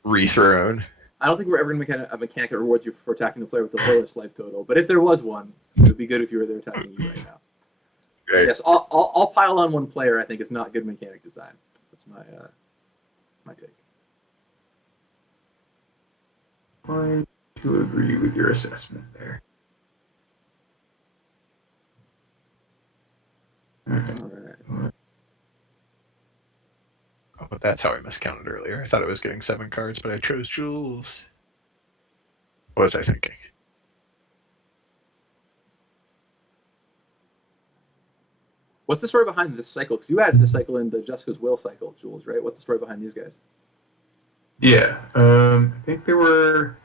Rethrown. I don't think we're ever going to make a mechanic that rewards you for attacking the player with the lowest life total, but if there was one, it would be good if you were there attacking you right now. Great. Yes, I'll pile on one player. I think is not good mechanic design. That's my take. inclined to agree with your assessment there. All right. All right. Oh, but that's how I miscounted earlier. I thought I was getting 7 cards, but I chose Jules. What was I thinking? What's the story behind this cycle? Because you added the cycle in the Jessica's Will cycle, Jules, right? What's the story behind these guys? Yeah, I think they were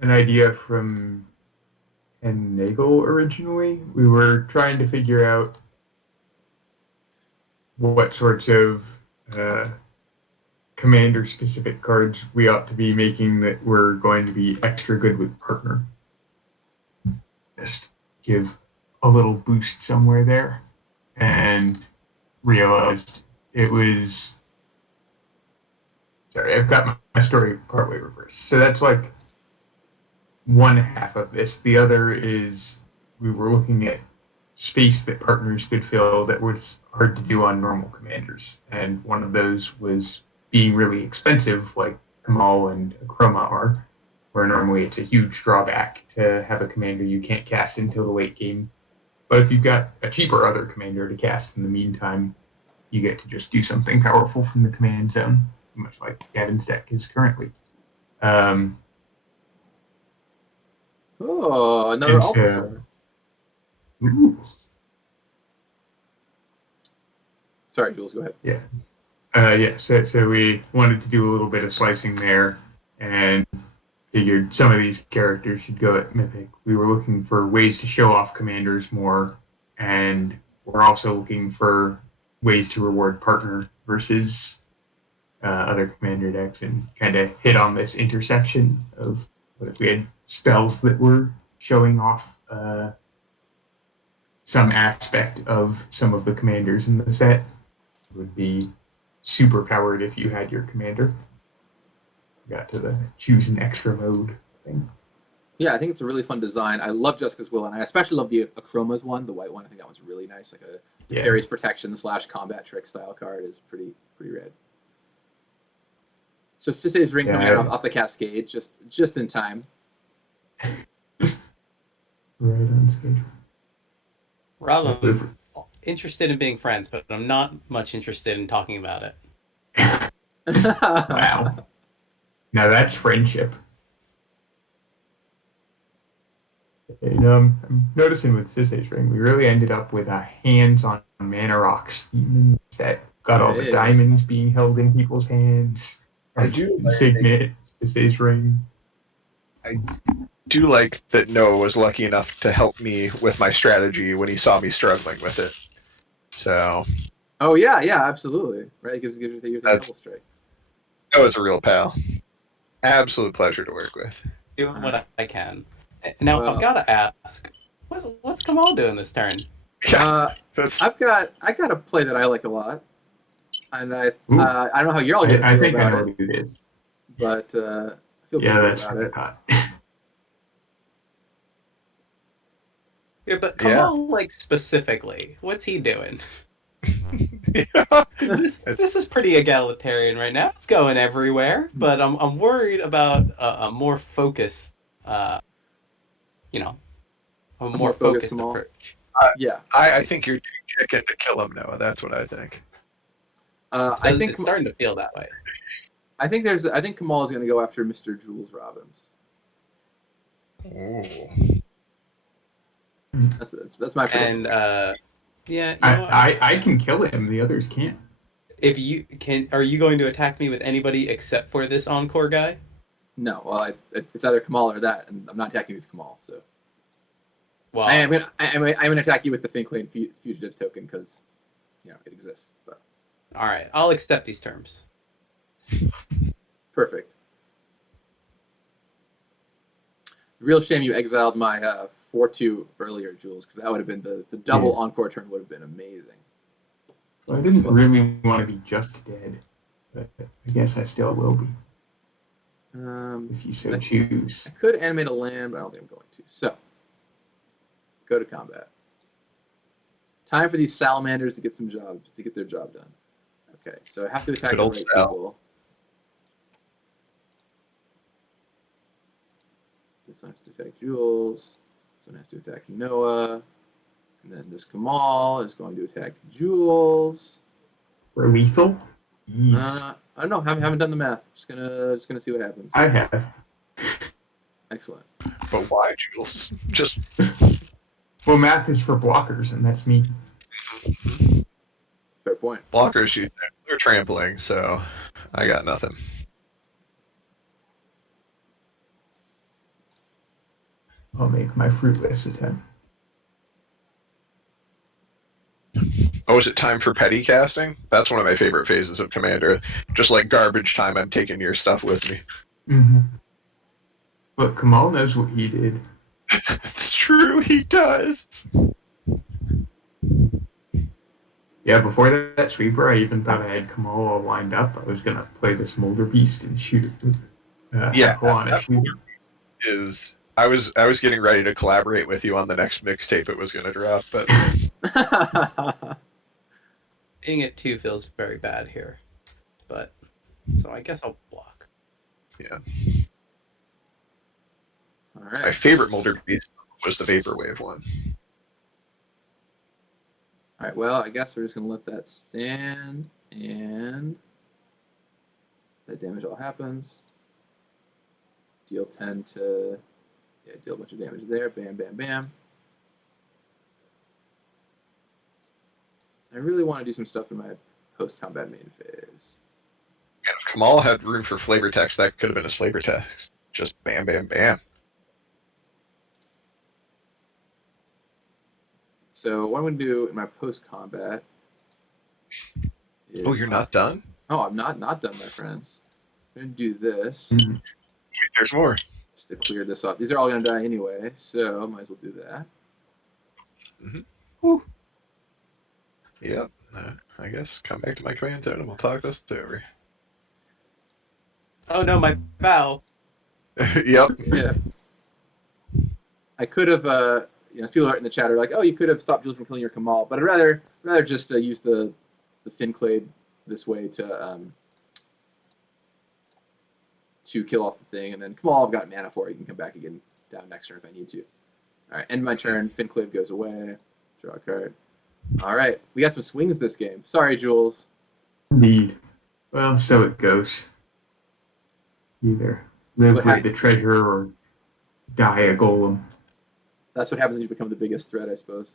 an idea from Ken Nagel originally. We were trying to figure out what sorts of commander-specific cards we ought to be making that were going to be extra good with partner. Just give a little boost somewhere there, and realized it was. Sorry, I've got my story partway reversed. So that's like one half of this. The other is we were looking at space that partners could fill that was hard to do on normal commanders. And one of those was being really expensive, like Kamal and Chroma are, where normally it's a huge drawback to have a commander you can't cast until the late game. But if you've got a cheaper other commander to cast in the meantime, you get to just do something powerful from the command zone, much like Gavin's deck is currently. Oh, another And Althasar. Ooh. Sorry, Jules, go ahead. Yeah. So we wanted to do a little bit of slicing there, and figured some of these characters should go at Mythic. We were looking for ways to show off commanders more, and we're also looking for ways to reward partner versus other commander decks, and kind of hit on this intersection of what if we had spells that were showing off some aspect of some of the commanders in the set. It would be super powered if you had your commander. Got to the choose an extra mode thing. Yeah, I think it's a really fun design. I love Jessica's Will, and I especially love the Achroma's one, the white one. I think that one's really nice. Like a Nefarious Protection / combat trick style card is pretty rad. So Sisei's Ring coming out off the Cascade, just in time. Right on schedule. Rob, I'm interested in being friends, but I'm not much interested in talking about it. Wow. Now that's friendship. You know, I'm noticing with Sisei's Ring, we really ended up with a hands-on Mana Rocks theme in the set. Got all the diamonds being held in people's hands. I do Signet, Sisei's Ring. I do like that Noah was lucky enough to help me with my strategy when he saw me struggling with it. So. Oh yeah, absolutely. Right, it gives you the double strike. That was a real pal. Absolute pleasure to work with. Doing what I can. Now I've got to ask, what's Kamal doing this turn? I got a play that I like a lot, and I don't know how you're all going to feel about it. What it is. But I feel yeah, pretty that's good about it. Yeah, but Kamal, like specifically, what's he doing? Yeah. This is pretty egalitarian right now. It's going everywhere, but I'm worried about a more focused, a more focused approach. Yeah, I think you're too chicken to kill him, Noah. That's what I think. I think it's starting to feel that way. I think Kamal is going to go after Mr. Jules Robins. Ooh. That's my prediction. And yeah, I can kill him. The others can't. If you can, are you going to attack me with anybody except for this Encore guy? No, well, it's either Kamal or that, and I'm not attacking you with Kamal. So, well, I'm gonna attack you with the Finklane Fugitives token because, it exists. But all right, I'll accept these terms. Perfect. Real shame you exiled my 4/2 earlier, Jules, because that would have been the double Encore turn would have been amazing. Well, I didn't really want to be just dead, but I guess I still will be. If you so choose. I could animate a land, but I don't think I'm going to. So, go to combat. Time for these salamanders to get their job done. Okay, so I have to attack the right people. This one has to attack Jules. This one has to attack Noah. And then this Kamal is going to attack Jules. We're lethal? Yes. I don't know. Haven't done the math. Just gonna see what happens. I have. Excellent. But why, Jules? Just Well, math is for blockers, and that's me. Fair point. blockers, they're trampling, so I got nothing. I'll make my fruitless attempt. Oh, is it time for petty casting? That's one of my favorite phases of Commander. Just like garbage time, I'm taking your stuff with me. Mm-hmm. But Kamal knows what he did. It's true, he does. Yeah, before that sweeper, I even thought I had Kamal all lined up. I was gonna play this Molder Beast and shoot it with Heckle on a shooter. I was getting ready to collaborate with you on the next mixtape it was going to drop, but Being at 2 feels very bad here. But, so I guess I'll block. yeah. All My right. favorite Molder Beast was the Vaporwave one. All right. Well, I guess we're just gonna let that stand, and that damage all happens. Deal 10 to, yeah, deal a bunch of damage there. Bam, bam, bam. I really want to do some stuff in my post-combat main phase. And if Kamal had room for flavor text, that could have been his flavor text. Just bam, bam, bam. So what I'm going to do in my post-combat is... Oh, you're not done? Oh, I'm not done, my friends. I'm going to do this Mm-hmm. Wait, there's more. just to clear this up. These are all going to die anyway, so might as well do that. Woo. Yep. I guess come back to my command zone and we'll talk this over. Oh no, my bow. Yep. Yeah. I could have, people are in the chat are like, oh, you could have stopped Jules from killing your Kamal, but I'd rather just use the Finclade this way to kill off the thing, and then Kamal, I've got mana for it. You can come back again down next turn if I need to. All right, end my turn. Finclade goes away. Draw a card. All right, we got some swings this game. Sorry, Jules. Indeed. Well, so it goes. Either live with the treasure or die a golem. That's what happens when you become the biggest threat, I suppose.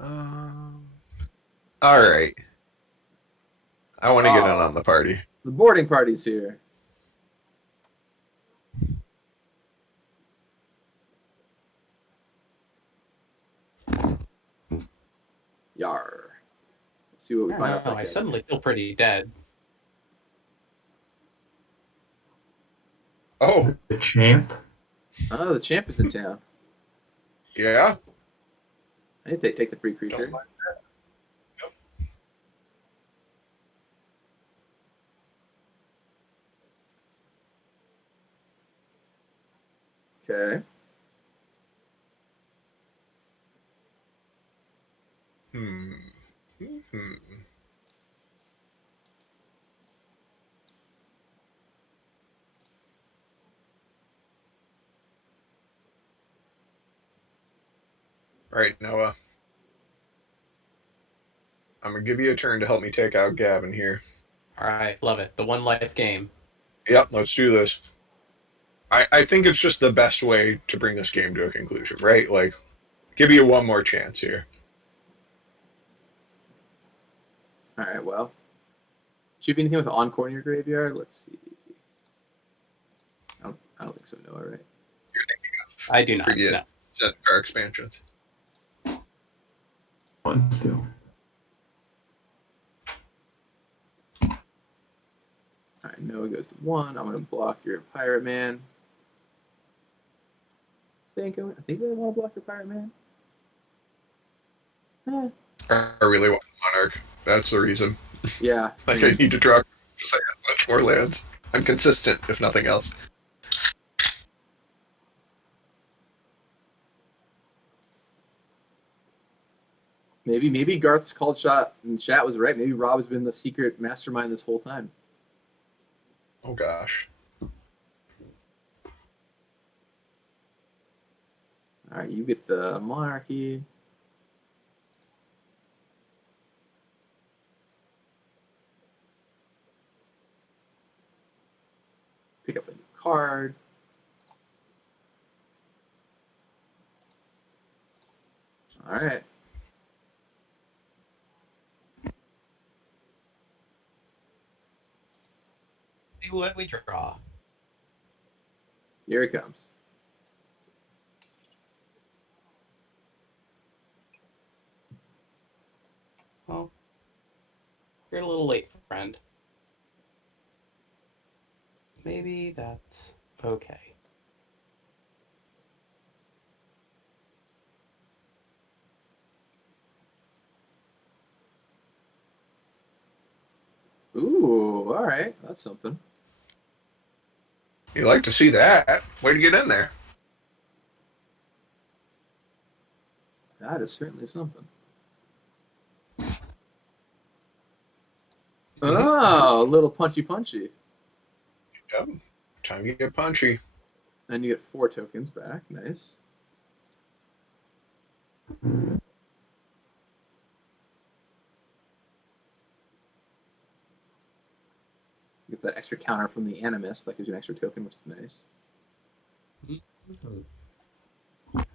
All right. I want to get in on the party. The boarding party's here. Yar. Let's see what we find out. I suddenly feel pretty dead. Oh, The champ. Oh, the champ is in town. yeah? I need to take the free creature. Don't mind Okay. All right, Noah. I'm going to give you a turn to help me take out Gavin here. Alright, love it. The one life game. Yep, let's do this. I think it's just the best way to bring this game to a conclusion, right? Like, give you one more chance here. All right, well. Do you have anything with Encore in your graveyard? Let's see. I don't think so, Noah, right? I do not. Forget. No. Zendikar expansions. One still. All right, Noah goes to 1. I'm going to block your Pirate Man. I think they want to block your Pirate Man. I really want Monarch. That's the reason. Yeah. Like, I need to draw because I have much more lands. I'm consistent, if nothing else. Maybe Garth's called shot in chat was right. Maybe Rob has been the secret mastermind this whole time. Oh gosh. All right, you get the monarchy. Pick up a new card. All right. See what we draw. Here it comes. Well, you're a little late, friend. Maybe that's okay. Ooh, all right. That's something. You like to see that? Way to get in there. That is certainly something. Oh, a little punchy. Yep. Time to get punchy. And you get 4 tokens back. Nice. Gets that extra counter from the Animus. That gives you an extra token, which is nice.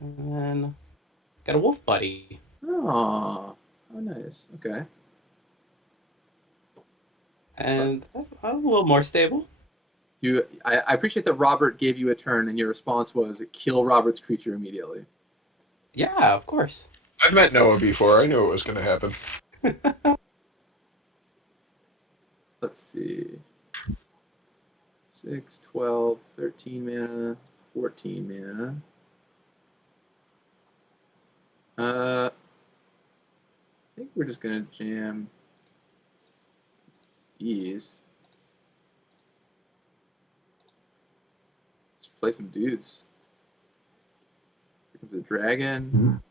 And then got a wolf buddy. Oh, nice. Okay. And I'm a little more stable. I appreciate that Robert gave you a turn, and your response was kill Robert's creature immediately. Yeah, of course. I've met Noah before. I knew it was going to happen. Let's see. 6, 12, 13 mana, 14 mana. I think we're just gonna jam these. Just play some dudes. Here comes a dragon.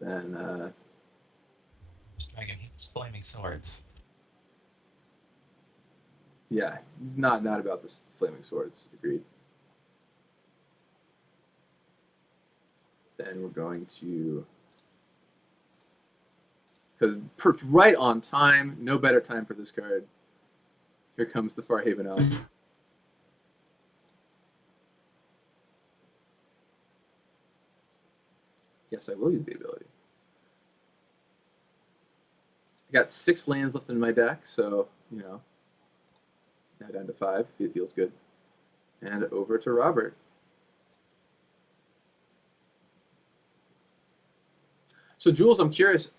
Then This dragon hates flaming swords. yeah, he's not about the flaming swords. Agreed. Then we're going to, because perked right on time, no better time for this card. Here comes the Farhaven Elf. Yes, I will use the ability. I got 6 lands left in my deck, so, you know, now down to 5. It feels good. And over to Robert. So, Jules, I'm curious,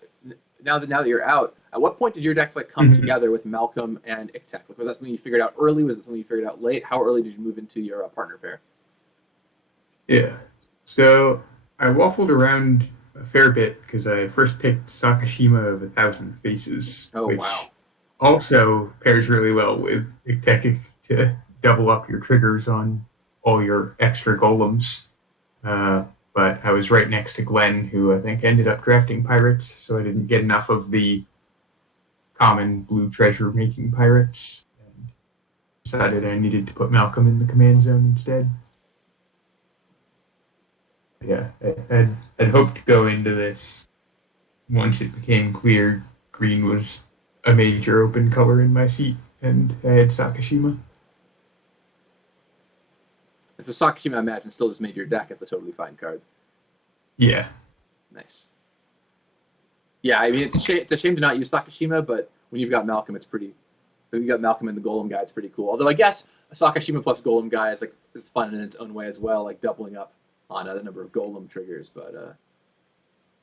now that you're out, at what point did your deck come together with Malcolm and Iktek? Was that something you figured out early? Was it something you figured out late? How early did you move into your partner pair? Yeah. So I waffled around a fair bit because I first picked Sakashima of 1,000 Faces, which also pairs really well with Iktek to double up your triggers on all your extra golems. But I was right next to Glenn, who I think ended up drafting pirates, so I didn't get enough of the common blue treasure making pirates, and decided I needed to put Malcolm in the command zone instead. Yeah, I'd hoped to go into this once it became clear green was a major open color in my seat, and I had Sakashima. So Sakashima, I imagine, still just made your deck as a totally fine card. Yeah. Nice. Yeah, I mean, it's a shame to not use Sakashima, but when you've got Malcolm, it's pretty. When you've got Malcolm and the Golem guy, it's pretty cool. Although I guess a Sakashima plus Golem guy is fun in its own way as well, like doubling up on the number of Golem triggers. But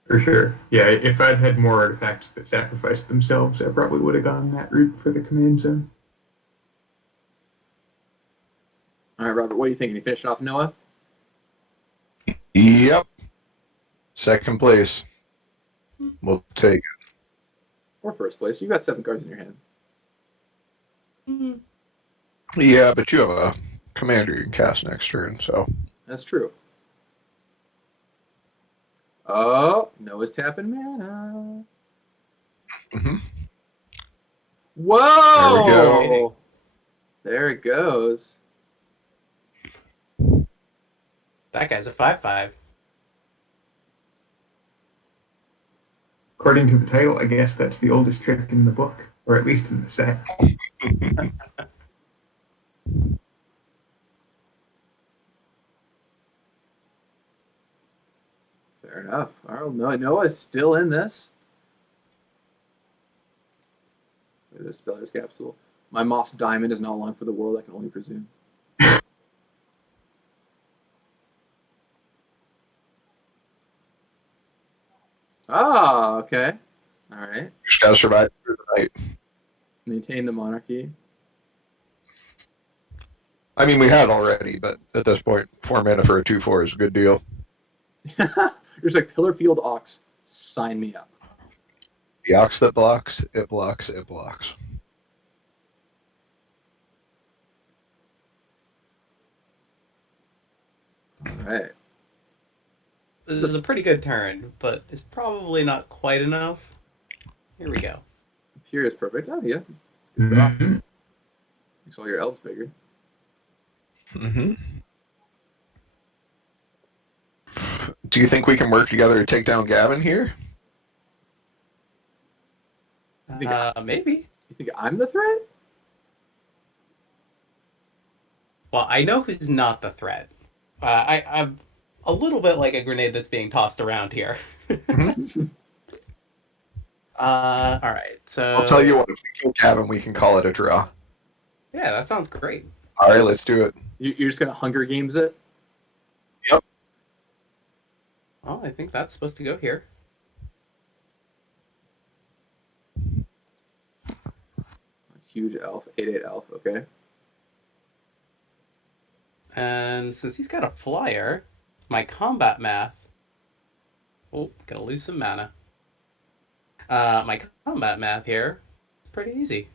for sure, yeah. If I'd had more artifacts that sacrificed themselves, I probably would have gone that route for the command zone. All right, Robert, what do you think? Can you finish it off, Noah? Yep. Second place. We'll take it. Or first place? You got 7 cards in your hand. Yeah, but you have a commander you can cast next turn, so. That's true. Oh, Noah's tapping mana. Hmm. Whoa! There it goes. That guy's a 5/5. According to the title, I guess that's the oldest trick in the book, or at least in the set. Fair enough. All right, Noah's still in this. Look at this Speller's Capsule. My Moss Diamond is not long for the world, I can only presume. Ah, okay. All right. Just gotta survive through the night. Maintain the monarchy. I mean, we had already, but at this point, 4 mana for a 2/4 is a good deal. You're just like Pillarfield Ox. Sign me up. The ox that blocks, it blocks, it blocks. All right. This is a pretty good turn, but it's probably not quite enough. Here we go. Here is perfect. Oh, yeah. It's good draw. Mm-hmm. Makes all your elves bigger. Mm-hmm. Do you think we can work together to take down Gavin here? Maybe. You think I'm the threat? Well, I know who's not the threat. I'm a little bit like a grenade that's being tossed around here. All right, so I'll tell you what, if we kill Gavin, we can call it a draw. yeah, that sounds great. All right, let's do it. You're just going to Hunger Games it? Well, I think that's supposed to go here. Huge elf. 8/8 elf, okay. And since he's got a flyer, my combat math... Oh, gotta lose some mana. My combat math here is pretty easy.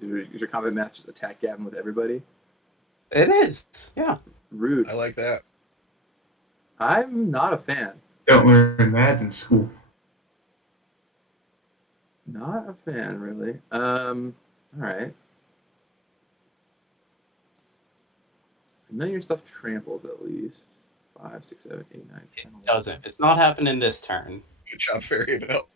Is your combat math just attack Gavin with everybody? It is, yeah. Rude. I like that. I'm not a fan. Don't learn that in school. Not a fan, really. All right. None of your stuff tramples, at least. 5, 6, 7, 8, 9, 10. It doesn't. It's not happening this turn. Good job, Fairy Elf.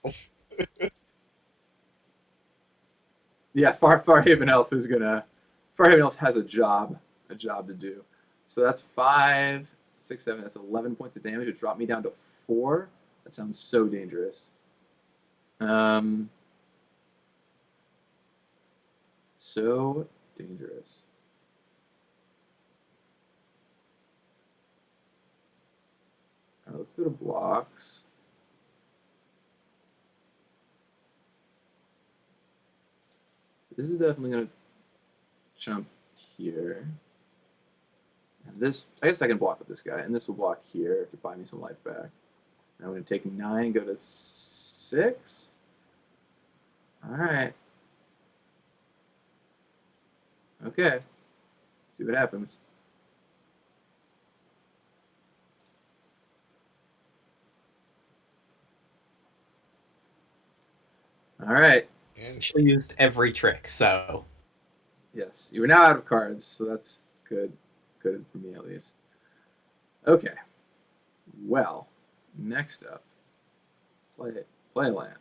Yeah, Farhaven Elf is gonna. Farhaven Elf has a job to do. So that's 5, 6, 7. That's 11 points of damage. It dropped me down to 4. That sounds so dangerous. So dangerous. All right, let's go to blocks. This is definitely going to jump here. And this, I guess I can block with this guy, and this will block here to buy me some life back. And I'm going to take 9 and go to 6. All right. Okay. See what happens. All right. She used every trick, so Yes, you are now out of cards, so that's good. Good for me, at least. Okay. Well, next up, play land.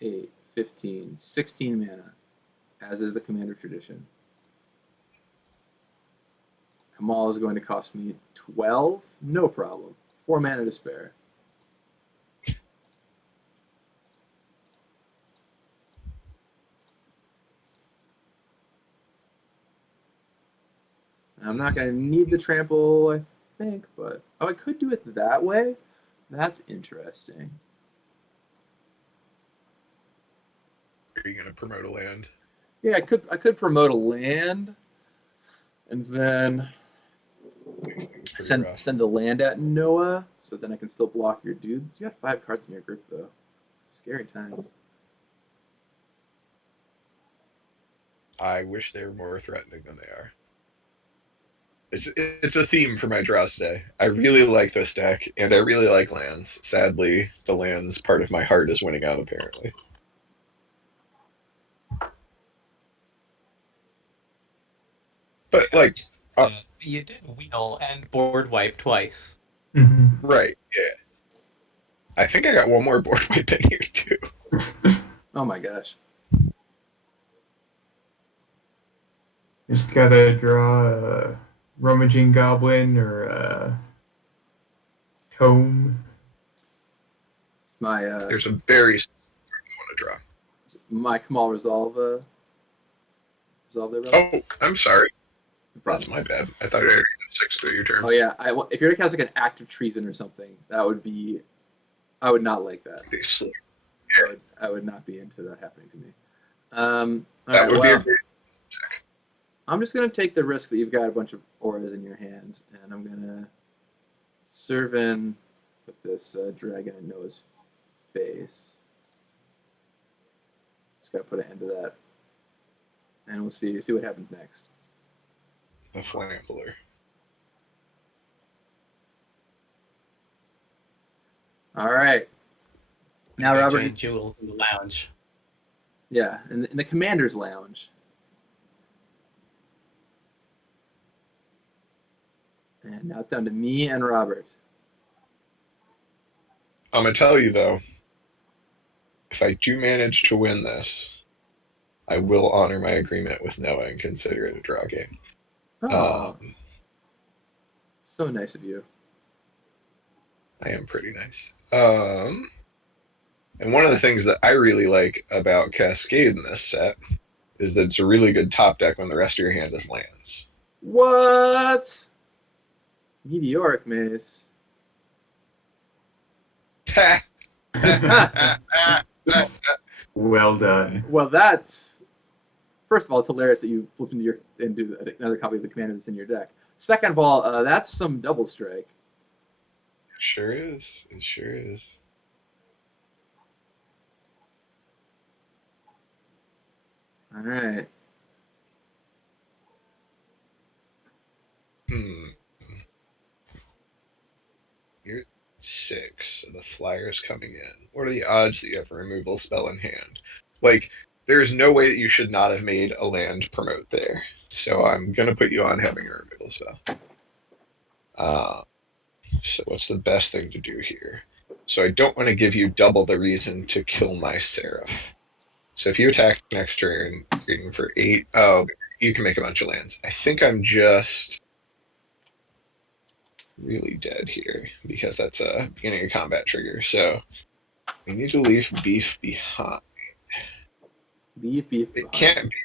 8, 15, 16 mana, as is the commander tradition. Kamal is going to cost me 12, no problem. 4 mana to spare. I'm not going to need the trample, I think, but... Oh, I could do it that way? That's interesting. Are you going to promote a land? Yeah, I could promote a land, and then send the land at Noah, so then I can still block your dudes. You got 5 cards in your group, though. Scary times. I wish they were more threatening than they are. It's a theme for my draws today. I really like this deck, and I really like lands. Sadly, the lands part of my heart is winning out, apparently. But, like, You did wheel and board wipe twice. Mm-hmm. right, yeah. I think I got one more board wipe in here, too. Oh my gosh. Just gotta draw a rummaging goblin or a tome. It's my There's a very I want to draw. my Kamal resolve there, brother. Oh, I'm sorry. No That's problem. my bad. I thought I already had 6 through your turn. Oh yeah, if your deck has like an act of treason or something, that would be, I would not like that. Obviously. I would not be into that happening to me. That Alright, would be a well, great. I'm just gonna take the risk that you've got a bunch of auras in your hands, and I'm gonna serve in with this dragon in Noah's face. Just gotta put an end to that, and we'll see what happens next. The Flambler. All right. Now, Robert. Giant Jules in the lounge. Yeah, in the commander's lounge. And now it's down to me and Robert. I'm going to tell you, though, if I do manage to win this, I will honor my agreement with Noah and consider it a draw game. Oh, so nice of you. I am pretty nice. And one of the things that I really like about Cascade in this set is that it's a really good top deck when the rest of your hand is lands. What? Meteoric Mace. Well done. Well, that's, first of all, it's hilarious that you flipped into another copy of the commander that's in your deck. Second of all, that's some double strike. It sure is. It sure is. All right. You're at 6, so the flyer's coming in. What are the odds that you have a removal spell in hand? Like, there's no way that you should not have made a land promote there. So I'm going to put you on having a removal spell. So what's the best thing to do here? So I don't want to give you double the reason to kill my Seraph. So if you attack next turn, you're in for 8. Oh, you can make a bunch of lands. I think I'm just really dead here because that's a beginning of combat trigger. So we need to leave beef behind. Beef. It can't be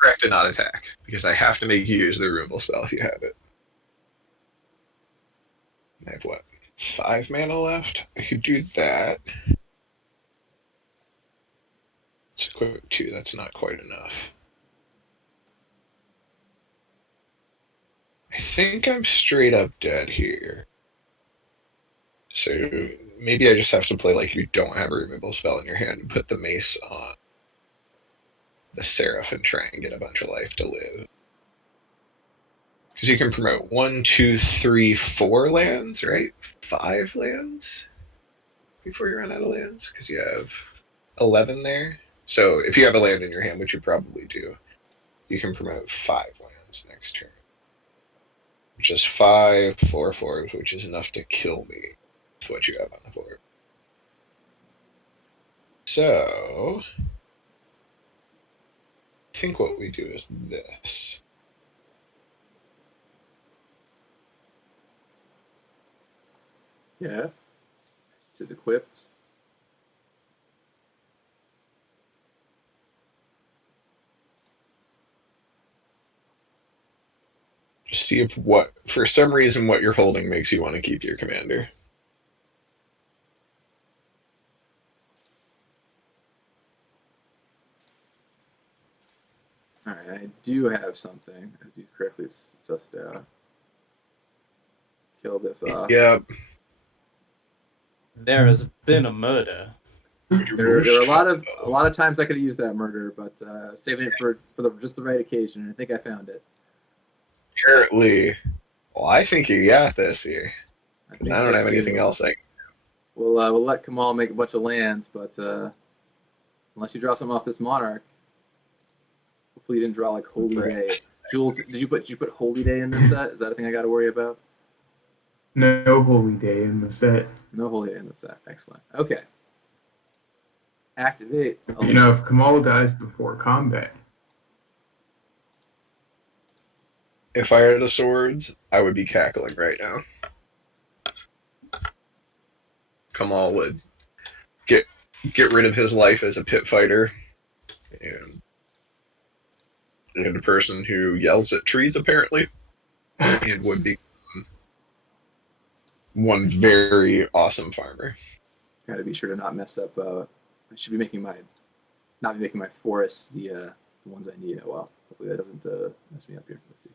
correct to not attack because I have to make you use the removal spell if you have it. I have what? 5 mana left? I could do that. Let's equip 2, that's not quite enough. I think I'm straight up dead here. So maybe I just have to play like you don't have a removal spell in your hand and put the mace on the Seraph and try and get a bunch of life to live. Because you can promote 1, 2, 3, 4 lands, right? 5 lands before you run out of lands, because you have 11 there. So if you have a land in your hand, which you probably do, you can promote 5 lands next turn. Which is 5 4/4s, which is enough to kill me with what you have on the board. So I think what we do is this. Yeah. It's equipped. Just see if for some reason what you're holding makes you want to keep your commander. Alright, I do have something, as you correctly sussed out. Kill this off. Yep. There has been a murder. There were a lot of times I could have used that murder, but saving it for just the right occasion. And I think I found it. Apparently, well, I think you got this here. Because I don't so have anything too. else. We'll let Kamal make a bunch of lands, but unless you draw something off this Monarch, hopefully you didn't draw like Holy Day. Jules, did you put Holy Day in this set? Is that a thing I got to worry about? No Holy Day in the set. No Holy Day in the set. Excellent. Okay. Activate. If Kamal dies before combat. If I had the swords, I would be cackling right now. Kamal would get rid of his life as a pit fighter and a person who yells at trees, apparently, and would be one very awesome farmer. Got to be sure to not mess up. I should be making my forests the ones I need. Oh well, hopefully that doesn't mess me up here. Let's see.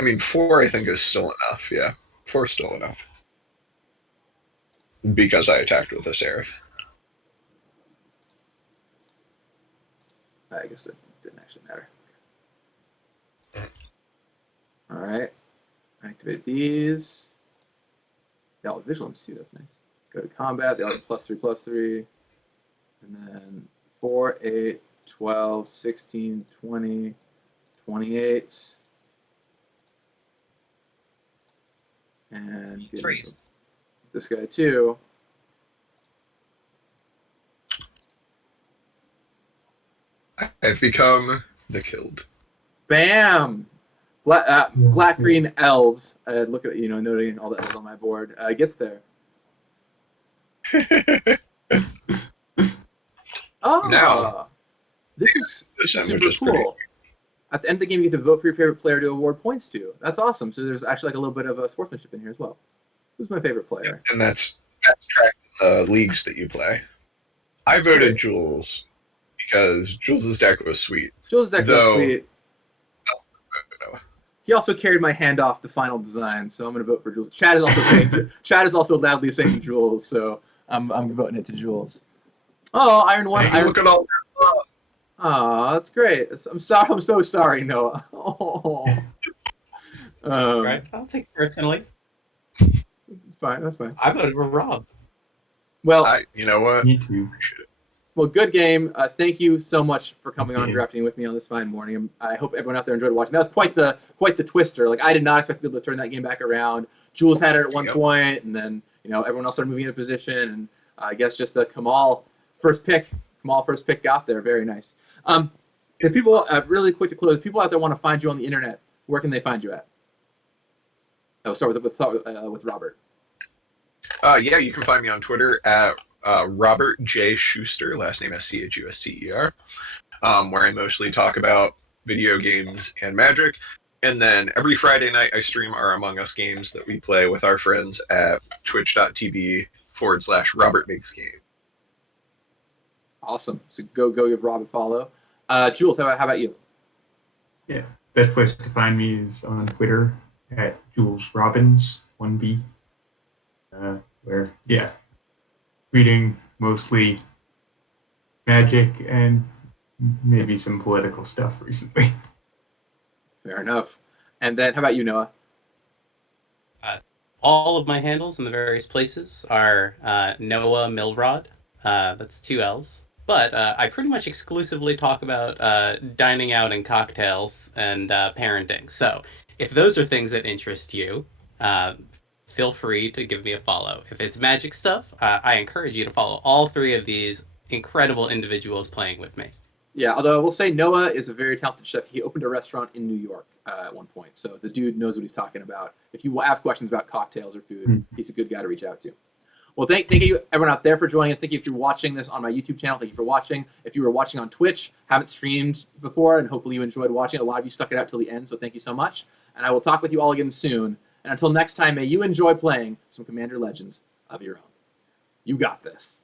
I mean, 4 I think is still enough. Yeah, 4 is still enough because I attacked with a Seraph. I guess it didn't actually matter. All right, activate these. They all have vigilance too. That's nice. Go to combat. They all have +3/+3, and then 4, 8, 12, 16, 20, 28. And Freeze. This guy too. I've become the killed. Bam! Black green elves. Look at noting all the elves on my board. Gets there. Oh, Now, this is super which is cool. pretty- At the end of the game, you get to vote for your favorite player to award points to. That's awesome. So there's actually like a little bit of sportsmanship in here as well. Who's my favorite player? And that's tracking the leagues that you play. I voted Jules because Jules' deck was sweet. Jules' deck was sweet. No. He also carried my hand off the final design, so I'm going to vote for Jules. Chad is also saying Chad is also loudly saying Jules, so I'm voting it to Jules. Oh, Iron One. Hey, look at all. Oh, that's great. I'm sorry. I'm so sorry, Noah. Oh. Right? I'll take it personally. It's fine. That's fine. I voted for Rob. Well, You know what? Me too. Well, good game. Thank you so much for coming on drafting with me on this fine morning. I hope everyone out there enjoyed watching. That was quite the twister. Like I did not expect to be able to turn that game back around. Jules had it at one point, and then everyone else started moving into position, and I guess just the Kamal first pick got there. Very nice. If people really quick to close, people out there want to find you on the internet, where can they find you at? I'll start with Robert. Yeah, you can find me on Twitter at Robert J. Schuster, last name Schuster, where I mostly talk about video games and Magic. And then every Friday night I stream our Among Us games that we play with our friends at twitch.tv/RobertMakesGame. Awesome. So go give Rob a follow. Jules, how about you? Yeah, best place to find me is on Twitter at Jules Robins 1B. Reading mostly Magic and maybe some political stuff recently. Fair enough. And then how about you, Noah? All of my handles in the various places are Noah Millrod. That's 2 L's. But I pretty much exclusively talk about dining out and cocktails and parenting. So if those are things that interest you, feel free to give me a follow. If it's Magic stuff, I encourage you to follow all 3 of these incredible individuals playing with me. Yeah, although I will say Noah is a very talented chef. He opened a restaurant in New York at one point, so the dude knows what he's talking about. If you have questions about cocktails or food, he's a good guy to reach out to. Well, thank you everyone out there for joining us. Thank you if you're watching this on my YouTube channel. Thank you for watching. If you were watching on Twitch, haven't streamed before, and hopefully you enjoyed watching. A lot of you stuck it out till the end, so thank you so much. And I will talk with you all again soon. And until next time, may you enjoy playing some Commander Legends of your own. You got this.